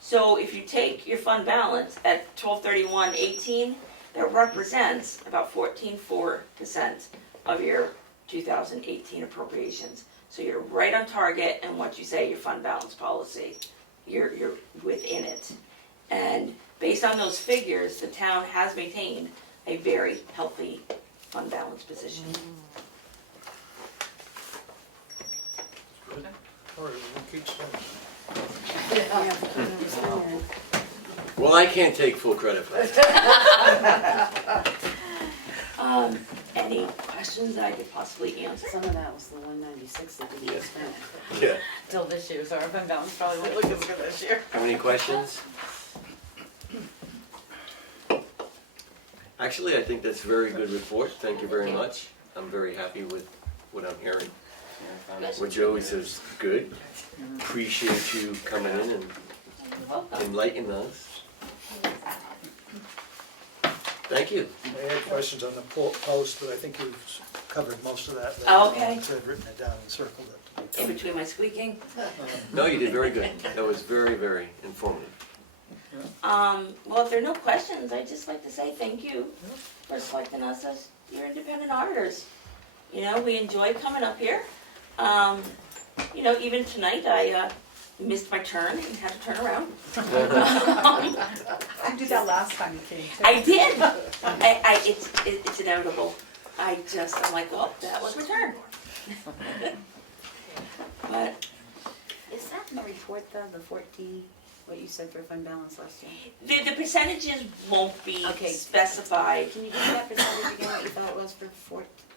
So if you take your fund balance at 12/31/18, that represents about 14.4% of your 2018 appropriations. So you're right on target, and what you say your fund balance policy, you're within it. And based on those figures, the town has maintained a very healthy fund balance position. Good. All right, we'll keep spending. Well, I can't take full credit for that. Any questions that I could possibly answer? Some of that was the 196 that didn't get spent. Yeah. Till this year, so our fund balance probably won't look as good this year. Have any questions? Actually, I think that's a very good report. Thank you very much. I'm very happy with what I'm hearing. What Joey says, good. Appreciate you coming in and enlightening us. Thank you. I had questions on the post, but I think you've covered most of that. Oh, okay. So I've written it down and circled it. In between my squeaking. No, you did very good. That was very, very informative. Well, if there are no questions, I'd just like to say thank you for selecting us as your independent auditors. You know, we enjoy coming up here. You know, even tonight, I missed my turn and had to turn around. You did that last time you came too. I did. It's inevitable. I'm like, well, that was my turn. But Is that in the report though, the 40, what you said for fund balance last year? the percentages won't be Okay. specified. Can you give me that percentage again, what you thought it was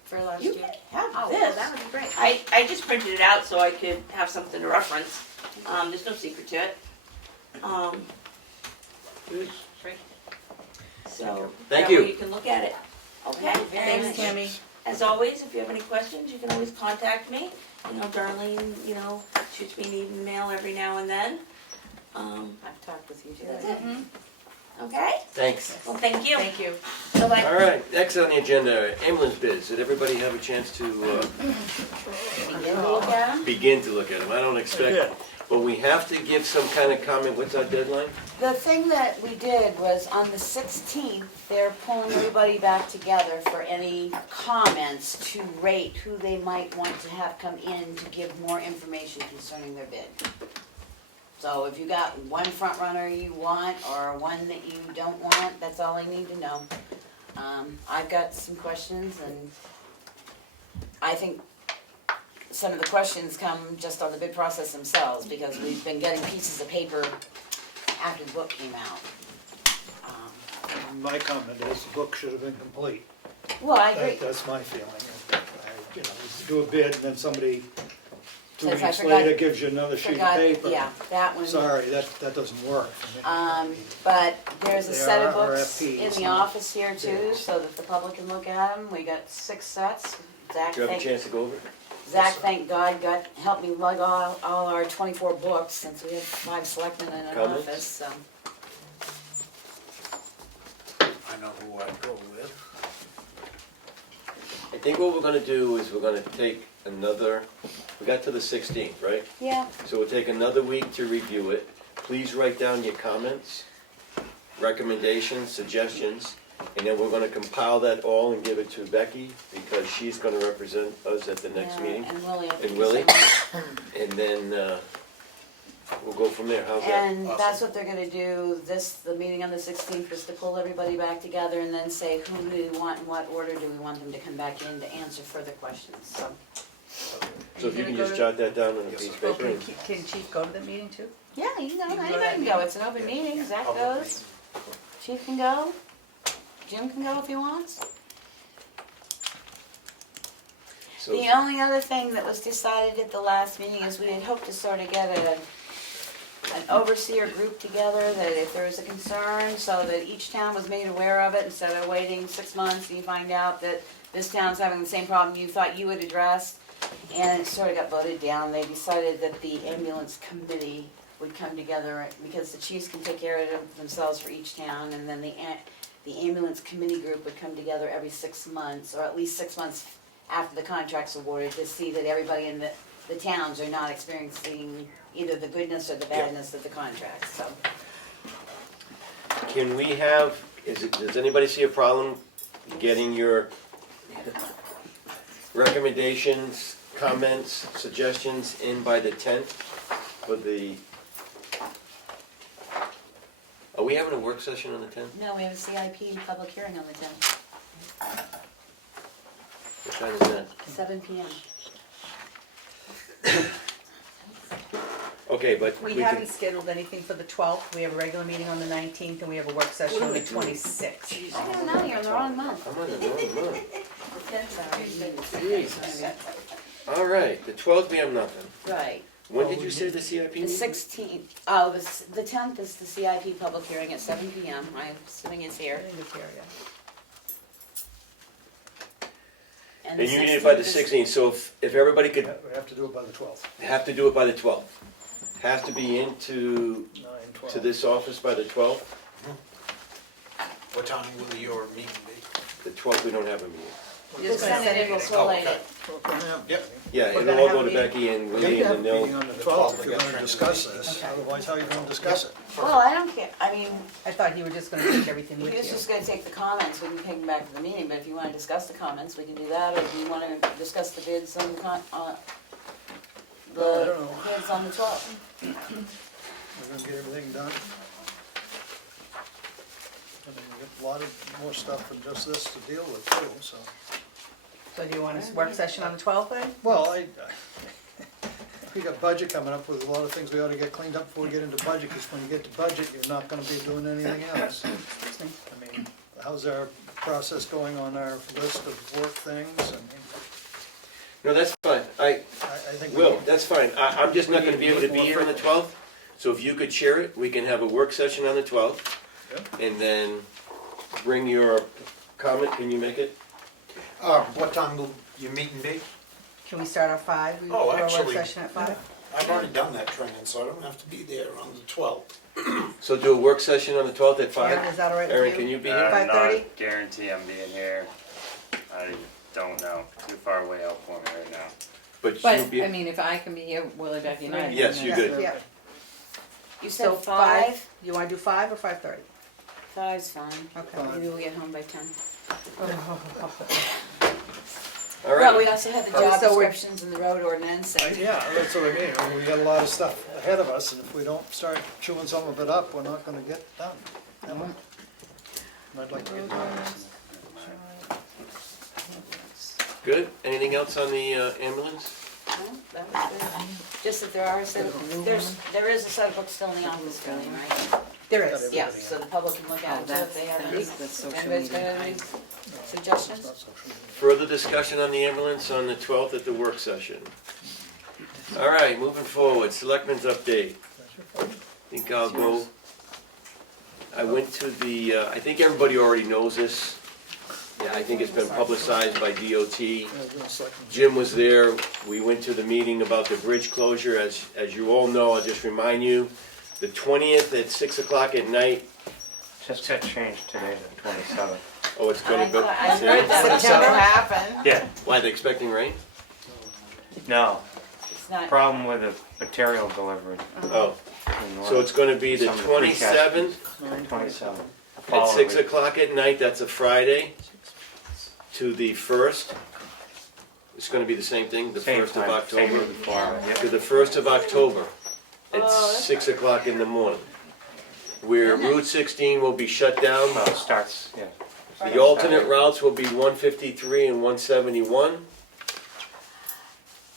for last You year? can have Oh, this. well, that would be great. I just printed it out so I could have something to reference. There's no secret to it. So Thank that you. way you can look at it. Okay? Thanks, Tammy. As always, if you have any questions, you can always contact me. You know, Darlene, shoots me an email every now and then. I've talked with you today. That's it. Okay? Thanks. Well, thank you. Thank you. Select. All right, next on the agenda, ambulance bids. Did everybody have a chance to Begin to look at 'em? begin to look at them? I don't expect, but we have to give some kind of comment. What's our deadline? The thing that we did was on the 16th, they're pulling everybody back together for any comments to rate who they might want to have come in to give more information concerning their bid. So if you got one front runner you want or one that you don't want, that's all I need to know. I've got some questions, and I think some of the questions come just on the bid process themselves, because we've been getting pieces of paper after the book came out. My comment is the book should have been complete. Well, I agree. That's my feeling. You know, you do a bid and then somebody 2 Says, "I weeks forgot- later gives you another sheet of forgot," paper. yeah, that one. Sorry, that doesn't work. But there's a They set of are books in RFPs, the not office here too, so that the public can look at them. We got 6 sets. Zach, Do you have a thank, chance to go over it? Zach, thank God, helped me lug all our 24 books, since we have 5 selectmen in an Comments? office, so. I know who I'd go with. I think what we're gonna do is we're gonna take another, we got to the 16th, right? Yeah. So we'll take another week to review it. Please write down your comments, recommendations, suggestions, and then we're gonna compile that all and give it to Becky, because she's gonna represent us at the next Yeah, meeting. And Willie. I think And you Willie, said. and then we'll go from there. How's that? And that's what they're gonna do, the meeting on the 16th was to pull everybody back together and then say, who do we want, in what order do we want them to come back in to answer further questions, so. So if you can just jot that down on a piece of paper. and- Can Chief go to the meeting too? Yeah, you can go, You can go to anybody that can go, it's an open meeting, Zach Public goes, Chief can go, Jim can go if he wants. So The only other thing that was decided at the last meeting is we had hoped to sort of get an overseer group together, that if there was a concern, so that each town was made aware of it, instead of waiting 6 months and you find out that this town's having the same problem you thought you had addressed, and it sort of got voted down. They decided that the ambulance committee would come together, because the chiefs can take care of it themselves for each town, and then the ambulance committee group would come together every 6 months, or at least 6 months after the contract's awarded, to see that everybody in the towns are not experiencing either the goodness or the badness of the contract, so. Can we have, does anybody see a problem getting your recommendations, comments, suggestions in by the 10th for the, are we having a work session on the 10th? No, we have a CIP public hearing on the 10th, What time is that? 7 PM. Okay, but We we can, haven't scheduled anything for the 12th, we have a regular meeting on the 19th, and we have a work session What on are the we doing? 26th. I don't know, you're in the wrong month. I'm on the wrong month. The 10th, Jesus. All right, the 12th we have nothing. Right. When did you say the CIP The meeting? 16th, oh, the 10th is the CIP public hearing at 7 PM, I'm assuming it's here. I think it's here, yeah. And you need it by the 16th is- 16th, so if everybody could, We have to do it by the 12th, have to do it by the 12th. Have to be into 9/12. to this office by the 12th. What time will your meeting be? The 12th, we don't have a meeting. We're just gonna Senate send will it, collate it. Yep. Yeah, We're and gonna they'll all have go a to meeting. Becky and You Willie, have and to then have a they'll, meeting on the 12th if you're gonna discuss this, Okay. otherwise how are you gonna discuss it? Well, I don't care, I mean, I thought you were just gonna take everything if with you're you. just gonna take the comments, we can take them back to the meeting, but if you wanna discuss the comments, we can do that, or if you wanna discuss the bids on the Well, I the don't know. bids on the 12th. We're gonna get everything done. I mean, we got a lot of more stuff than just this to deal with too, so. So do you want a work session on the 12th then? Well, we got budget coming up with a lot of things we ought to get cleaned up before we get into budget, because when you get to budget, you're not gonna be doing anything else. I mean, how's our process going on our list of work things? I mean, no, that's fine. I think. Will, that's fine. I'm just not gonna be able to be here on the 12th. So if you could share it, we can have a work session on the 12th. And then bring your comment, can you make it? What time will your meeting be? Can we start at 5? We Oh, do a work actually, session at 5? I've already done that training, so I don't have to be there on the 12th. So do a work session on the 12th at 5? Aaron, is that all right with Aaron, you? can you be here? 5:30? Not guarantee I'm being here. I don't know. Too far away out for me right now. But But, you'll be, I mean, if I can be here, will it be nice? yes, you good. Yeah. You So said 5? You wanna do 5 or 5:30? 5's fine. Okay. Maybe we'll get home by 10. All Well, we right. also have the Okay, job so we're- descriptions and the road ordinance and. Yeah, that's what I mean. I mean, we got a lot of stuff ahead of us, and if we don't start chewing some of it up, we're not gonna get done. Am I? And I'd like to get done. Good. Anything else on the ambulance? No, that was good. Just that there are a set of, there is a set of books still in the office building, right? There is. Yeah, so the public can look at it if they have any, if anybody's got any suggestions. Further discussion on the ambulance on the 12th at the work session. All right, moving forward, Selectmen's update. I think I'll go. I went to the, I think everybody already knows this. Yeah, I think it's been publicized by DOT. Jim was there. We went to the meeting about the bridge closure. As you all know, I'll just remind you, the 20th at 6 o'clock at night. Just got changed today to 27. Oh, it's gonna go. I heard that September happened. Yeah, Why, they expecting rain? no, It's not, problem with the material delivery. Oh, so it's gonna be the Some of the precast 27th 27. at 6 o'clock at night. That's a Friday. To the 1st. It's gonna be the same thing, the 1st of October. To the 1st of October at 6 o'clock in the morning. Where Route 16 will be shut down. Well, it starts, yeah. The alternate routes will be 153 and 171.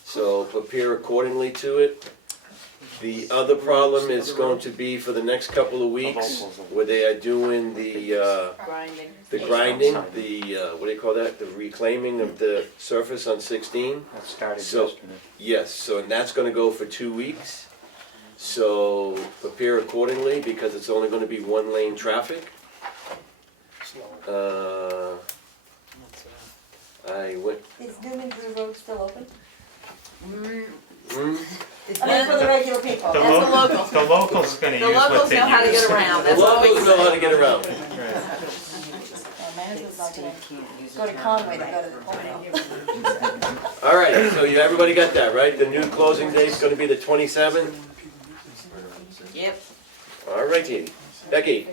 So prepare accordingly to it. The other problem is going to be for the next couple of weeks, where they are doing the grinding, what do you call that? The reclaiming of the surface on 16. That started So- yesterday. Yes, so and that's gonna go for 2 weeks. So prepare accordingly, because it's only gonna be one lane traffic. I went, Is Newmanville Road still open? hmm? I mean, for the regular people. The That's the lo- locals. The locals gonna the use what locals they know how to use. get around, The that's all we locals know how to say. get around. Go to Conway, they go to the Comeau. All right, so you, everybody got that, right? The new closing date's gonna be the 27th? Yep. All right, Katie. Becky?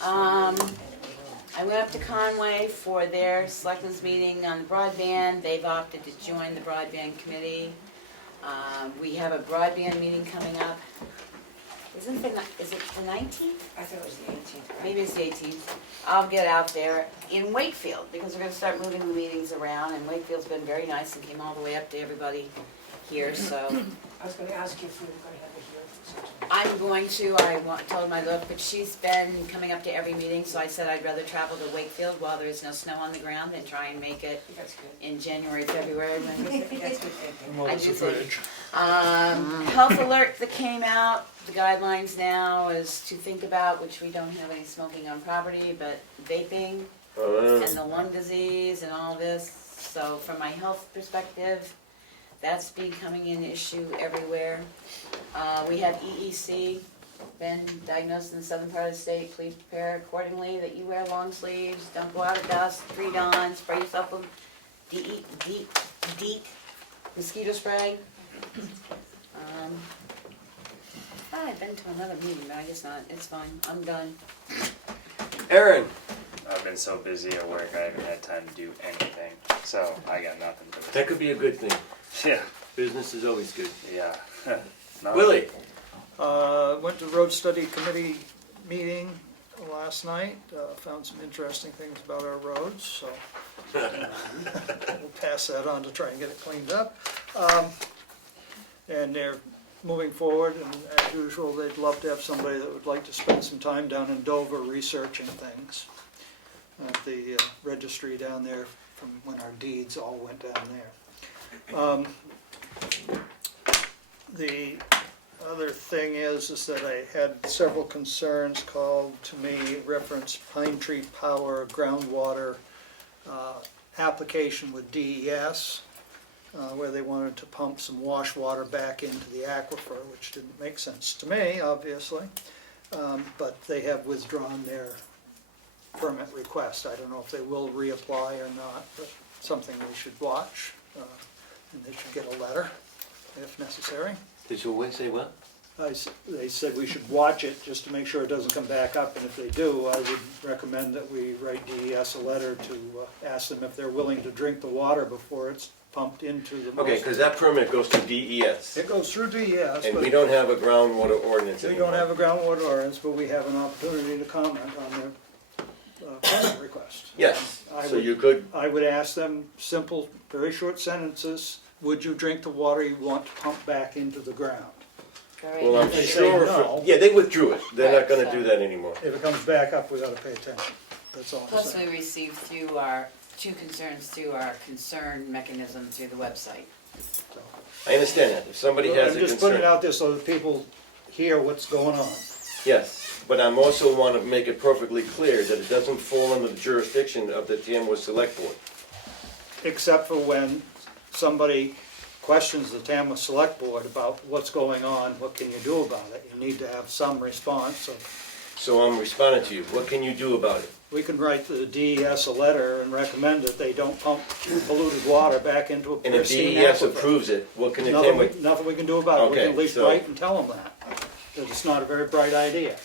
I went up to Conway for their selectmen's meeting on broadband. They've opted to join the broadband committee. We have a broadband meeting coming up. Is it the 19th? I thought it was the 18th. Maybe it's the 18th. I'll get out there in Wakefield, because we're gonna start moving the meetings around, and Wakefield's been very nice and came all the way up to everybody here, so. I was gonna ask you if we were gonna have a hearing for such a. I'm going to, told him I look, but she's been coming up to every meeting, so I said I'd rather travel to Wakefield while there is no snow on the ground than try and make it That's good. in January, February when. That's good thinking. I do think. Health alert that came out, the guidelines now is to think about, which we don't have any smoking on property, but vaping and the lung disease and all this. So from my health perspective, that's becoming an issue everywhere. We have EEC, been diagnosed in the southern part of the state. Please prepare accordingly that you wear long sleeves, don't go out at dusk, pre-dawn, spray yourself with DEET mosquito spray. I've been to another meeting, but I guess not. It's fine. I'm done. Aaron? I've been so busy at work, I haven't had time to do anything. So I got nothing to That could be a good thing. Yeah. Business is always good. Yeah. No. Willie? Went to road study committee meeting last night, found some interesting things about our roads, so we'll pass that on to try and get it cleaned up. And they're moving forward, and as usual, they'd love to have somebody that would like to spend some time down in Dover researching things at the registry down there from when our deeds all went down there. The other thing is that I had several concerns called to me, reference Pine Tree Power groundwater application with DES. where they wanted to pump some wash water back into the aquifer, which didn't make sense to me, obviously. But they have withdrawn their permit request. I don't know if they will reapply or not, but something we should watch. And they should get a letter if necessary. Did you say what? They said we should watch it just to make sure it doesn't come back up, and if they do, I would recommend that we write DES a letter to ask them if they're willing to drink the water before it's pumped into the. Okay, because that permit goes to DES. It goes through DES. And but we don't have a groundwater ordinance we anymore. don't have a groundwater ordinance, but we have an opportunity to comment on their permit request. Yes, I so would- you could, I would ask them simple, very short sentences. Would you drink the water you want to pump back into the ground? well, I'm If they say sure, no- yeah, they withdrew it. They're not Right, gonna so- do that anymore. If it comes back up, we gotta pay attention. That's all I'm Plus, saying. we received through our, two concerns through our concern mechanism through the website. I understand that. If somebody has a I'm just putting it concern. out there so that people hear what's going on. Yes, but I'm also want to make it perfectly clear that it doesn't fall under the jurisdiction of the Tamworth Select Board. Except for when somebody questions the Tamworth Select Board about what's going on, what can you do about it? You need to have some response. So I'm responding to you. What can you do about it? We can write the DES a letter and recommend that they don't pump polluted water back into a And if pristine DES aquifer. approves it, what can the Nothing Tamworth? nothing we can do about it. We can Okay, at least so- write and tell them that it's not a very bright idea.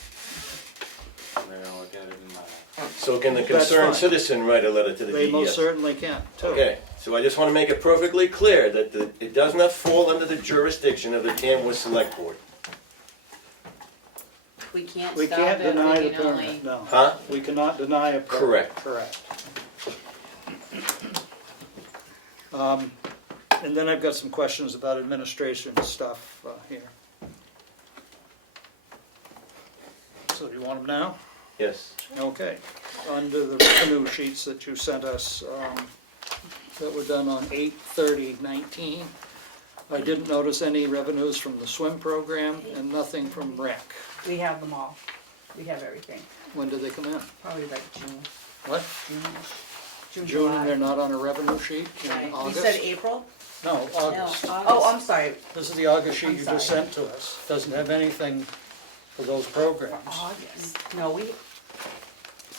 So can the That's concerned fine. citizen write a letter to the They most DES? certainly can, too. Okay, so I just want to make it perfectly clear that it does not fall under the jurisdiction of the Tamworth Select Board. We can't We stop can't it, deny we the can only. permit, no. Huh? We cannot deny a permit. Correct. Correct. And then I've got some questions about administration stuff here. So do you want them now? Yes. Okay. Under the revenue sheets that you sent us, that were done on 8/30/19, I didn't notice any revenues from the swim program and nothing from rec. We have them all. We have everything. When did they come in? Probably like June, What? June, June, and July. they're not on a revenue sheet in Right. You August? said April? No, August. Oh, I'm sorry. This is the August sheet I'm you just sorry. sent to us. Doesn't have anything for those programs. August. No, we,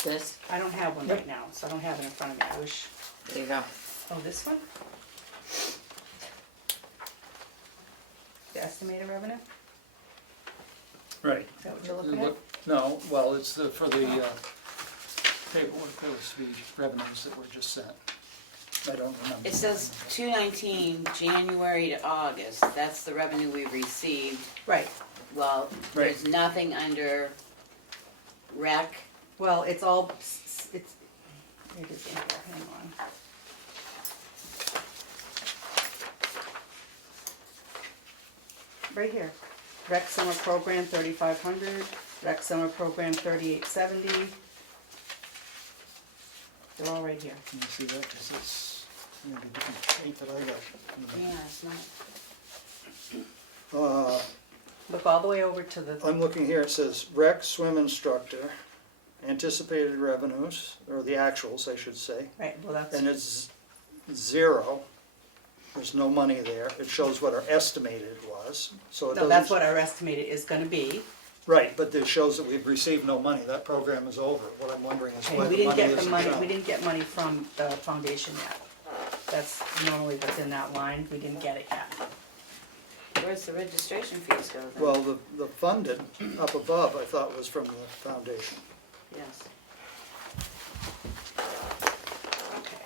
This, I don't have one right now, so I don't have it in front of me. I wish, there you go. oh, this one? The estimated revenue? Right. Is that what you're looking at? No, well, it's for the paperwork, those the revenues that were just sent. I don't remember. It says 2/19, January to August, that's the revenue we received. Right. Well, Right. there's nothing under rec. Well, it's all, it's, it is in here, hang on. Right here. Rec summer program, 3,500, rec summer program, 3,870. They're all right here. Can you see that? Because it's maybe different sheet that I got. Yeah, it's not. Look all the way over to the, I'm looking here, it says rec swim instructor, anticipated revenues, or the actuals, I should say, right, well, that's, and it's zero. There's no money there. It shows what our estimated was, so it no, doesn't. that's what our estimated is gonna be. Right, but it shows that we've received no money. That program is over. What I'm wondering is why And we the didn't money get the isn't money, shown. we didn't get money from the foundation yet. That's normally what's in that line, we didn't get it yet. Where's the registration fees go then? Well, the funded up above, I thought was from the foundation. Yes. Okay,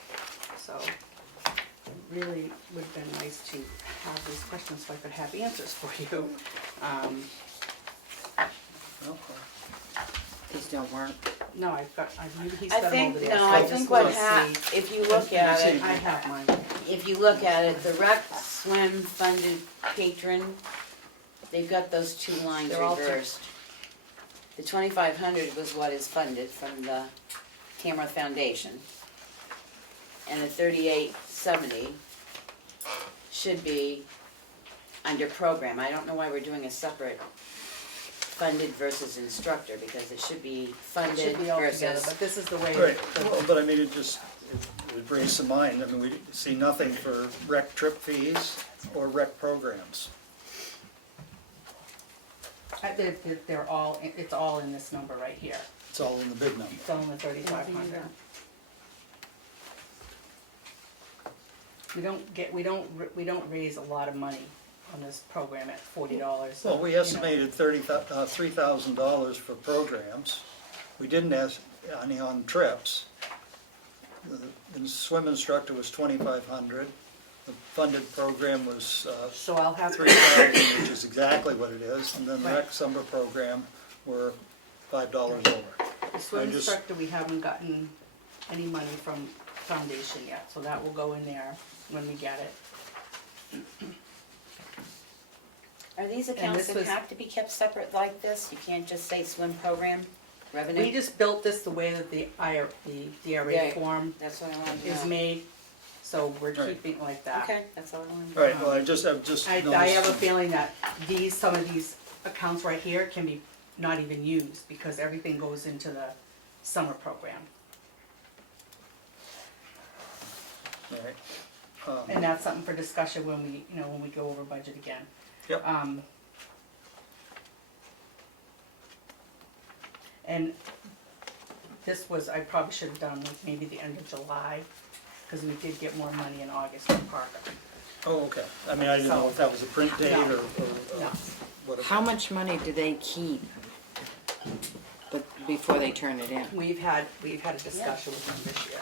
so it really would have been nice to have these questions so I could have answers for you. These don't work. No, maybe he's I got them over think, there. no, so I I'll think just what look, see. if you look at it, I have mine. if you look at it, the rec swim funded patron, they've got those two lines They're all reversed. The 2,500 was what is funded from the Tamworth Foundation. And the 3,870 should be under program. I don't know why we're doing a separate funded versus instructor, because it should be It funded should be all together, versus. but this is the way. Right, but I mean, it raised some mind, I mean, we see nothing for rec trip fees or rec programs. They're all, it's all in this number right here. It's all in the big number. It's all in the 3,500. We don't raise a lot of money on this program at $40. Well, we estimated $3,000 for programs. We didn't ask any on trips. The swim instructor was $2,500. The funded program was So I'll have $3,000, which is exactly what it is, and then the Right. rec summer program were $5 over. The swim I just- instructor, we haven't gotten any money from foundation yet, so that will go in there when we get it. Are these And accounts this that was- have to be kept separate like this? You can't just say swim program revenue? We just built this the way that the DRA Yeah, form That's what I wanted to is know. made, so we're Right. keeping it like that. Okay, that's all I wanted to All know. right, well, I've just I have a noticed, feeling that some of these accounts right here can be not even used, because everything goes into the summer program. all right. And that's something for discussion when we go over budget again. Yep. And this was, I probably should have done with maybe the end of July, because we did get more money in August from Parker. Oh, okay, I mean, I didn't know if that was a print date No. or No. what. How much money do they keep before they turn it in? We've had a discussion with them this year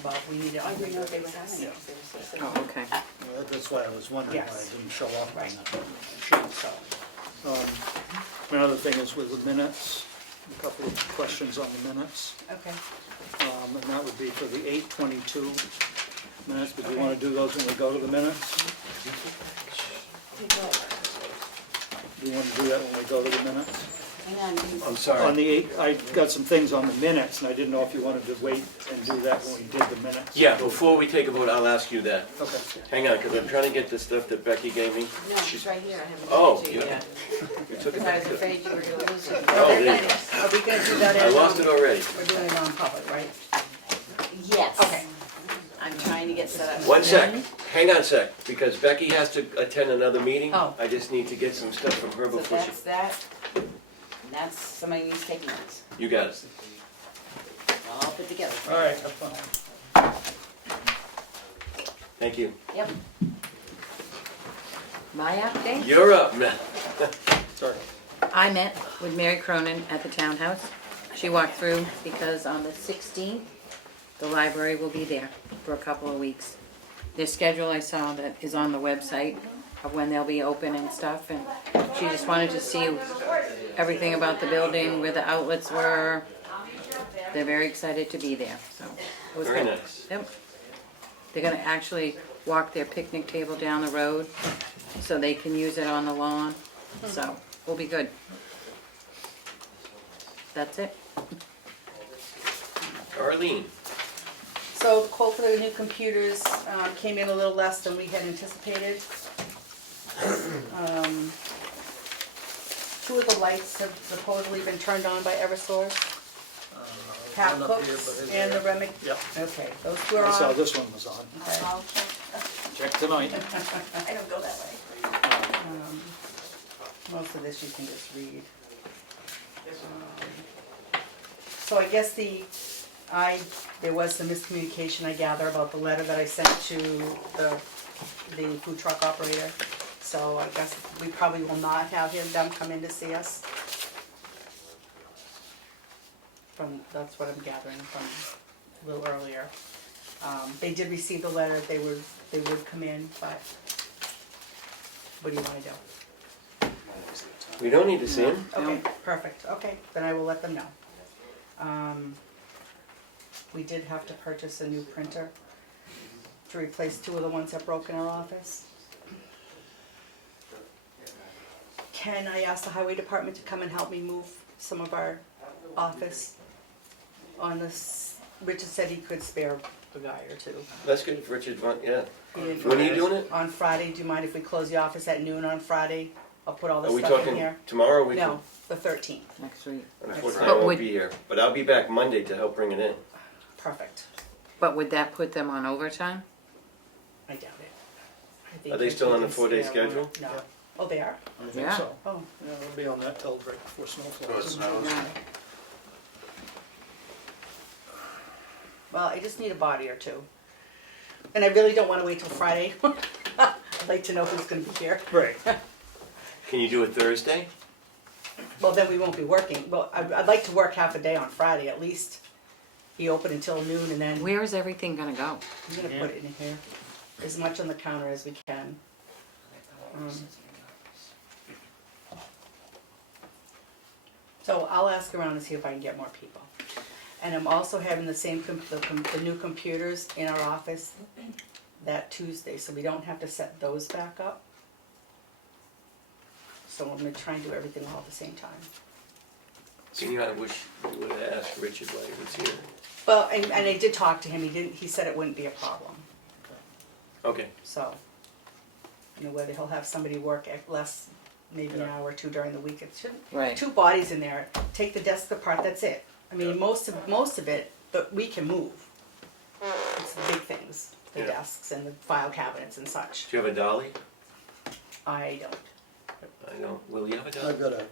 about, we need it I on didn't know they were regular basis. having it. Oh, okay. Well, that's why I was wondering why Yes. it didn't show up on Right. that. So, Another thing is with the minutes, a couple of questions on the minutes. okay. And that would be for the 8/22 minutes, but do you want to do those when we go to the minutes? Do you want to do that when we go to the minutes? Hang on, I'm On sorry. the 8, I got some things on the minutes, and I didn't know if you wanted to wait and do that when we did the minutes. Yeah, before we take a vote, I'll ask you that. Okay. Hang on, because I'm trying to get the stuff that Becky gave me. no, it's right here, I haven't Oh, given it to you yeah. yet. You took it Because I back was to. afraid you were gonna lose it. Oh, there you go. Are we gonna do that I as, lost it already. we're doing it non-public, right? Yes. Okay. I'm trying to get set up. One sec, hang on a sec, because Becky has to attend another meeting. Oh. I just need to get some stuff from her So before she, that's that, and that's, somebody needs to take notes. you got it. All put together. All right, have fun. Thank you. Yep. My update? You're up, man. Sorry. I met with Mary Cronin at the townhouse. She walked through because on the 16th, the library will be there for a couple of weeks. Their schedule I saw that is on the website of when they'll be open and stuff, and she just wanted to see everything about the building, where the outlets were. They're very excited to be there, so it was Very good. nice. Yep. They're gonna actually walk their picnic table down the road so they can use it on the lawn, so we'll be good. That's it. Darlene, So the quote for the new computers came in a little less than we had anticipated. Two of the lights have supposedly been turned on by Eversource. Pat One up here, Cooks but is and the there- Remick. Yep. Okay, those two are I saw on. this one was on. Okay. I'll check. Check tonight. I don't go that way. Most of this you can just read. So I guess there was some miscommunication, I gather, about the letter that I sent to the food truck operator. So I guess we probably will not have them come in to see us. That's what I'm gathering from a little earlier. They did receive the letter, they would come in, but what do you wanna do? we don't need to see him. Okay, perfect, okay, then I will let them know. We did have to purchase a new printer to replace two of the ones that broke in our office. Can I ask the highway department to come and help me move some of our office on this? Richard said he could spare a guy or two. That's good if Richard want, yeah. He didn't When are you mind. doing it? On Friday, do you mind if we close the office at noon on Friday? I'll put all Are this we stuff in talking here. tomorrow or we No, the 13th. Next week. Unfortunately, I But won't would- be here, but I'll be back Monday to help bring it in. Perfect. But would that put them on overtime? I doubt it. I think Are they still on the can 4-day see schedule? No. Oh, they are? I think Yeah. so. Oh. Yeah, we'll be on that till right before snow Before it flies. snows. Well, I just need a body or two. And I really don't wanna wait till Friday. I'd like to know who's gonna be here. Right. Can you do it Thursday? Well, then we won't be working. Well, I'd like to work half a day on Friday at least. Be open until noon and then Where is everything gonna go? I'm gonna put it in here. As much on the counter as we can. So I'll ask around and see if I can get more people. And I'm also having the same, the new computers in our office that Tuesday, so we don't have to set those back up. So I'm gonna try and do everything all at the same time. Can you, I wish you would have asked Richard while he was here. Well, and I did talk to him, he said it wouldn't be a problem, Okay, so. You know, whether he'll have somebody work at less, maybe an hour or two during the week, it shouldn't. Right. 2 bodies in there, take the desk apart, that's it. I mean, most of it, but we can move. It's the big things, the Yeah. desks and the file cabinets and such. do you have a dolly? I don't. I don't, will you have a dolly? I've got a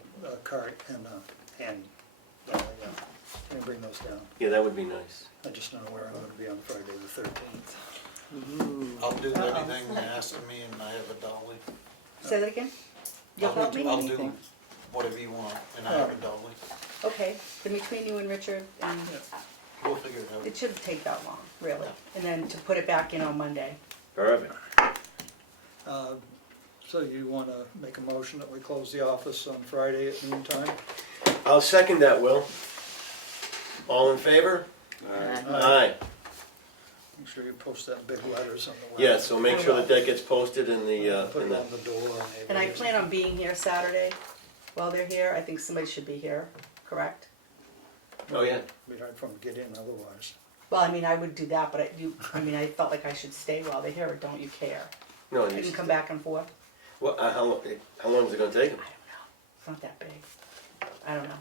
cart and a hand, yeah. Can you bring those down? Yeah, that would be nice. I just don't know where I'm gonna be on Friday the 13th. I'll do anything you ask of me and I have a dolly. Say that again? You'll help me? I'll do whatever you want and I have a dolly. Okay, then between you and Richard, and We'll figure it out. it shouldn't take that long, really. And then to put it back in on Monday. Perfect. So you wanna make a motion that we close the office on Friday at noon time? I'll second that, Will. All in favor? Aye. Make sure you post that in big letters on the web. Yeah, so make sure that that gets posted in the, Put it on the door. And I plan on being here Saturday. While they're here, I think somebody should be here, correct? Oh, yeah. Be hard for them to get in otherwise. Well, I mean, I would do that, but I felt like I should stay while they're here, or don't you care? No, I you can come back and forth. Well, how long is it gonna take them? It's not that big. I don't know.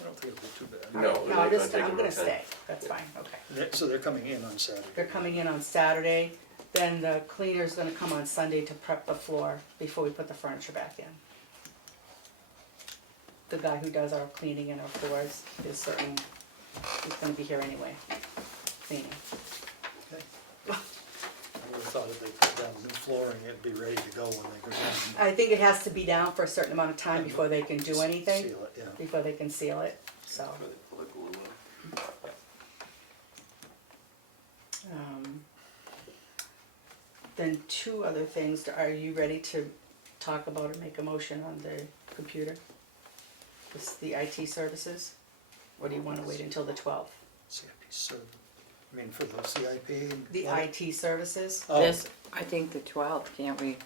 I don't think it'll be too bad. No, No, it I'm ain't just, take I'm them gonna no time. stay. That's fine, okay. So they're coming in on Saturday? They're coming in on Saturday, then the cleaner's gonna come on Sunday to prep the floor before we put the furniture back in. The guy who does our cleaning and our floors is he's gonna be here anyway, cleaning. I would have thought if they put down new flooring, it'd be ready to go when they go down. I think it has to be down for a certain amount of time before they can do anything, Seal it, yeah. before they can seal it, so. Then 2 other things, are you ready to talk about or make a motion on the computer? The IT services, or do you wanna wait until the 12th? CIP server, I mean, for the CIP? and The what? IT services? Oh. This, I think the 12th, can't we,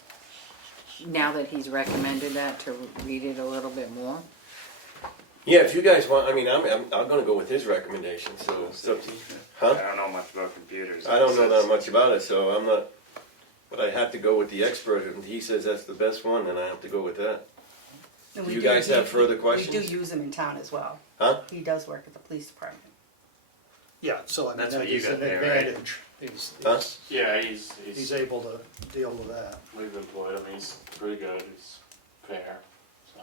now that he's recommended that, to read it a little bit more? Yeah, if you guys want, I mean, I'm gonna go with his recommendation, so it's up to you. Huh? I don't know much about computers. I don't know that much about it, so I'm not, but I have to go with the expert, and he says that's the best one, and I have to go with that. And Do we you guys have further We questions? do use him in town as well. Huh? He does work at the police department. Yeah, so I mean, That's that what you is got an there, right? advantage. He's Huh? Yeah, he's able to deal with that. we've employed him. He's pretty good. He's fair. So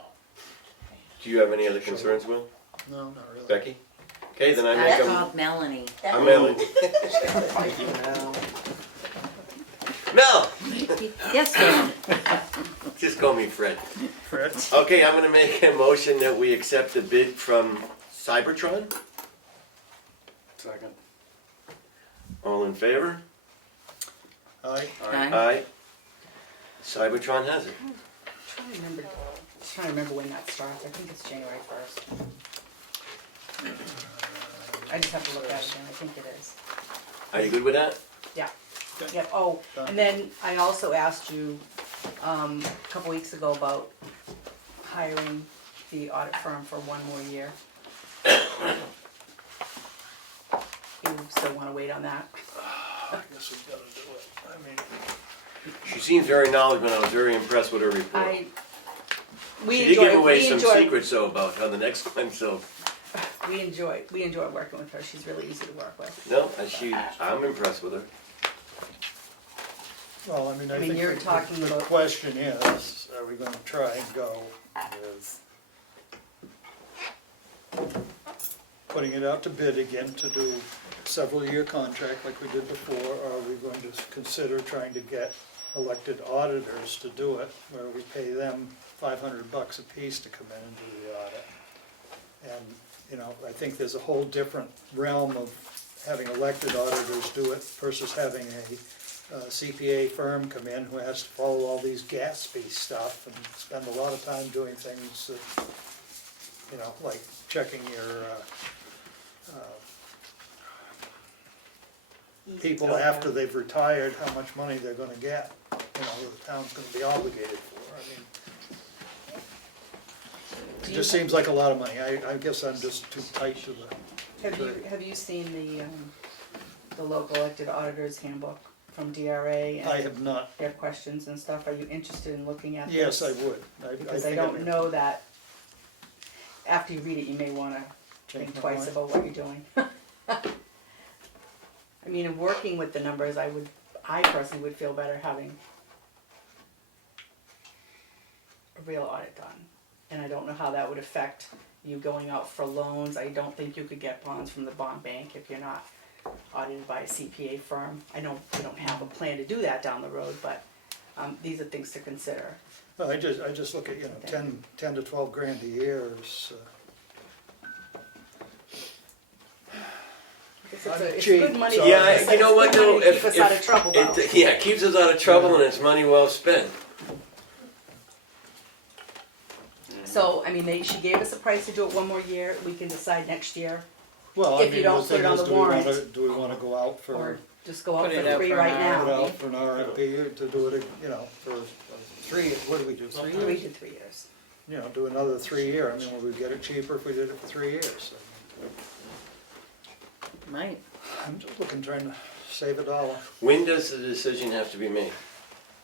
Do you have any other concerns, Will? No, not really. Becky? Okay, then I That's make called Melanie. I'm Melanie. Mel! Yes, ma'am. Just call me Fred. Fred? Okay, I'm gonna make a motion that we accept the bid from Cybertron. Second. All in favor? Aye. Aye. Cybertron has it. Trying to remember when that starts. I think it's January 1st. I just have to look at it again. I think it is. Are you good with that? Yeah. Yep. Oh, and then I also asked you a couple weeks ago about hiring the audit firm for 1 more year. You still want to wait on that? I guess we've got to do it. I mean, She seems very knowledgeable, and I was very impressed with her report. we She did enjoy, give away we some enjoy, secrets though about how the next one, so, we enjoy working with her, she's really easy to work with. no, I'm impressed with her. Well, I mean, I I mean, think you're the talking about- question is, are we gonna try and go with putting it out to bid again to do several year contract like we did before, or are we going to consider trying to get elected auditors to do it, where we pay them $500 a piece to come in and do the audit? And, you know, I think there's a whole different realm of having elected auditors do it versus having a CPA firm come in who has to follow all these Gatsby stuff and spend a lot of time doing things that, you know, like checking your people after they've retired, how much money they're gonna get, you know, the town's gonna be obligated for. I mean, it just seems like a lot of money. I guess I'm just too tight to the. Have you seen the local elected auditors handbook from DRA? And I have not. their questions and stuff, are you interested in looking at this? Yes, I would. Because I think don't know that, after you read it, you may wanna Change think my twice mind. about what you're doing. I mean, in working with the numbers, I personally would feel better having a real audit done. And I don't know how that would affect you going out for loans. I don't think you could get bonds from the bond bank if you're not audited by a CPA firm. I know we don't have a plan to do that down the road, but these are things to consider. Well, I just look at, you know, 10 to 12 grand a year is, It's cheap, good money. so- Yeah, you know what though, Keep us out of trouble though. Yeah, it keeps us out of trouble and it's money well spent. So, I mean, she gave us a price to do it one more year, we can decide next year, well, I If you mean, don't the put it thing on is, the do we wanna, warrant. do we wanna go out for, or just go out Put for it the out free for right an put now. out for an RFP, or to do it, you know, for 3, what do we do, 3 We years? did 3 years. You know, do another 3 year, I mean, would we get it cheaper if we did it for 3 years? Right. I'm just looking, trying to save a dollar. When does the decision have to be made?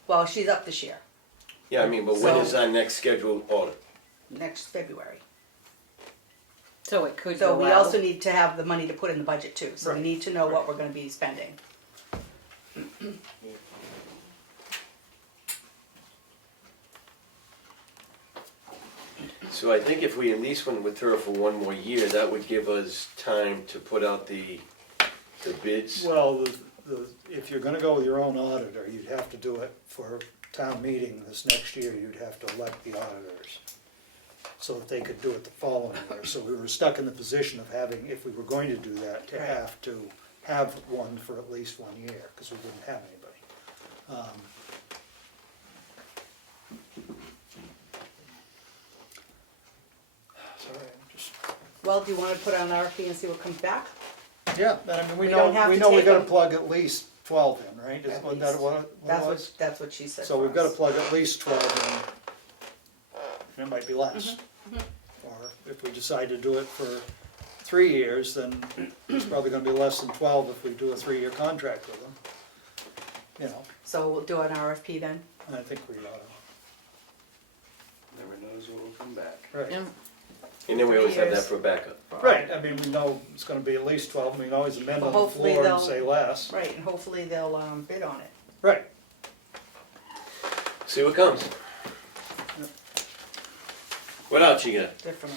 Well, she's up this year, Yeah, I mean, but when So- is our next scheduled audit? next February. So it could So go we out. also need to have the money to put in the budget too, so we Right. need to know what we're gonna be spending. So I think if we at least went with her for one more year, that would give us time to put out the bids. Well, if you're gonna go with your own auditor, you'd have to do it for town meeting this next year, you'd have to elect the auditors, so that they could do it the following year. So we were stuck in the position of having, if we were going to do that, to Right. have to have one for at least 1 year, because we didn't have anybody. Sorry, I'm just. Well, do you wanna put on an RFP and see what comes back? Yeah, but I mean, We don't have to we take gotta them. plug at least 12 in, right? At Isn't that least. what it was? That's what she said So for we've gotta us. plug at least 12 in. And it might be less. Mm-hmm. Or if we decide to do it for 3 years, then it's probably gonna be less than 12 if we do a 3-year contract with them. You know, So we'll do an RFP then? I think we ought Never knows what will come back. to. Right. Yeah. And then we always have that years. for backup. Right, I mean, we know it's gonna be at least 12, and we can always amend Well, on the hopefully floor and they'll- say less. Right, and hopefully they'll bid on it. Right. See what comes. Yep. What else you got? Good for me.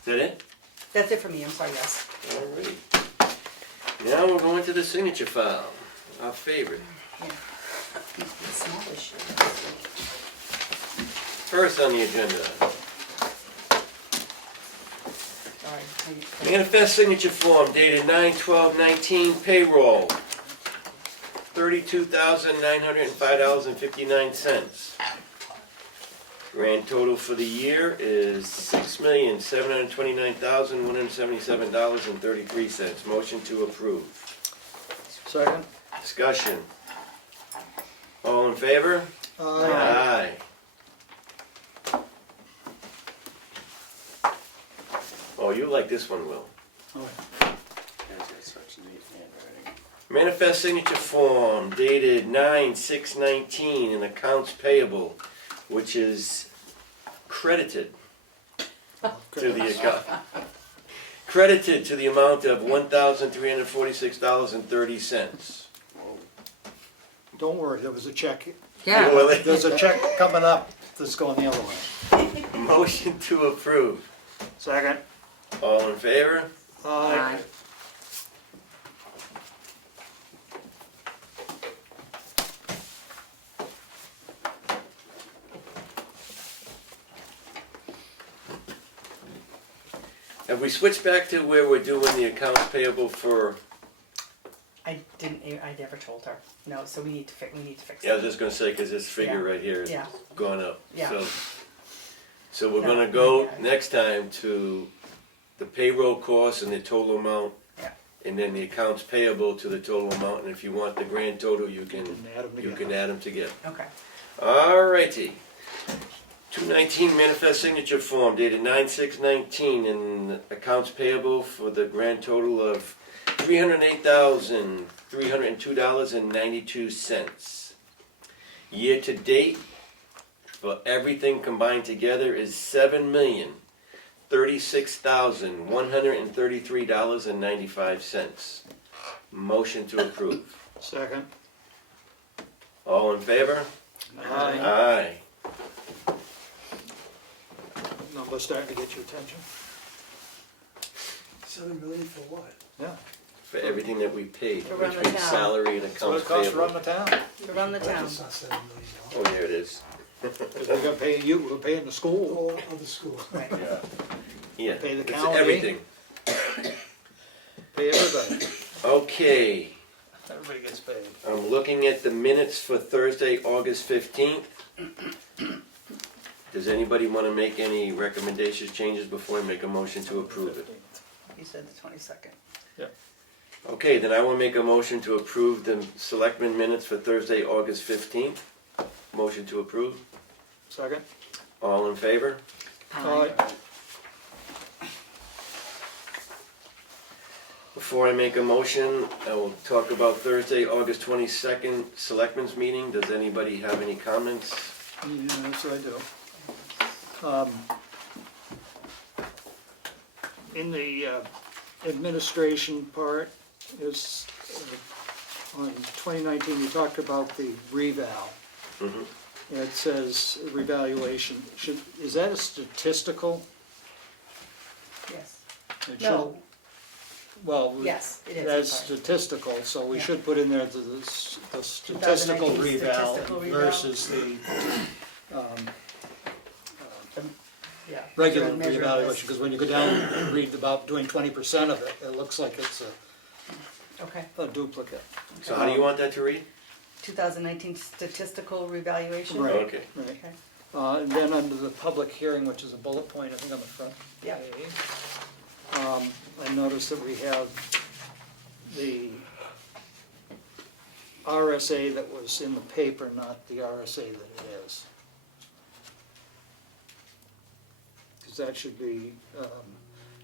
Is that it? That's it for me, I'm sorry, guys. Alrighty. Now we're going to the signature file, our favorite. Small issue. First on the agenda, Sorry. manifest signature form dated 9/12/19, payroll, $32,905.59. Grand total for the year is $6,729,177.33. Motion to approve. Second? Discussion. All in favor? Aye. Oh, you like this one, Will. Oh, got such neat handwriting. Manifest signature form dated 9/6/19 in accounts payable, which is credited to the account. Credited to the amount of $1,346.30. Don't worry, there was a check. Yeah. Well, There's a check coming up that's going the other way. Motion to approve. Second. All in favor? Aye. Have we switched back to where we're doing the accounts payable for, I never told her. No, so we need to fix yeah, I it. was just gonna say, cause this figure Yeah. right here has Yeah. gone up. Yeah. So we're No, gonna go yeah. next time to the payroll costs and the total amount. Yeah. And then the accounts payable to the total amount, and if you want the grand total, you can Add 'em you together. can add them together. Okay. Alrighty. 219 manifest signature form dated 9/6/19 and accounts payable for the grand total of $308,302.92. Year to date for everything combined together is $7,036,133.95. Motion to approve. Second. All in favor? Aye. Aye. Number starting to get your attention? $7 million for what? Yeah. For everything that we paid, To run the between town. salary and That's what accounts it costs to payable. run the town. To run the town. It's not $7 million. Oh, there it is. Because we got paying you, we're paying the school. All other schools. Right. Yeah. Yeah, Pay the it's county. everything. Pay everybody. Okay, Everybody gets paid. I'm looking at the minutes for Thursday, August 15th. Does anybody want to make any recommendations, changes before I make a motion to approve it? You said the 22nd. Okay, then I will make a motion to approve the Selectmen minutes for Thursday, August 15th. Motion to approve. Second. All in favor? Aye. Before I make a motion, I will talk about Thursday, August 22nd, Selectmen's meeting. Does anybody have any comments? Yes, I do. In the administration part, is, on 2019, you talked about the reval. Mhm. It says revaluation. Is that a statistical? Yes. It No. should- Well, Yes, it is, that's sorry. statistical, so we Yeah. should put in there the statistical 2019 reval statistical reval. versus the Yeah. regular Measure of reevaluation, this. because when you go down and read about doing 20% of it, it looks like it's Okay. a duplicate. So how do you want that to read? 2019 statistical revaluation. Right. Okay. Right. Okay. And then under the public hearing, which is a bullet point, I think on the front Yeah. page, I noticed that we have the RSA that was in the paper, not the RSA that it is. Because that should be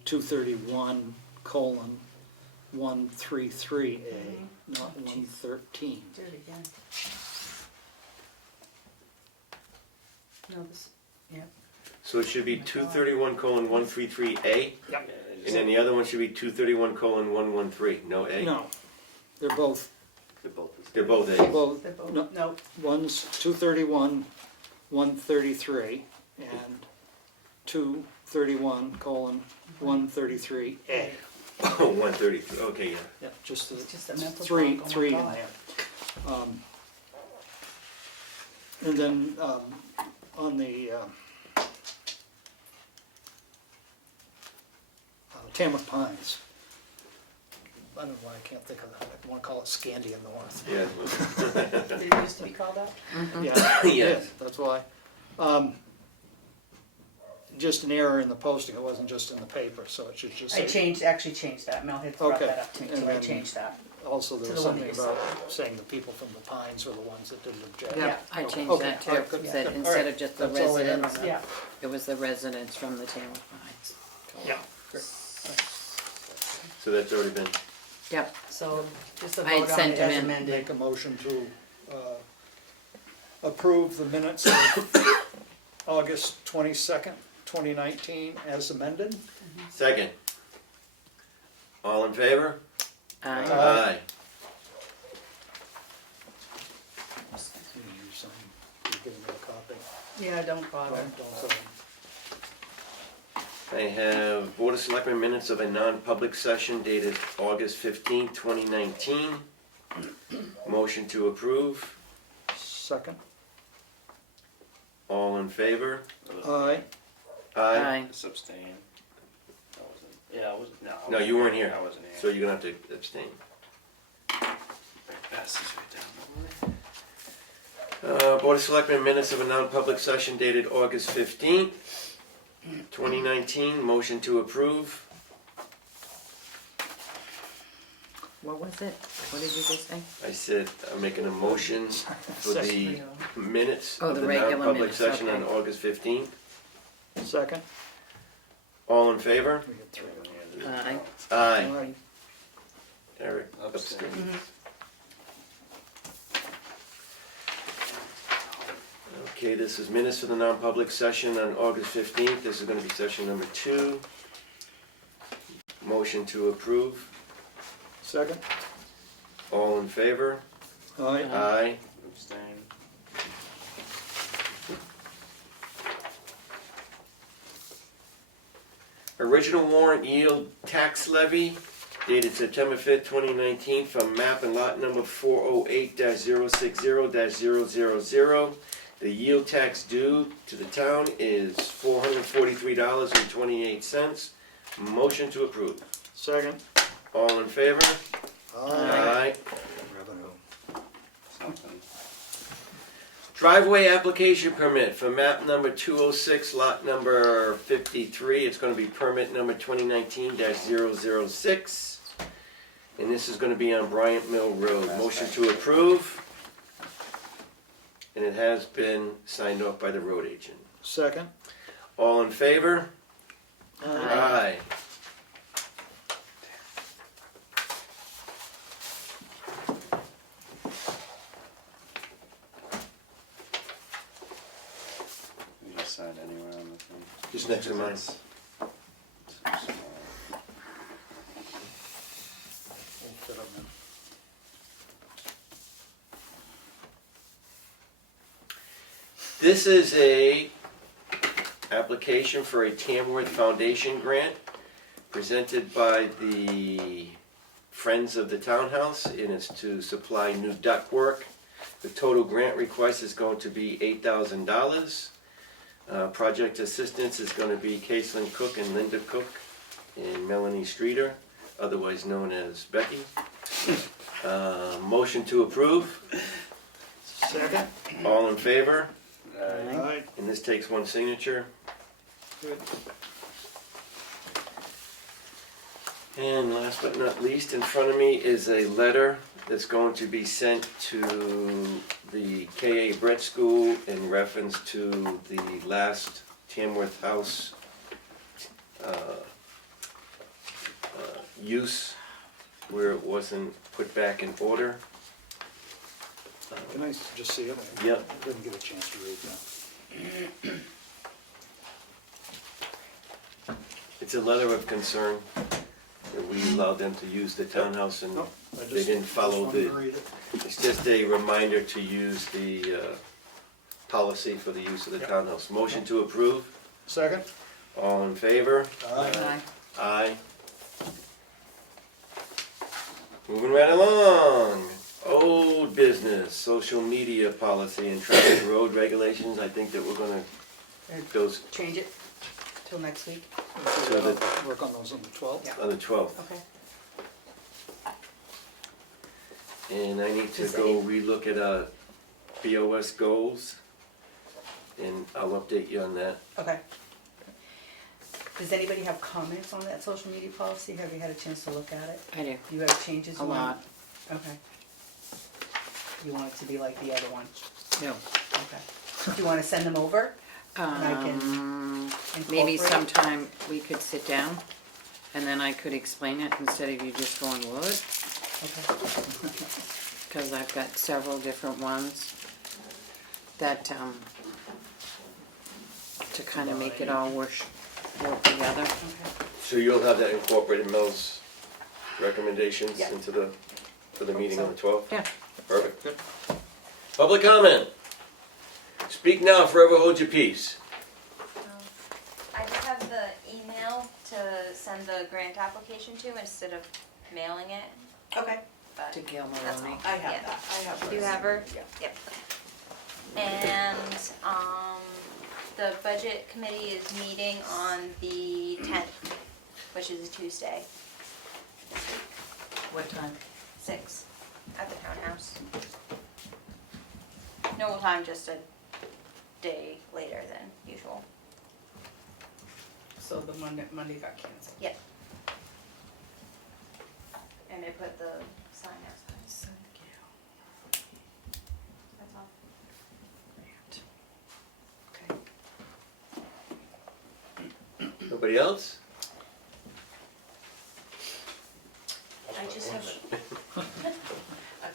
231:133A, not 113. Do it again. No, this, yeah. So it should be 231:133A? Yep. And then the other one should be 231:113, no A? No, they're both, They're both A's. both, They're both, no, no, one's 231:133 and 231:133A. Oh, 133, okay, yeah. Yeah, just the it's just a mental three, block. Oh my three in God. there. And then on the Tamworth Pines, I don't know why I can't think of that, I want to call it Scandia North. Yeah. Did it used to be called that? Yeah, Yes. yeah, that's why. Just an error in the posting, it wasn't just in the paper, so it should just I say. actually changed that, Mel had brought Okay. that up to me, And so I then- changed that. Also, there to was the one something that you about saying the people from the Pines were the ones that didn't object. Yeah, I changed Okay, that all right, too, good. said All right, instead of just the that's all I had on residents, that. Yeah. it was the residents from the Tamworth Pines. Yeah, good. So that's already been Yep. So just a I had vote on sent it them as in. amended. Make a motion to approve the minutes of August 22nd, 2019 as amended. Second. All in favor? Aye. Aye. You sign, you give me a copy. Yeah, don't bother. Don't sign. I have Board of Selectmen minutes of a non-public session dated August 15th, 2019. Motion to approve. Second. All in favor? Aye. Aye. Aye. Abstain. I wasn't, yeah, I wasn't, no. I No, wasn't you weren't here, I wasn't here. so you're gonna have to abstain. Pass this right down. Board of Selectmen minutes of a non-public session dated August 15th, 2019. Motion to approve. What was it? What did you just say? I said I'm making a motion for the minutes Oh, of the the regular non-public minutes, session on okay. August 15th. Second. All in favor? We get three. Aye. Aye. Aye. Eric Abstain. abstained. Okay, this is minutes for the non-public session on August 15th. This is going to be session number 2. Motion to approve. Second. All in favor? Aye. Aye. Abstain. Original warrant yield tax levy dated September 5th, 2019 from map and lot number 408-060-000. The yield tax due to the town is $443.28. Motion to approve. Second. All in favor? Aye. Revenue. Something. Driveway application permit for map number 206, lot number 53. It's going to be permit number 2019-006. And this is going to be on Bryant Mill Road. Motion to approve. And it has been signed off by the road agent. Second. All in favor? Aye. You just sign anywhere on the thing. Just next to mine. Won't fit up now. This is a application for a Tamworth Foundation grant presented by the Friends of the Townhouse, and it's to supply new ductwork. The total grant request is going to be $8,000. Project assistance is going to be Caitlin Cook and Linda Cook and Melanie Streeter, otherwise known as Becky. Motion to approve. Second. All in favor? Aye. And this takes one signature. Good. And last but not least, in front of me is a letter that's going to be sent to the K.A. Brett School in reference to the last Tamworth House use where it wasn't put back in order. Can I just see it? Yep. I didn't get a chance to read that. It's a letter of concern that we allowed them to use the townhouse and Nope, I they just- didn't follow just wanted the, to read it. it's just a reminder to use the policy for the use of the Yep. townhouse. Motion to approve. Second. All in favor? Aye. Aye. Moving right along. Old business, social media policy and traffic road regulations. I think that we're gonna, those Change it till next week. So the- Work on those on the 12th. on the 12th. Okay. And I need to Does go relook at BOS goals. And I'll update you on that. Okay. Does anybody have comments on that social media policy? Have you had a chance to look at it? I do. You have changes? A you want? lot. Okay. You want it to be like the other one? No. Okay. Do you want to send them over? And I can Maybe incorporate? sometime we could sit down and then I could explain it instead of you just going, what? Because I've got several different ones that, to kind of make it all work together. So you'll have that incorporated, Mel's recommendations Yeah. into for the meeting on the 12th? Yeah. Perfect. Good. Public comment. Speak now, forever hold your peace. I just have the email to send the grant application to instead of mailing it, Okay, but To Gail that's all. Maloney. I have Yeah. that, I have hers. Do you have her? Yeah. Yep. And, the budget committee is meeting on the 10th, which is a Tuesday, What time? 6, at the townhouse. No time, just a day later than usual. So the Monday got canceled. Yep. And they put the sign outside. That's all. Nobody else? I just have a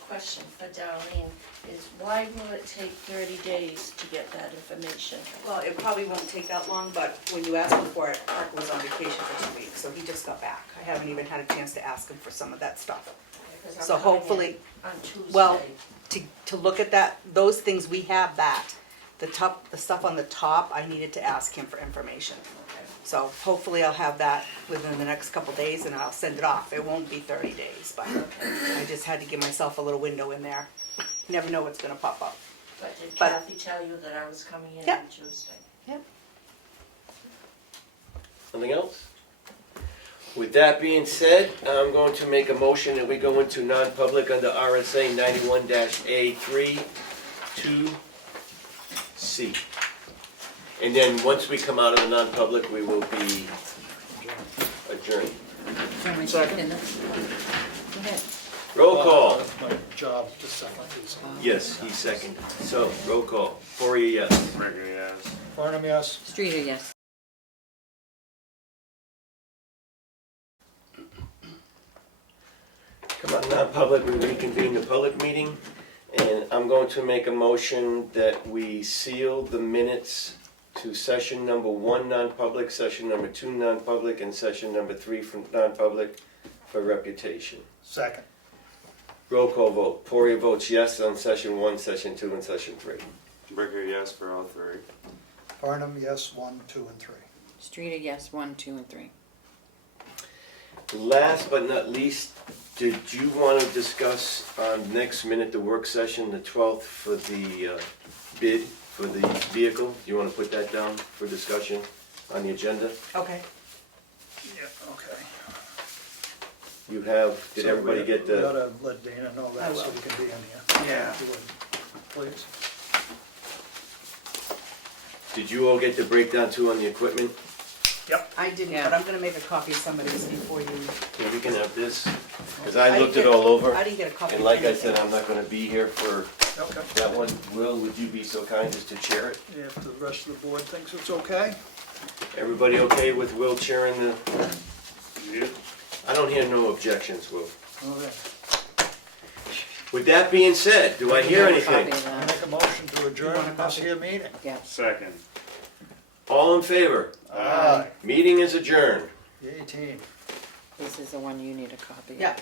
question for Darlene, is why will it take 30 days to get that information? Well, it probably won't take that long, but when you asked him for it, Mark was on vacation for 2 weeks, so he just got back. I haven't even had a chance to ask him for some of that stuff. Because I'm So coming in hopefully, on Tuesday. well, to look at that, those things, we have that. The stuff on the top, I needed to ask him for information. So hopefully I'll have that within the next couple days and I'll send it off. It won't be 30 days, but I just had to give myself a little window in there. You never know what's gonna pop up. But did but- Kathy tell you that I was coming in Yep. on Tuesday? Nothing else? With that being said, I'm going to make a motion that we go into non-public under RSA 91-A3 2C. And then once we come out of the non-public, we will be adjourned. Can we second it? Go ahead. Roll call. That's my job to second these. Yes, he seconded. So, roll call. Poirier, yes. Regular, yes. Farnum, yes? Streeter, yes. Come out of non-public, we reconvene the public meeting. And I'm going to make a motion that we seal the minutes to session number 1 non-public, session number 2 non-public, and session number 3 from non-public for reputation. Second. Roll call vote. Poirier votes yes on session 1, session 2, and session 3. Regular, yes for all 3. Farnum, yes, 1, 2, and 3. Streeter, yes, 1, 2, and 3. Last but not least, did you want to discuss on next minute the work session, the 12th, for the bid for the vehicle? Do you want to put that down for discussion on the agenda? Okay. Yeah, okay. You have, did everybody get We ought the, to let Dana know I that so will. we can be in here. Yeah. If you would, please. did you all get the breakdown too on the equipment? I didn't, Yeah. but I'm gonna make a copy of some of these before you. Yeah, we can have this, because I looked it all over. I didn't get a copy. And of like I anything. said, I'm not going to be here for Okay. that one. Will, would you be so kind as to chair it? If the rest of the board thinks it's okay? Everybody okay with Will chairing the, Yeah. I don't hear no objections, Will. Okay. With that being said, do I hear anything? Copy of I that. make a motion to adjourn this here meeting. Yeah. Second. All in favor? Aye. Meeting is adjourned. 18. This is the one you need a copy of. Yeah.